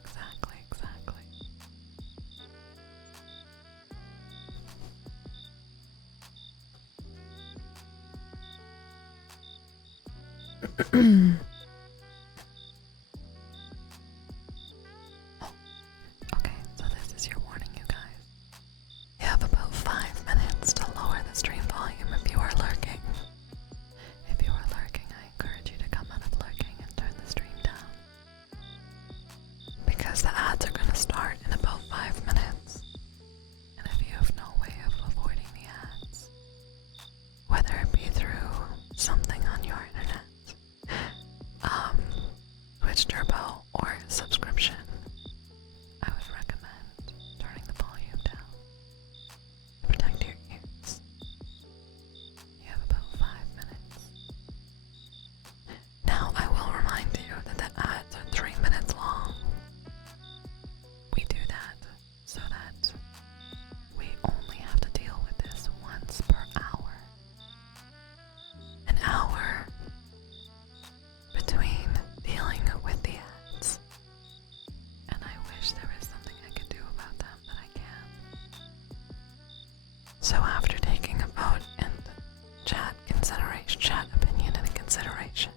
Exactly, exactly. Okay, so this is your warning, you guys. You have about 5 minutes to lower the stream volume if you are lurking. If you are lurking, I encourage you to come out of lurking and turn the stream down. Because the ads are going to start in about 5 minutes. And if you have no way of avoiding the ads, whether it be through something on your internet, Twitch Turbo, or subscription, I would recommend turning the volume down to protect your ears. You have about 5 minutes. Now, I will remind you that the ads are 3 minutes long. We do that so that we only have to deal with this once per hour. An hour between dealing with the ads. And I wish there was something I could do about them, but I can't. So after taking a vote and chat opinion and consideration,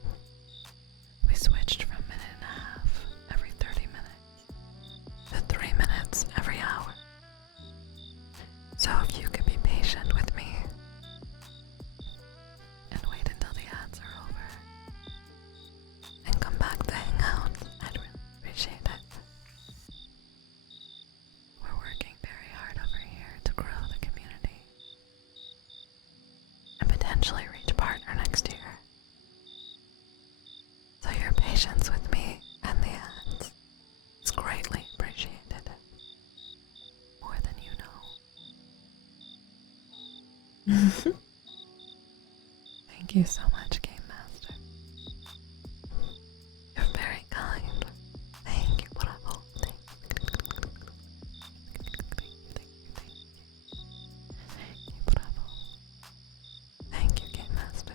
we switched from a minute and a half every 30 minutes to 3 minutes every hour. So if you could be patient with me and wait until the ads are over and come back to hang out, I'd really appreciate it. We're working very hard over here to grow the community and potentially reach partner next year. So your patience with me and the ads is greatly appreciated. More than you know. Thank you so much, Game Master. You're very kind. Thank you, bravo. Thank you, bravo. Thank you, Game Master.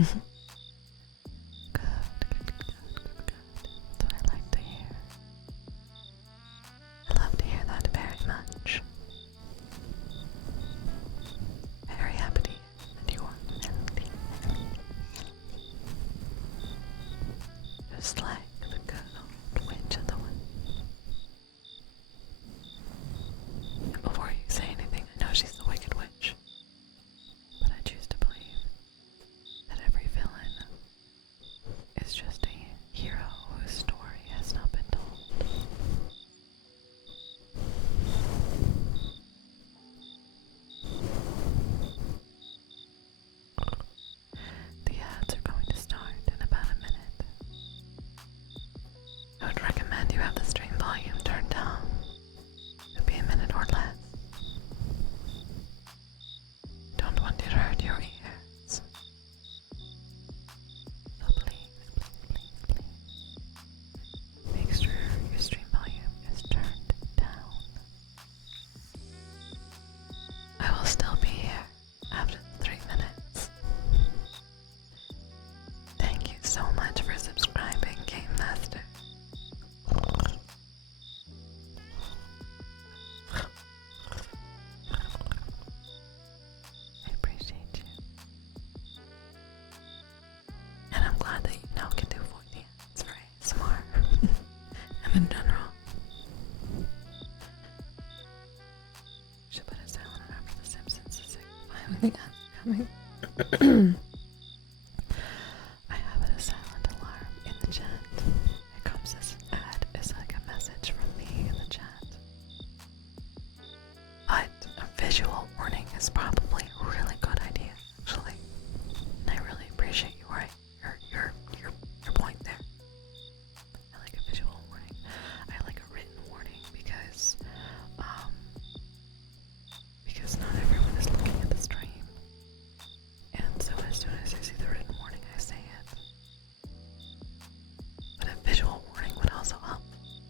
That's what I like to hear. I love to hear that very much. Very happy to hear that you are healthy. Just like the good old witch of the woods. And before you say anything, I know she's the wicked witch. But I choose to believe that every villain is just a hero whose story has not been told. The ads are going to start in about a minute. I would recommend you have the stream volume turned down. It'll be a minute or less. Don't want you to hurt your ears. So please, make sure your stream volume is turned down. I will still be here after the 3 minutes. Thank you so much for subscribing, Game Master. I appreciate you. And I'm glad that you now can do voice ads for ASMR and in general. Should put a silent alarm for the Simpsons to signify when the ads are coming. I have a silent alarm in the chat. It comes as an ad, as like a message from me in the chat. But a visual warning is probably a really good idea, actually. And I really appreciate your point there. I like a visual warning. I like a written warning because not everyone is looking at the stream. And so as soon as I see the written warning, I say it. But a visual warning would also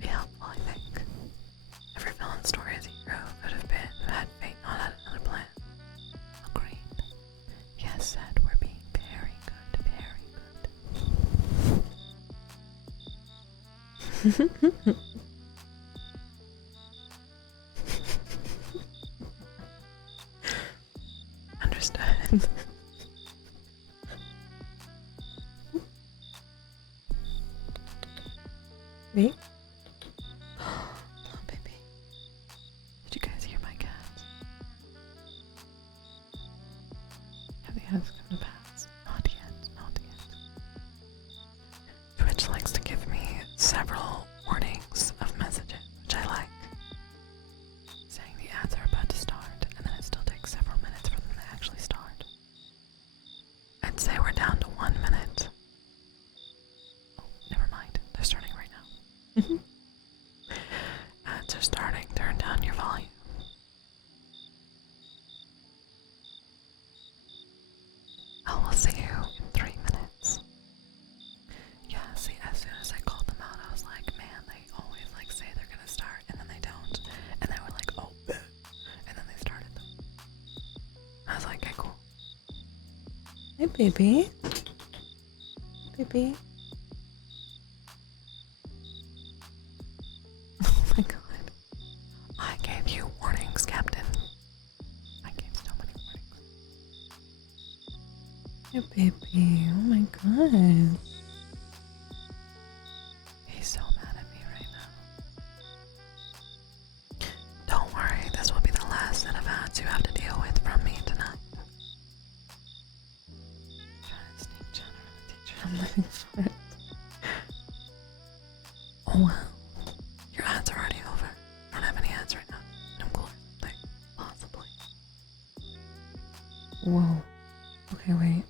be helpful, I think. Every villain story is a hero could have been who had fate not had another plan. Agreed. Yes, Ed, we're being very good, very good. Understood. Me? Oh, baby. Did you guys hear my cats? Have the ads come to pass? Not yet, not yet. Twitch likes to give me several warnings of messages, which I like. Saying the ads are about to start, and then it still takes several minutes for them to actually start. I'd say we're down to 1 minute. Oh, never mind. They're starting right now. Ads are starting. Turn down your volume. I will see you in 3 minutes. Yeah, see, as soon as I called them out, I was like, man, they always like say they're gonna start, and then they don't. And they were like, oh, and then they started them. I was like, okay, cool. Hey, baby. Baby. Oh my god. I gave you warnings, Captain. I gave so many warnings. Hey, baby. Oh my god. He's so mad at me right now. Don't worry, this will be the last set of ads you have to deal with from me tonight. Trying to sneak Jenner on the teacher. I'm living for it. Oh wow. Your ads are already over. I don't have any ads right now. I'm cool. Like, possibly. Whoa. Okay, wait.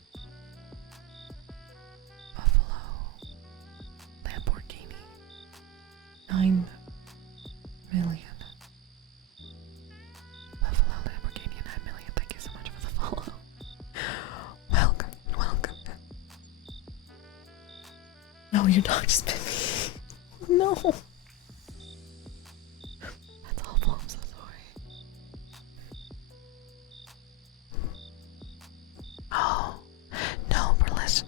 Buffalo. Lamborghini. 9 million. Buffalo Lamborghini 9 million. Thank you so much for the follow. Welcome, welcome. No, your dog just bit me. No. That's awful. I'm so sorry. Oh, no, Berliss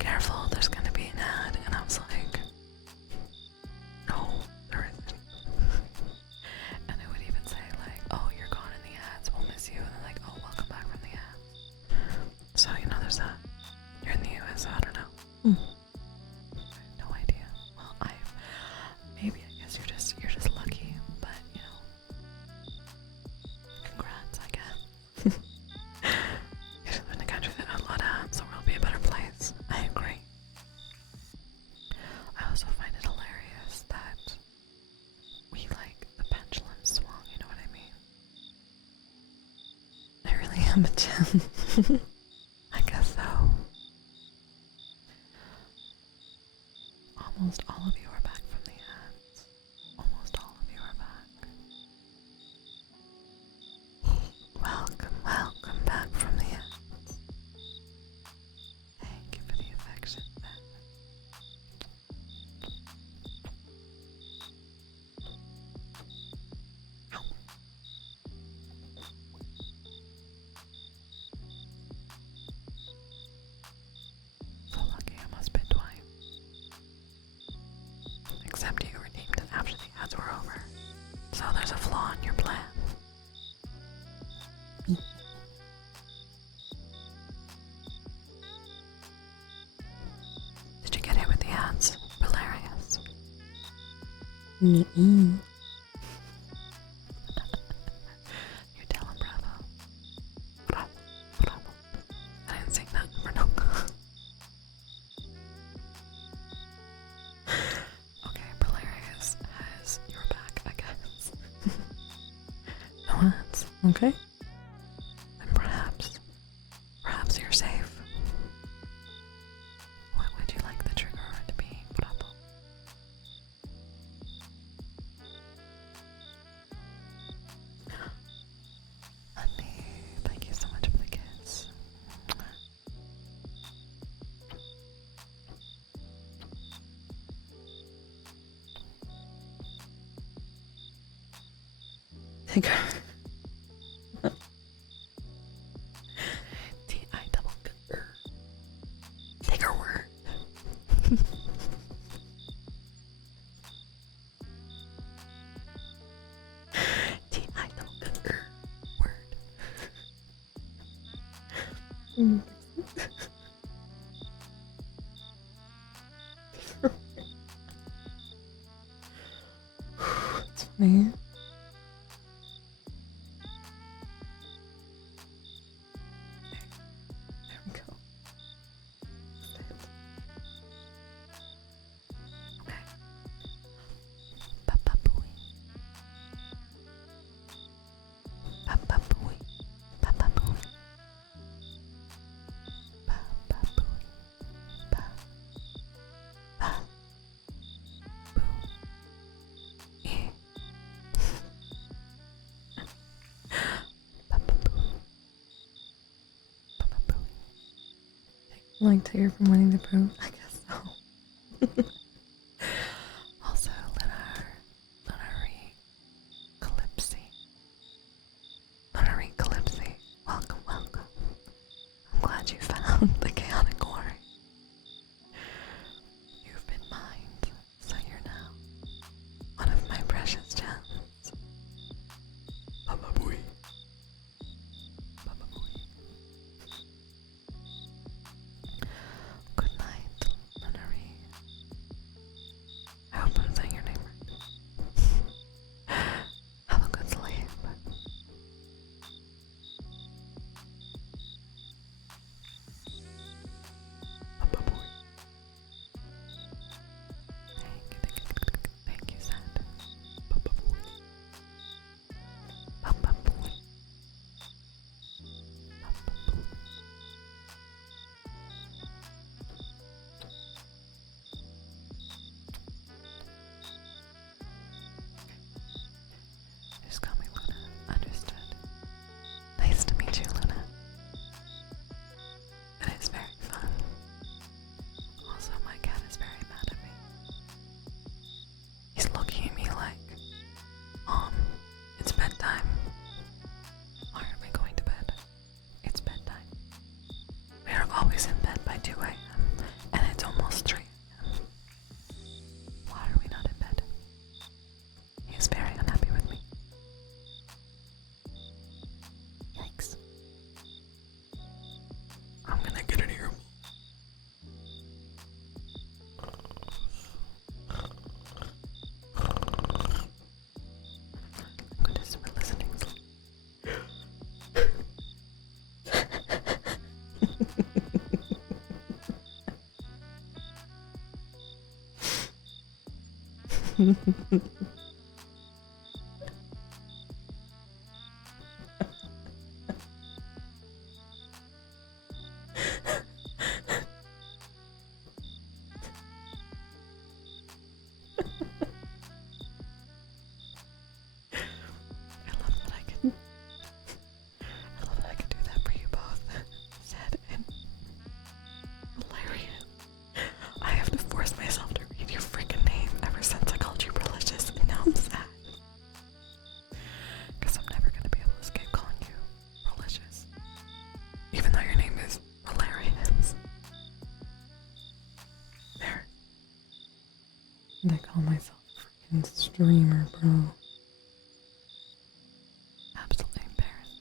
careful, there's gonna be an ad. And I was like, no, there isn't. And it would even say like, oh, you're gone in the ads, we'll miss you. And then like, oh, welcome back from the ads. So, you know, there's that. You're in the US, so I don't know. I have no idea. Well, maybe I guess you're just lucky, but you know, congrats, I guess. You should live in a country that has a lot of ads, the world will be a better place. I agree. I also find it hilarious that we like the pendulum swung, you know what I mean? I really am a gem. I guess so. Almost all of you are back from the ads. Almost all of you are back. Welcome back from the ads. Thank you for the affection. So lucky I must bid twice. Except you redeemed it after the ads were over. So there's a flaw in your plan. Did you get hit with the ads? Hilarious. You tell him bravo. Bravo. I didn't sing that for no. Okay, Hilarious has your back, I guess. No ads, okay? Then perhaps you're safe. What would you like the trigger to be, Bravo? Honey, thank you so much for the kiss. Take her. T-I-double-G-R. Take her word. T-I-double-G-R. Word. It's funny. There we go. Okay. Papa-booey. Papa-booey. Papa-booey. Papa-booey. Pa-pa-boo-ee. Papa-booey. Papa-booey. Like Tigger from Winnie the Pooh? I guess so. Also, Lunary Calypsy. Welcome. I'm glad you found the chaotic quarry. You've been mined, so you're now one of my precious gems. Papa-booey. Papa-booey. Good night, Lunary. I love that I can do that for you both. Sad and hilarious. I have to force myself to read your freaking name ever since I called you religious, and now I'm sad. Because I'm never going to be able to escape calling you religious. Even though your name is hilarious. There. I call myself a freaking streamer, bro. Absolutely embarrassed.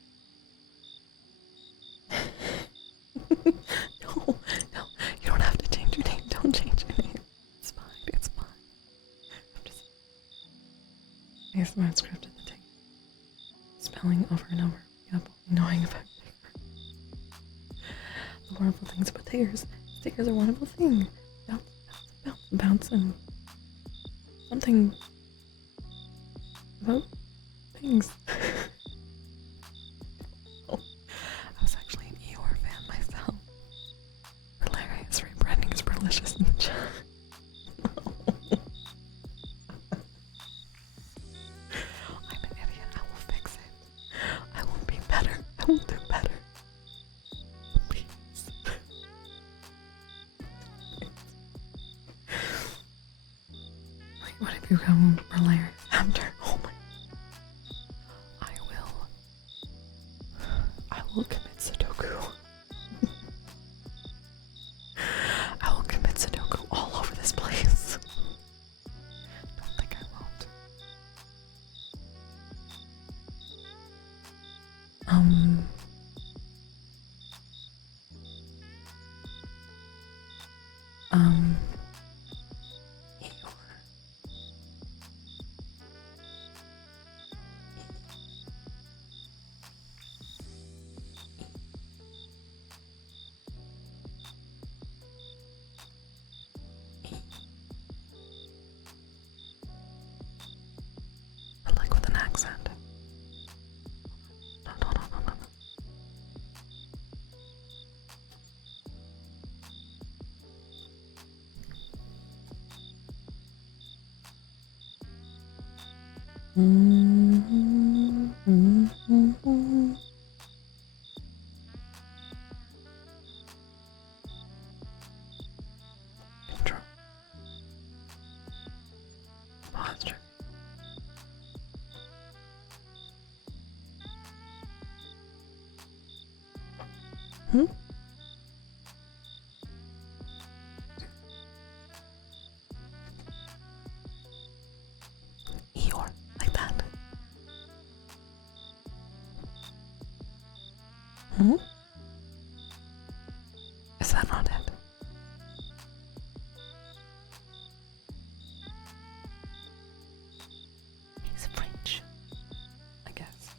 No, you don't have to change your name. Don't change your name. It's fine, it's fine. I'm just... I used to have scripted the tape. Spelling over and over. Yep, knowing about stickers. The wonderful things about stickers. Stickers are a wonderful thing. Bounce and something about things. I was actually an Eeyore fan myself. Hilarious rebranding is delicious in the chat. I'm an idiot. I will fix it. I will be better. I will do better. Please. Wait, what have you become hilarious after? Oh my. I will commit Sudoku. I will commit Sudoku all over this place. Don't think I won't. But like with an accent. No. Control. Posture. Eeyore, like that. Is that not it? He's French, I guess.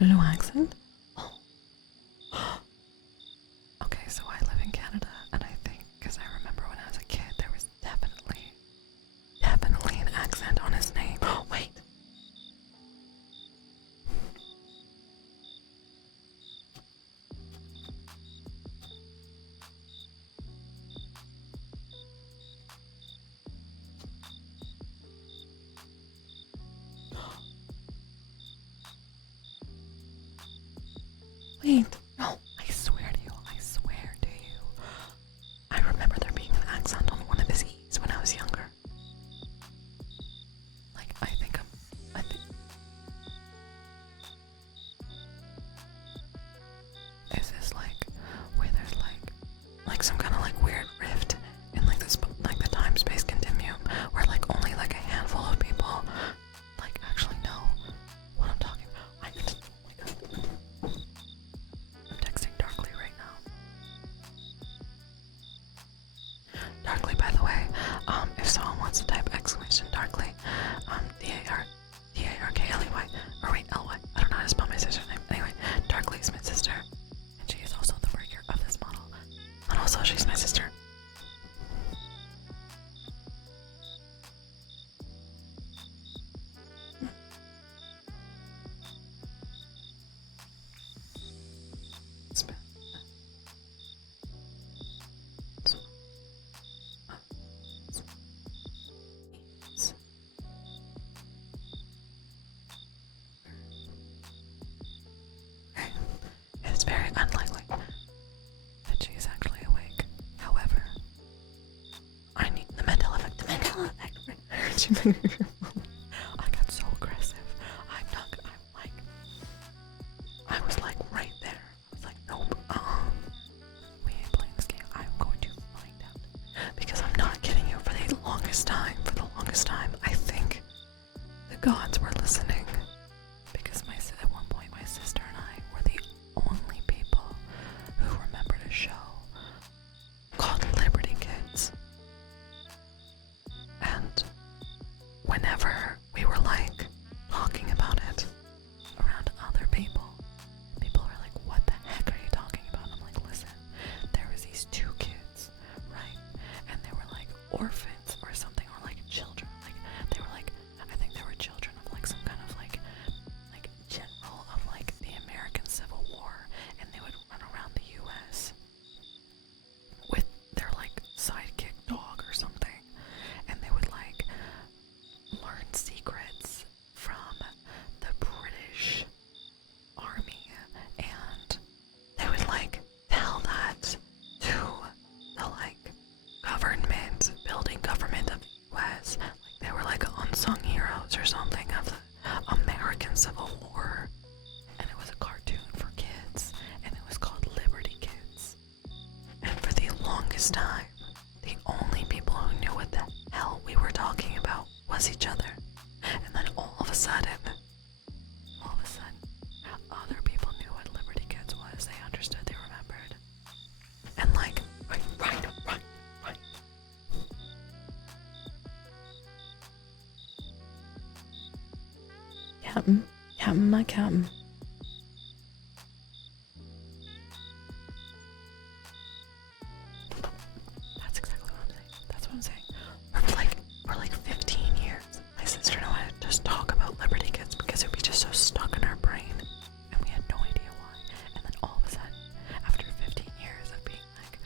No accent? Okay, so I live in Canada, and I think, because I remember when I was a kid, there was definitely an accent on his name. Oh, wait. Wait. No, I swear to you. I remember there being an accent on one of his E's when I was younger. Like, I think is this like, where there's like some kind of like weird rift in like this, like the time-space continuum, where like only like a handful of people like actually know what I'm talking about. Oh my god. I'm texting Darkly right now. Darkly, by the way, if someone wants to type exclamation Darkly, D-A-R-K-L-E-Y, or wait, L-Y, I don't know how to spell my sister's name. Anyway, Darkly is my sister, and she is also the you move your phone? I got so aggressive. I was like right there. I was like, nope, we ain't playing this game. I'm going to find out. Because I'm not kidding you, for the longest time, I think the gods were listening. Because at one point, my sister and I were the only people who remembered a show called Liberty Kids. And whenever we were like talking about it around other people were like, what the heck are you talking about? I'm like, listen, there was these two kids, right? And they were like orphans or something, or like children. Like they were like, I think they were children of like some kind of like general of like the American Civil War, and they would run around the US with their like sidekick dog or something, and they would like learn secrets from the British Army, and they would like tell that to the like building government of the US, like they were like unsung heroes or something of the American Civil War. And it was a cartoon for kids, and it was called Liberty Kids. And for the longest time, the only people who knew what the hell we were talking about was each other. And then all of a sudden, other people knew what Liberty Kids was. They understood, they remembered. And like, right. Captain, my captain. That's exactly what I'm saying. That's what I'm saying. For like 15 years, my sister and I would just talk about Liberty Kids because it would be just so stuck in our brain, and we had no idea why. And then all of a sudden, after 15 years of being like,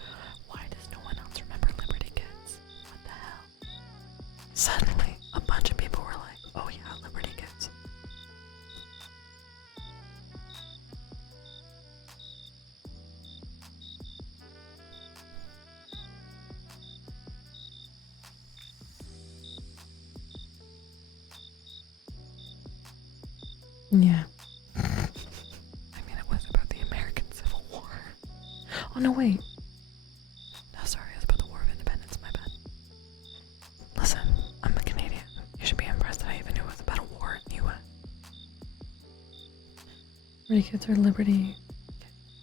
why does no one else remember Liberty Kids? What the hell? Suddenly, a bunch of people were like, oh yeah, Liberty Kids. Yeah. I mean, it was about the American Civil War. Oh no, wait. No, sorry, it was about the War of Independence, my bad. Listen, I'm a Canadian. You should be impressed that I even knew it was about a war in the US. Liberty Kids are Liberty.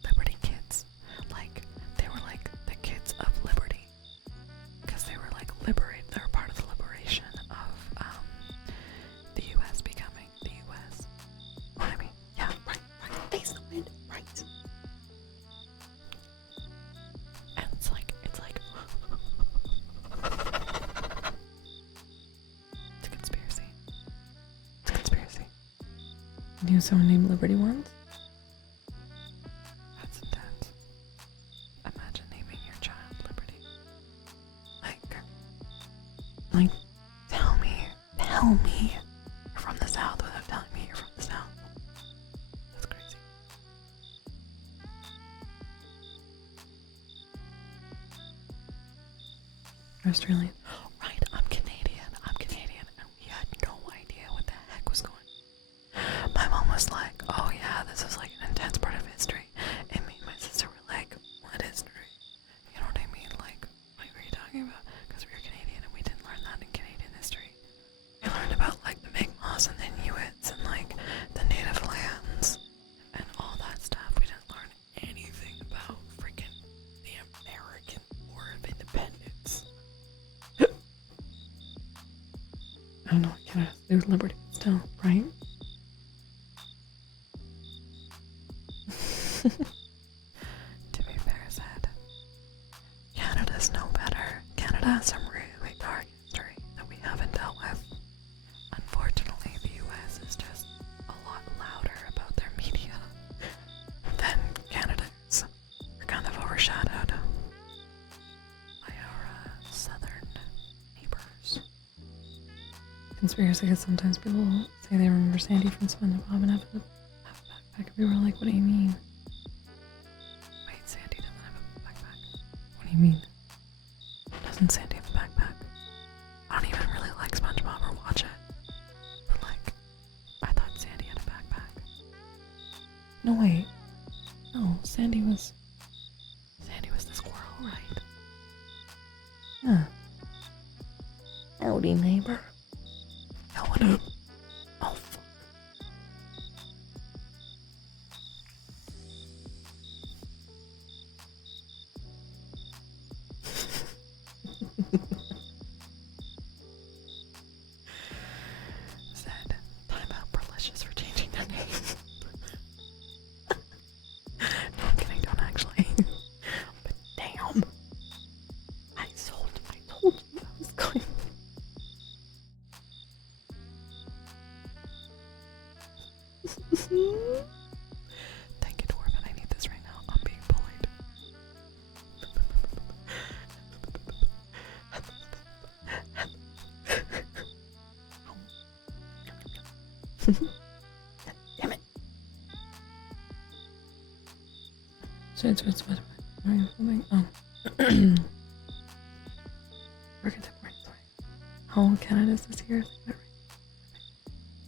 Liberty Kids. Like, they were like the kids of liberty. Because they were like liberated. They were part of the liberation of the US becoming the US. What I mean? Yeah, right. Face the wind, right. And it's like it's a conspiracy. It's a conspiracy. You knew someone named Liberty once? That's intense. Imagine naming your child Liberty. Like, tell me you're from the South without telling me you're from the South. That's crazy. Australian. Right, I'm Canadian, and we had no idea what the heck was going on. My mom was like, oh yeah, this is like an intense part of history. And me and my sister were like, what history? You know what I mean? Like, what were you talking about? Because we were Canadian and we didn't learn that in Canadian history. We learned about like the Mi'kmaq and the Inuits and like the native lands and all that stuff. We didn't learn anything about freaking the American War of Independence. I don't know what Canada has to do with Liberty still, right? To be fair said, Canada's no better. Canada has some really dark history that we haven't dealt with. Unfortunately, the US is just a lot louder about their media than Canada is. We're kind of overshadowed by our southern neighbors. Conspiracy, because sometimes people say they remember Sandy from SpongeBob and have a backpack, and people are like, what do you mean? Wait, Sandy doesn't have a backpack. What do you mean? Doesn't Sandy have a backpack? I don't even really like SpongeBob or No, wait. No, Sandy was the squirrel, right? Yeah. Howdy, neighbor. Yo, what up? Oh, fuck. Said, time out Perlicious for changing their name. No, I'm kidding, don't actually. But damn. I told you I was going. Thank you, Dwarven. I need this right now. I'm being bullied. Damn it. So it's what? Oh. Architect Martin. Oh, Canada's this year.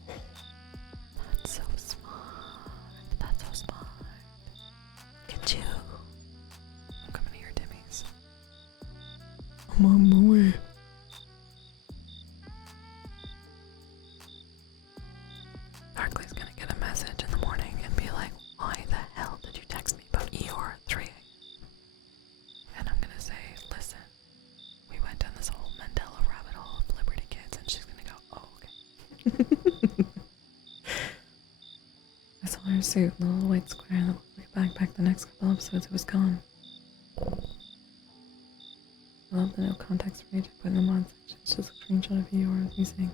That's so smart. That's so smart. Look at you. I'm coming to your Timmy's. I'm on my way. Barclay's gonna get a message in the morning and be like, why the hell did you text me about Eeyore at 3 a.m.? And I'm gonna say, listen, we went down this whole Mandela rabbit hole of Liberty Kids, and she's gonna go, oh, okay. I saw her suit in the little white square in the backpack the next couple episodes, it was gone. I love the no context page I put in the mod section. It's just a screenshot of Eeyore with me saying,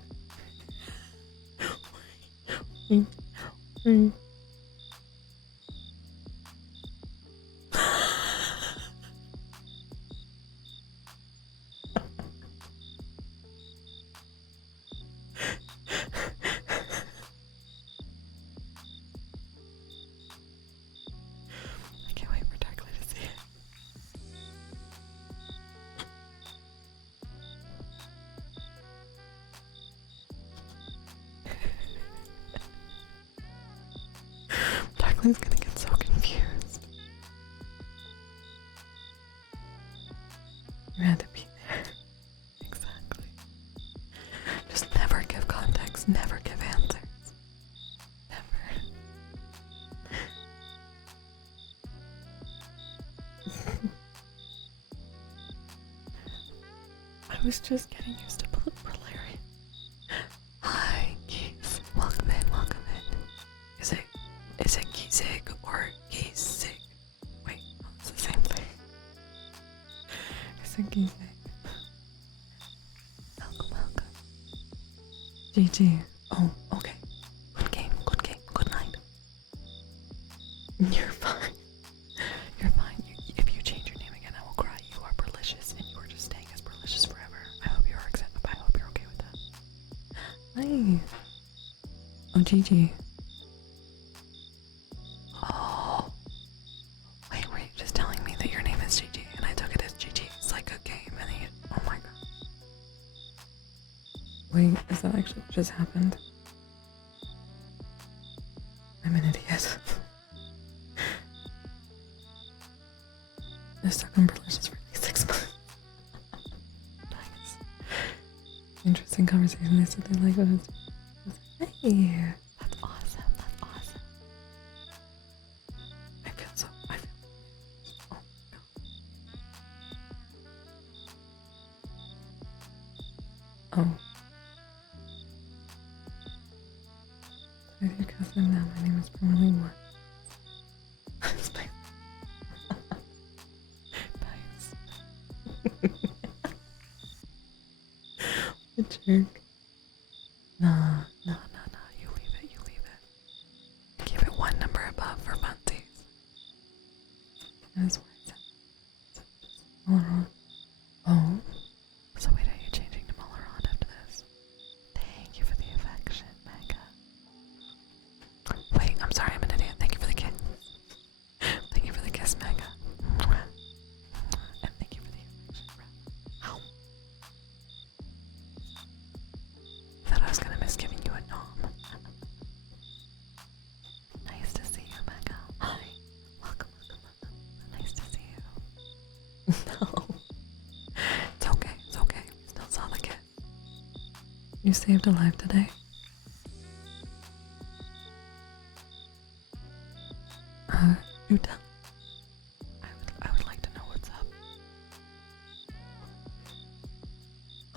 I can't wait for Darkly to see it. Darkly's gonna get so confused. You had to be there. Exactly. Just never give context, never give answers. Never. I was just getting used to Valerian. Hi, Geese. Welcome in, welcome in. Is it Giesig or Giesig? Wait, no, it's the same thing. Is it Giesig? Welcome, welcome. GG. Oh, okay. Good game, good night. You're fine. You're fine. If you change your name again, I will cry. You are Perlicious, and you are just staying as Perlicious forever. I hope you're accepted. I hope you're okay with that. Hi. Oh, GG. Oh. Wait, were you just telling me that your name is GG and I took it as GG? It's like a game and he. Oh my god. Wait, is that actually what just happened? I'm an idiot. I stuck on Perlicious for like 6 months. Nice. Interesting conversation. They said they like what it's. Hey, that's awesome. That's awesome. I feel. Oh my god. Oh. With your cousin now, my name is permanently one. Nice. A jerk. Nah, you leave it. Keep it one number above for funsies. That is why I said Molaron. Oh. So wait, are you changing to Molaron after this? Thank you for the affection, Mega. Wait, I'm sorry, I'm an idiot. Thank you for the kiss. Thank you for the kiss, Mega. And thank you for the affection, bro. Ow. Thought I was gonna miss giving you a nom. Nice to see you, Mega. You saved a life today. You tell. I would like to know what's up.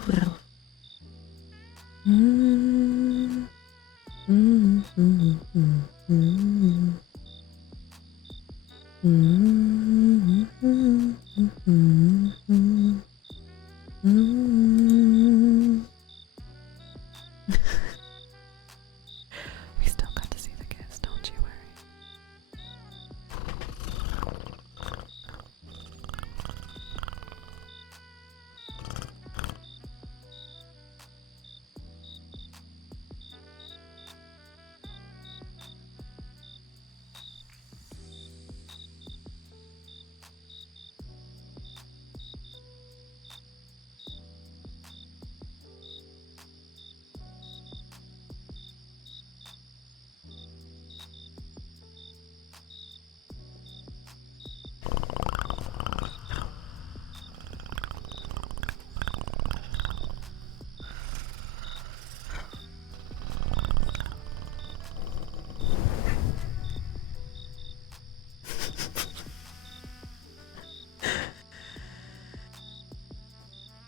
Well. Mm. Mm. Mm. Mm. Mm. Mm. Mm. Mm. Mm. Mm. We still got to see the kiss, don't you worry.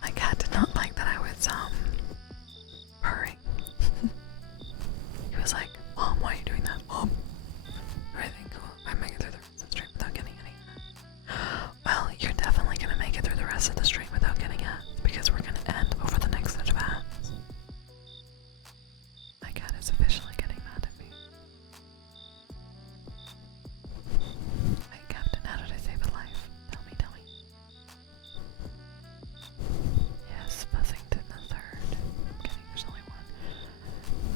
My cat did not like that I was purring. He was like, Mom, why are you doing that? Mom, I think I'm making it through the rest of the stream without getting any. Well, you're definitely gonna make it through the rest of the stream without getting ads because we're gonna end over the next set of ads. My cat is officially getting mad at me. Wait, Captain, how did I save a life? Tell me, tell me. Yes, Buzzington the third. I'm kidding, there's only one.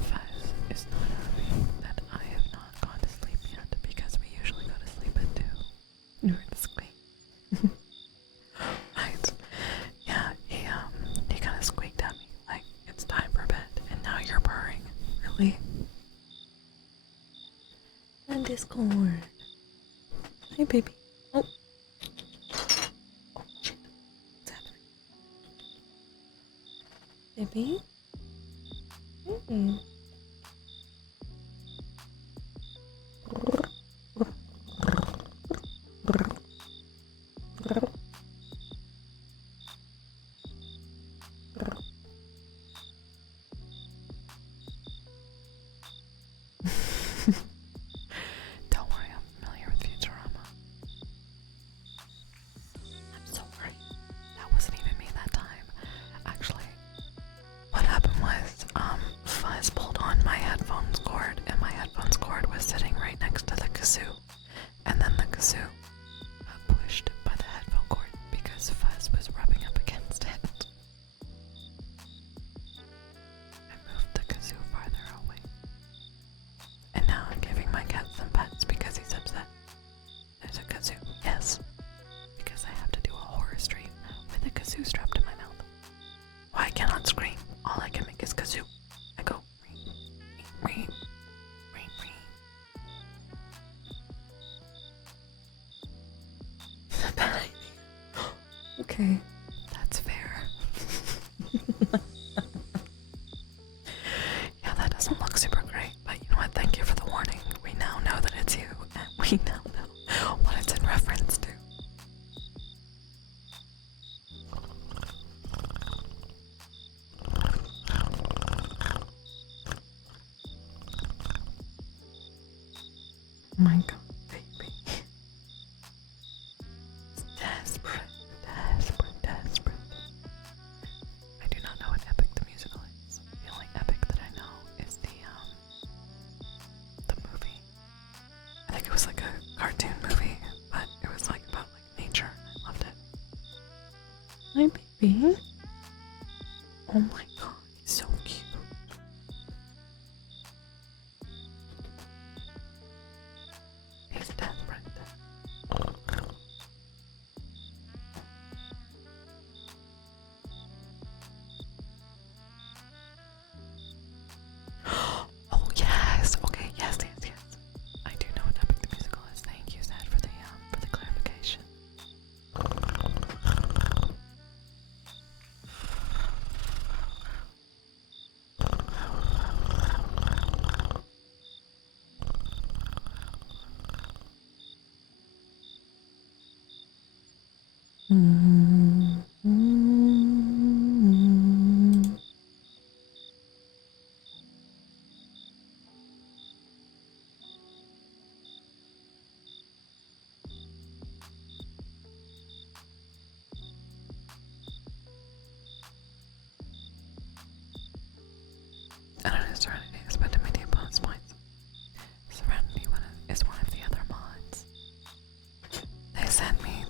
Fuzz is not happy that I have not gone to sleep yet because we usually go to sleep at 2. You heard the squeak. Right. Yeah, he kind of squeaked at me like it's time for bed, and now you're purring. Really? And Discord. Hi, baby. Oh. Oh, shit. What's happening? Baby? Mm-mm. Don't worry, I'm familiar with Futurama. I'm sorry. That wasn't even me that time. Actually, what happened was, Fuzz pulled on my headphones cord, and my headphones cord was sitting right next to the kazoo. And then the kazoo got pushed by the headphone cord because Fuzz was rubbing up against it. I moved the kazoo farther away. And now I'm giving my cat some pets because he's upset. There's a kazoo, yes. Because I have to do a horror stream with a kazoo strapped to my mouth. Well, I cannot scream. All I can make is kazoo. I go ring, ring, ring, ring. Bad idea. Okay. That's fair. Yeah, that doesn't look super great, but you know what? Thank you for the warning. We now know that it's you, and we now know what it's in reference to. Oh my god, baby. It's desperate, desperate, desperate. I do not know what epic the musical is. The only epic that I know is the movie. I think it was like a cartoon movie, but it was like about like nature. I loved it. Hi, baby. Oh my god, he's so cute. He's desperate. Oh yes, okay, yes, yes, yes. I do know what epic the musical is. Thank you, Zed, for the clarification. I don't know Serenity is, but immediate bonus points. Serenity is one of the other mods. They sent me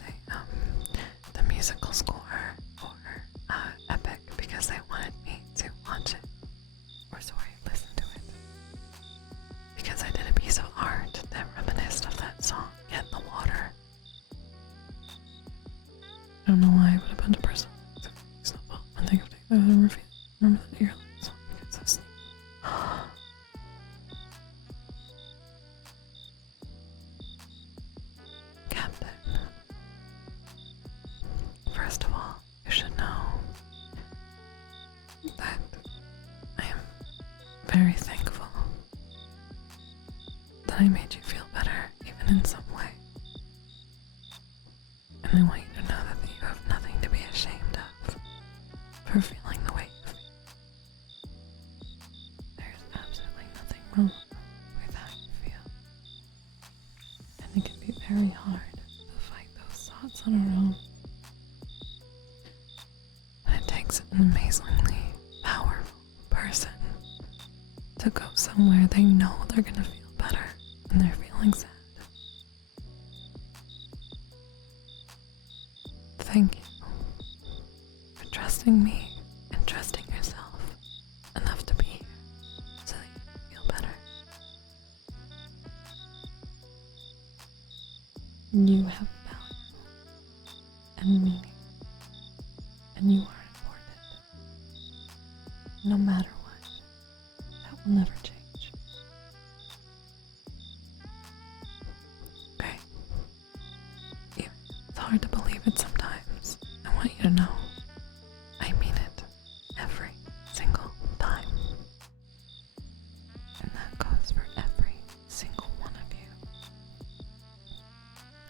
the musical score for Epic because they wanted me to watch it. Or sorry, listen to it. Because I did a piece of art that reminisced of that song, Get in the Water. I don't know why, but a bunch of personal one thing of remember that you're like song because that's Captain. First of all, you should know that I am very thankful that I made you feel better, even in some way. And I want you to know that you have nothing to be ashamed of for feeling the way you feel. There's absolutely nothing wrong with how you feel. and it can be very hard to fight those thoughts on our own. And it takes an amazingly powerful person to go somewhere they know they're gonna feel better when they're feeling sad. Thank you for trusting me and trusting yourself enough to be here so that you can feel better. You have value and meaning, and you are important. No matter what, that will never change. Okay? It's hard to believe it sometimes. I want you to know I mean it every single time. And that goes for every single one of you.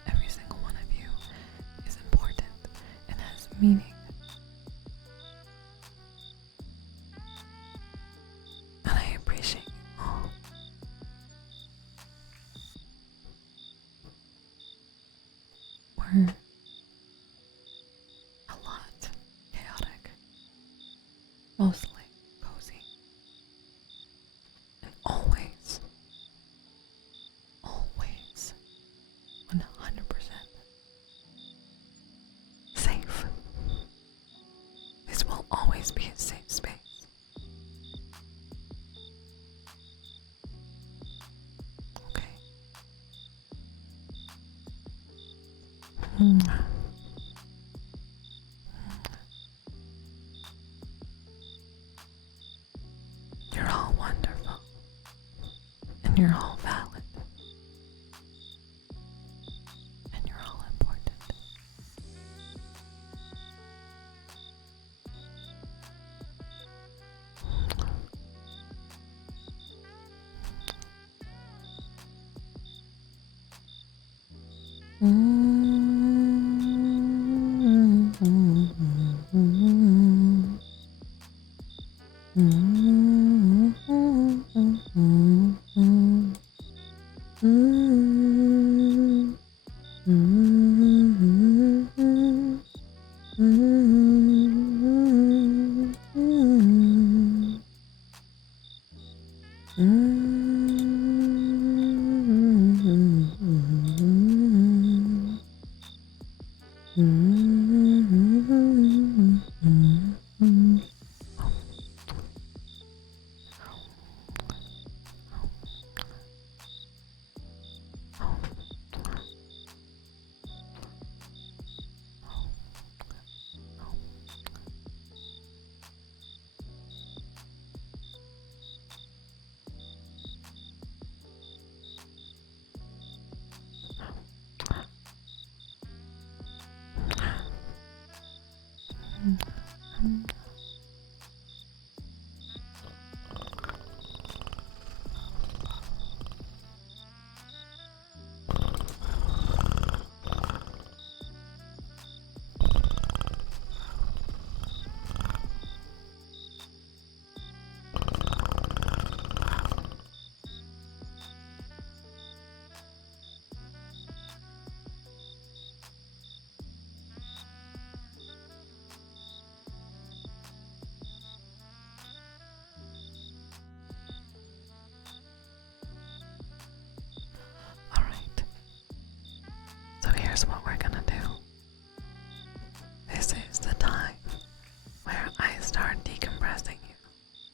Every single one of you is important and has meaning. And I appreciate you all. We're A lot chaotic, mostly cozy, and always 100% safe. This will always be a safe space. Okay? You're all wonderful, and you're all valid, and you're all important. here's what we're gonna do. This is the time where I start decompressing you.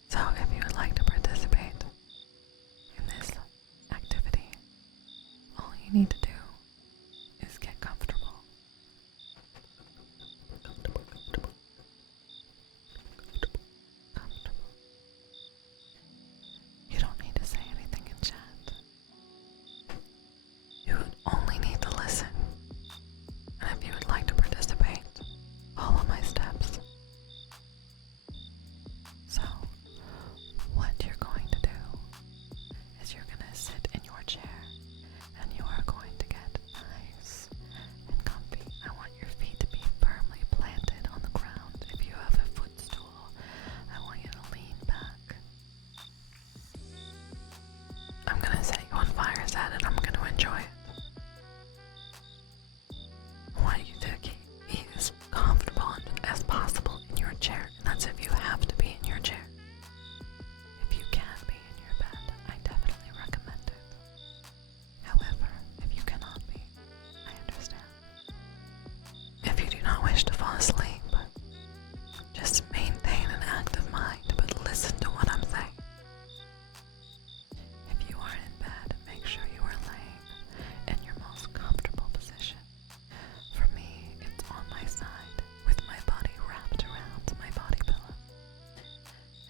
So if you would like to participate in this activity, all you need to do is get comfortable. You don't need to say anything in chat. You would only need to listen. And if you would like to participate, follow my steps. So, what you're going to do is you're going to sit in your chair and you are going to get nice and comfy. I want your feet to be firmly planted on the ground. If you have a footstool, I want you to lean back. I'm going to set you on fire, Zed, and I'm going to enjoy it. I want you to be as comfortable as possible in your chair, and that's if you have to be in your chair. If you can be in your bed, I definitely recommend it. However, if you cannot be, I understand. If you do not wish to fall asleep, just maintain an active mind, but listen to what I'm saying. If you are in bed, make sure you are laying in your most comfortable position. For me, it's on my side, with my body wrapped around my body pillow,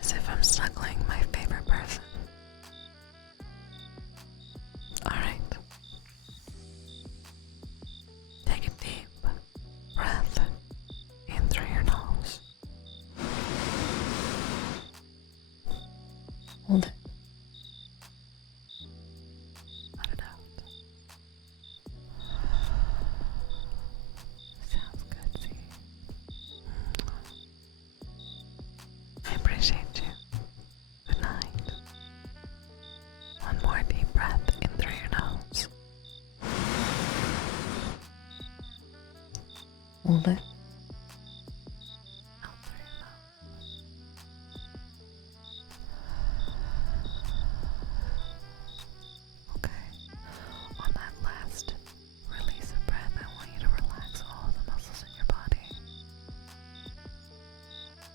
as if I'm snuggling my favorite person. Alright. Take a deep breath in through your nose. Hold it. Let it out. Sounds good, see? I appreciate you. Good night. One more deep breath in through your nose. Hold it. Out through your mouth. Okay. On that last release of breath, I want you to relax all the muscles in your body.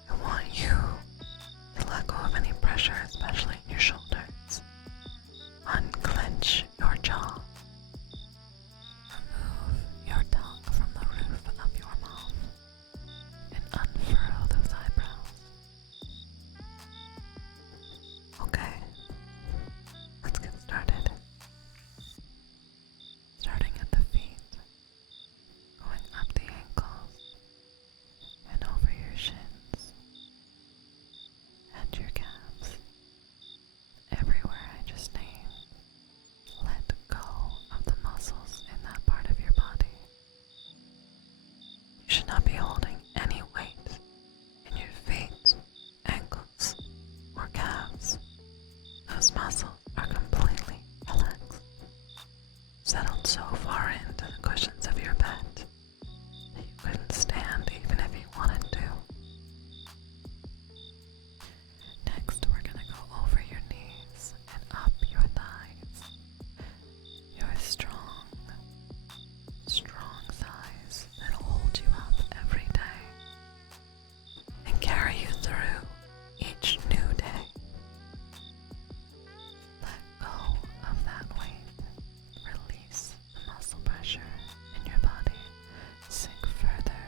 I want you to let go of any pressure, especially in your shoulders. Unclench your jaw. Remove your tongue from the roof of your mouth and unfurl those eyebrows. Okay, let's get started. Starting at the feet, going up the ankles and over your shins and your calves. Everywhere I just named, let go of the muscles in that part of your body. You should not be holding any weight in your feet, ankles, or calves. Those muscles are completely relaxed, settled so far into the cushions of your bed that you couldn't stand even if you wanted to. Next, we're going to go over your knees and up your thighs. Your strong, strong thighs that hold you up every day and carry you through each new day. Let go of that weight. Release the muscle pressure in your body. Sink further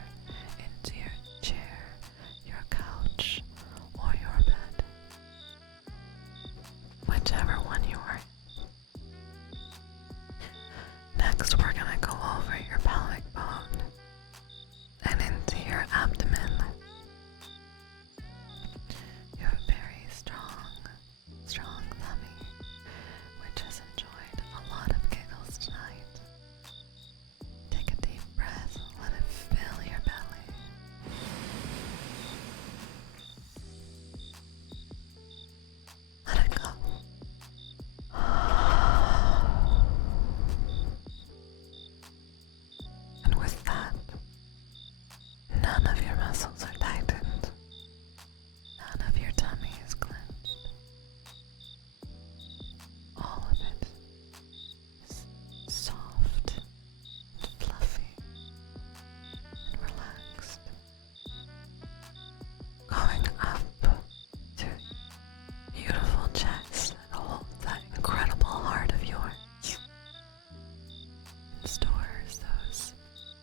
restores those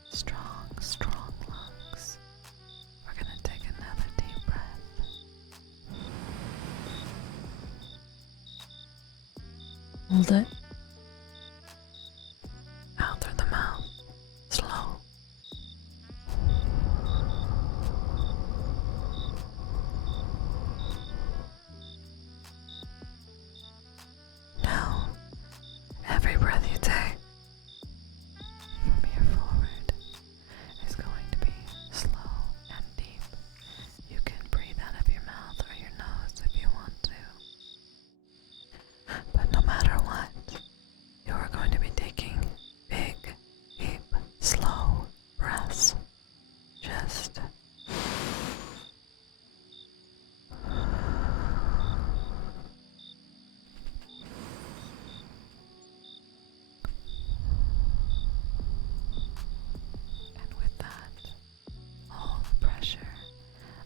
strong, strong lungs. We're gonna take another deep breath. Hold it. Out through the mouth. Slow. Now, every breath you take from here forward is going to be slow and deep. You can breathe out of your mouth or your nose if you want to. But no matter what, you are going to be taking big, deep, slow breaths. Just and with that, all the pressure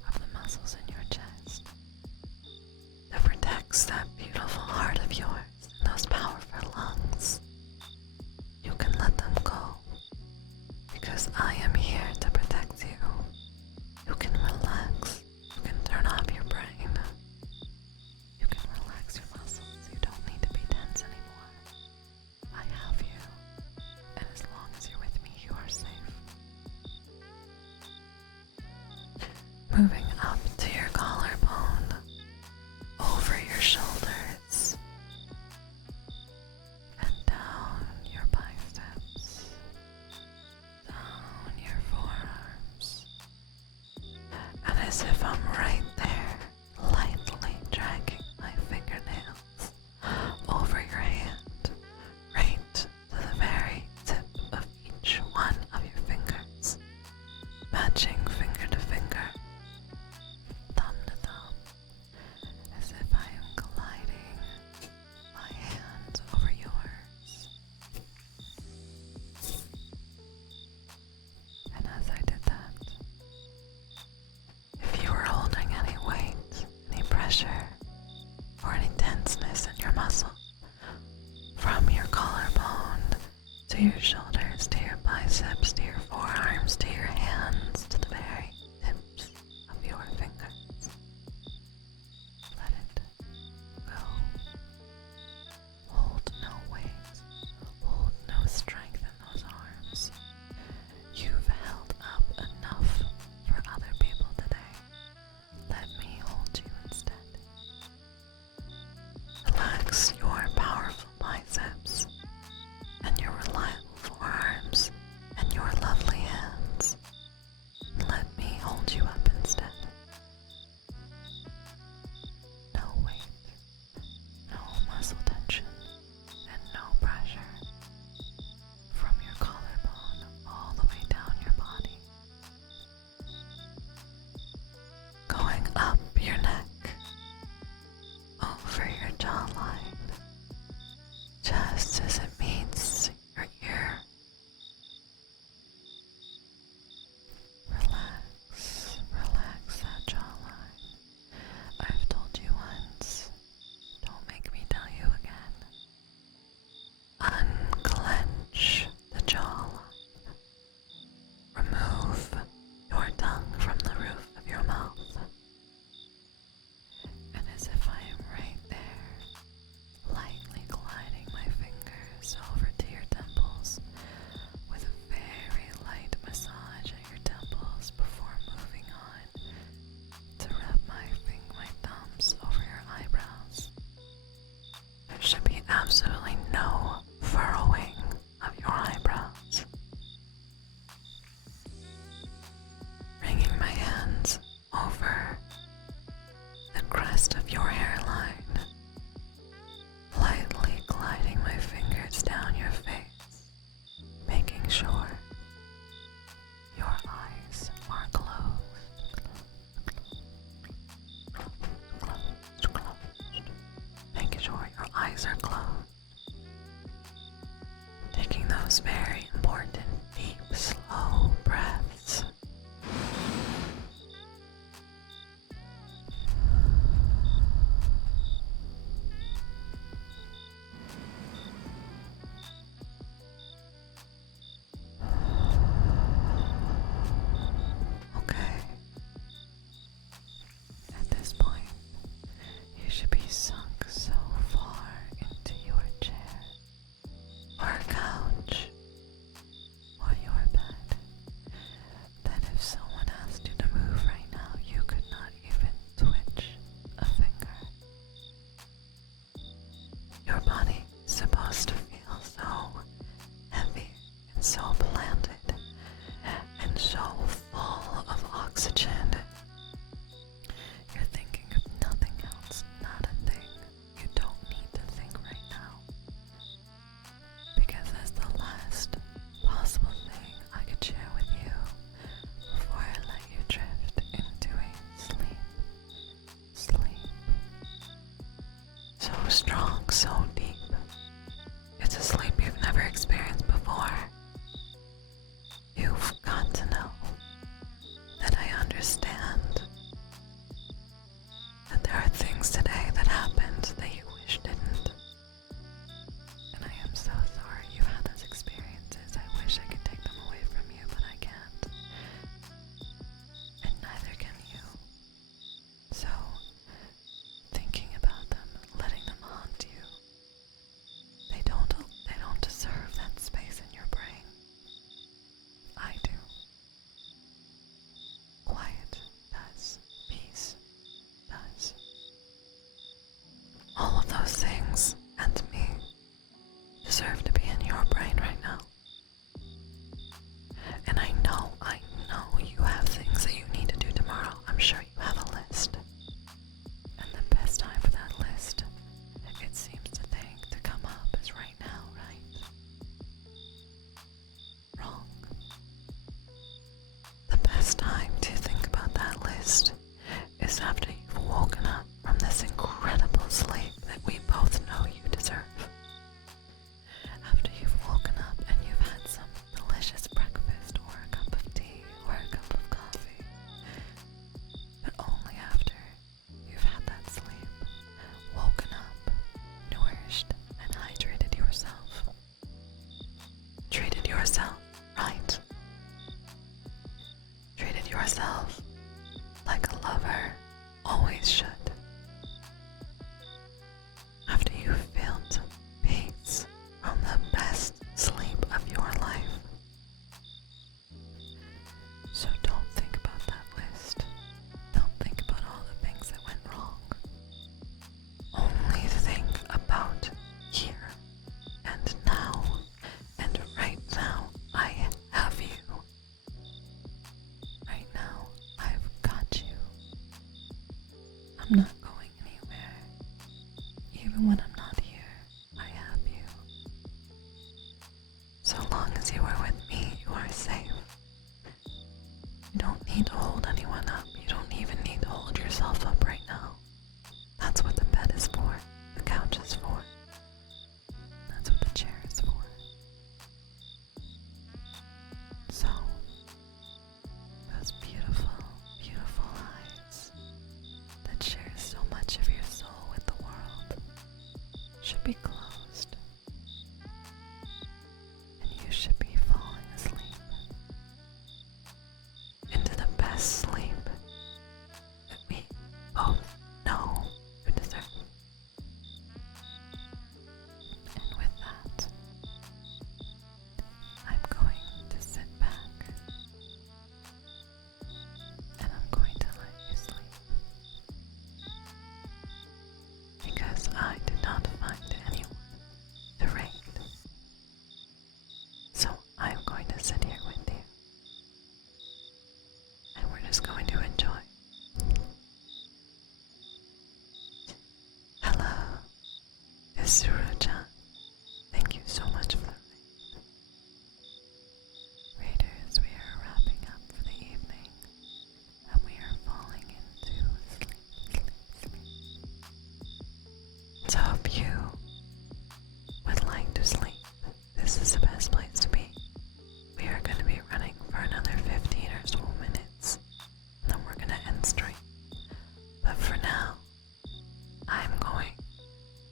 of the muscles in your chest that protects that beautiful heart of yours and those powerful lungs, you can let them go, because I am here to protect you. You can relax. You can turn off your brain. You can relax your muscles. You don't need to be tense anymore. I have you. And as long as you're with me, you are safe. Moving up to your collarbone, over your shoulders, and down your biceps, down your forearms, and as if I'm right there, lightly dragging my fingernails over your hand, right to the very tip of each one of your fingers, matching finger to finger, thumb to thumb, as if I am gliding my hands over yours. And as I did that, if you were holding any weight, any pressure, or any tenseness in your muscles, from your collarbone to your shoulders, to your biceps, to your forearms, to your hands, to the very tips of your fingers, let it go. Hold no weight, hold no strength in those arms. You've held up enough for other people today. Let me hold you instead. Relax your powerful biceps and your reliable forearms and your lovely hands. Let me hold you up instead. No weight, no muscle tension, and no pressure from your collarbone all the way down your body. Going up your neck, over your jawline, just as it meets your ear. Relax, relax that jawline. I've told you once, don't make me tell you again. Unclench the jawline. Remove your tongue from the roof of your mouth. And as if I am right there, lightly gliding my fingers over to your temples with a very light massage at your temples before moving on to rub my thumbs over your eyebrows. There should be absolutely no furrowing of your eyebrows. Bringing my hands over the crest of your hairline, lightly gliding my fingers down your face, making sure your eyes are closed. Making sure your eyes are closed. Taking those very important, deep, slow breaths. your body is supposed to feel so heavy and so planted and so full of oxygen. You're thinking of nothing else, not a thing. You don't need to think right now. Because as the last possible thing I could share with you before I let you drift into a sleep. So strong, so deep. It's a sleep you've never experienced before. You've got to know that I understand that there are things today that happened that you wish didn't. And I am so sorry you had those experiences. I wish I could take them away from you, but I can't. And neither can you. So, thinking about them, letting them haunt you, they don't deserve that space in your brain. I do. Quiet does. Peace does. All of those things and me deserve to be in your brain right now. And I know you have things that you need to do tomorrow. I'm sure you have a list. And the best time for that list, it seems to think, to come up is right now, right? Wrong. The best time to think about that list is after you've woken up from this incredible sleep that we both know you deserve. After you've woken up and you've had some delicious breakfast or a cup of tea or a cup of coffee. But only after you've had that sleep, woken up, nourished, and hydrated yourself. Treated yourself right. Treated yourself like a lover always should. After you've felt peace from the best sleep of your life. So don't think about that list. Don't think about all the things that went wrong. Only think about here and now. And right now, I have you. Right now, I've got you. I'm not going anywhere. Even when I'm not here, I have you. So long as you are with me, you are safe. You don't need to hold anyone up. You don't even need to hold yourself up right now. That's what the bed is for. The couch is for. That's what the chair is for. So, those beautiful, beautiful eyes that share so much of your soul with the world should be closed. And you should be falling asleep into the best sleep that we both know you deserve. And with that, I'm going to sit back and I'm going to let you sleep. Because I did not find anyone to raid. So I'm going to sit here with you. And we're just going to enjoy. Hello, it's Suru-chan. Thank you so much for the raid. Raiders, we are wrapping up for the evening. And we are falling into sleep. So if you would like to sleep, this is the best place to be. We are going to be running for another 15 or so minutes, and then we're going to end stream. But for now, I'm going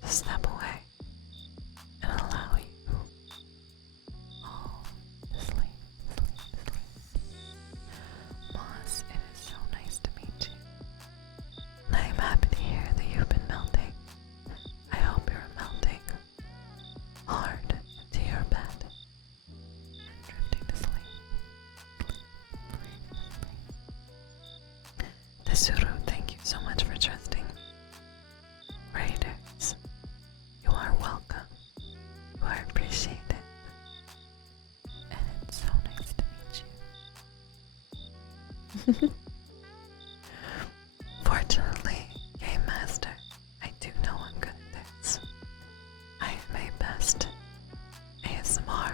to step away and allow you all to sleep. Moss, it is so nice to meet you. And I am happy to hear that you've been melting. I hope you're melting hard into your bed and drifting to sleep. Tesuru, thank you so much for trusting me. Raiders, you are welcome. Fortunately, Game Master, I do know I'm good at this. I am a best ASMR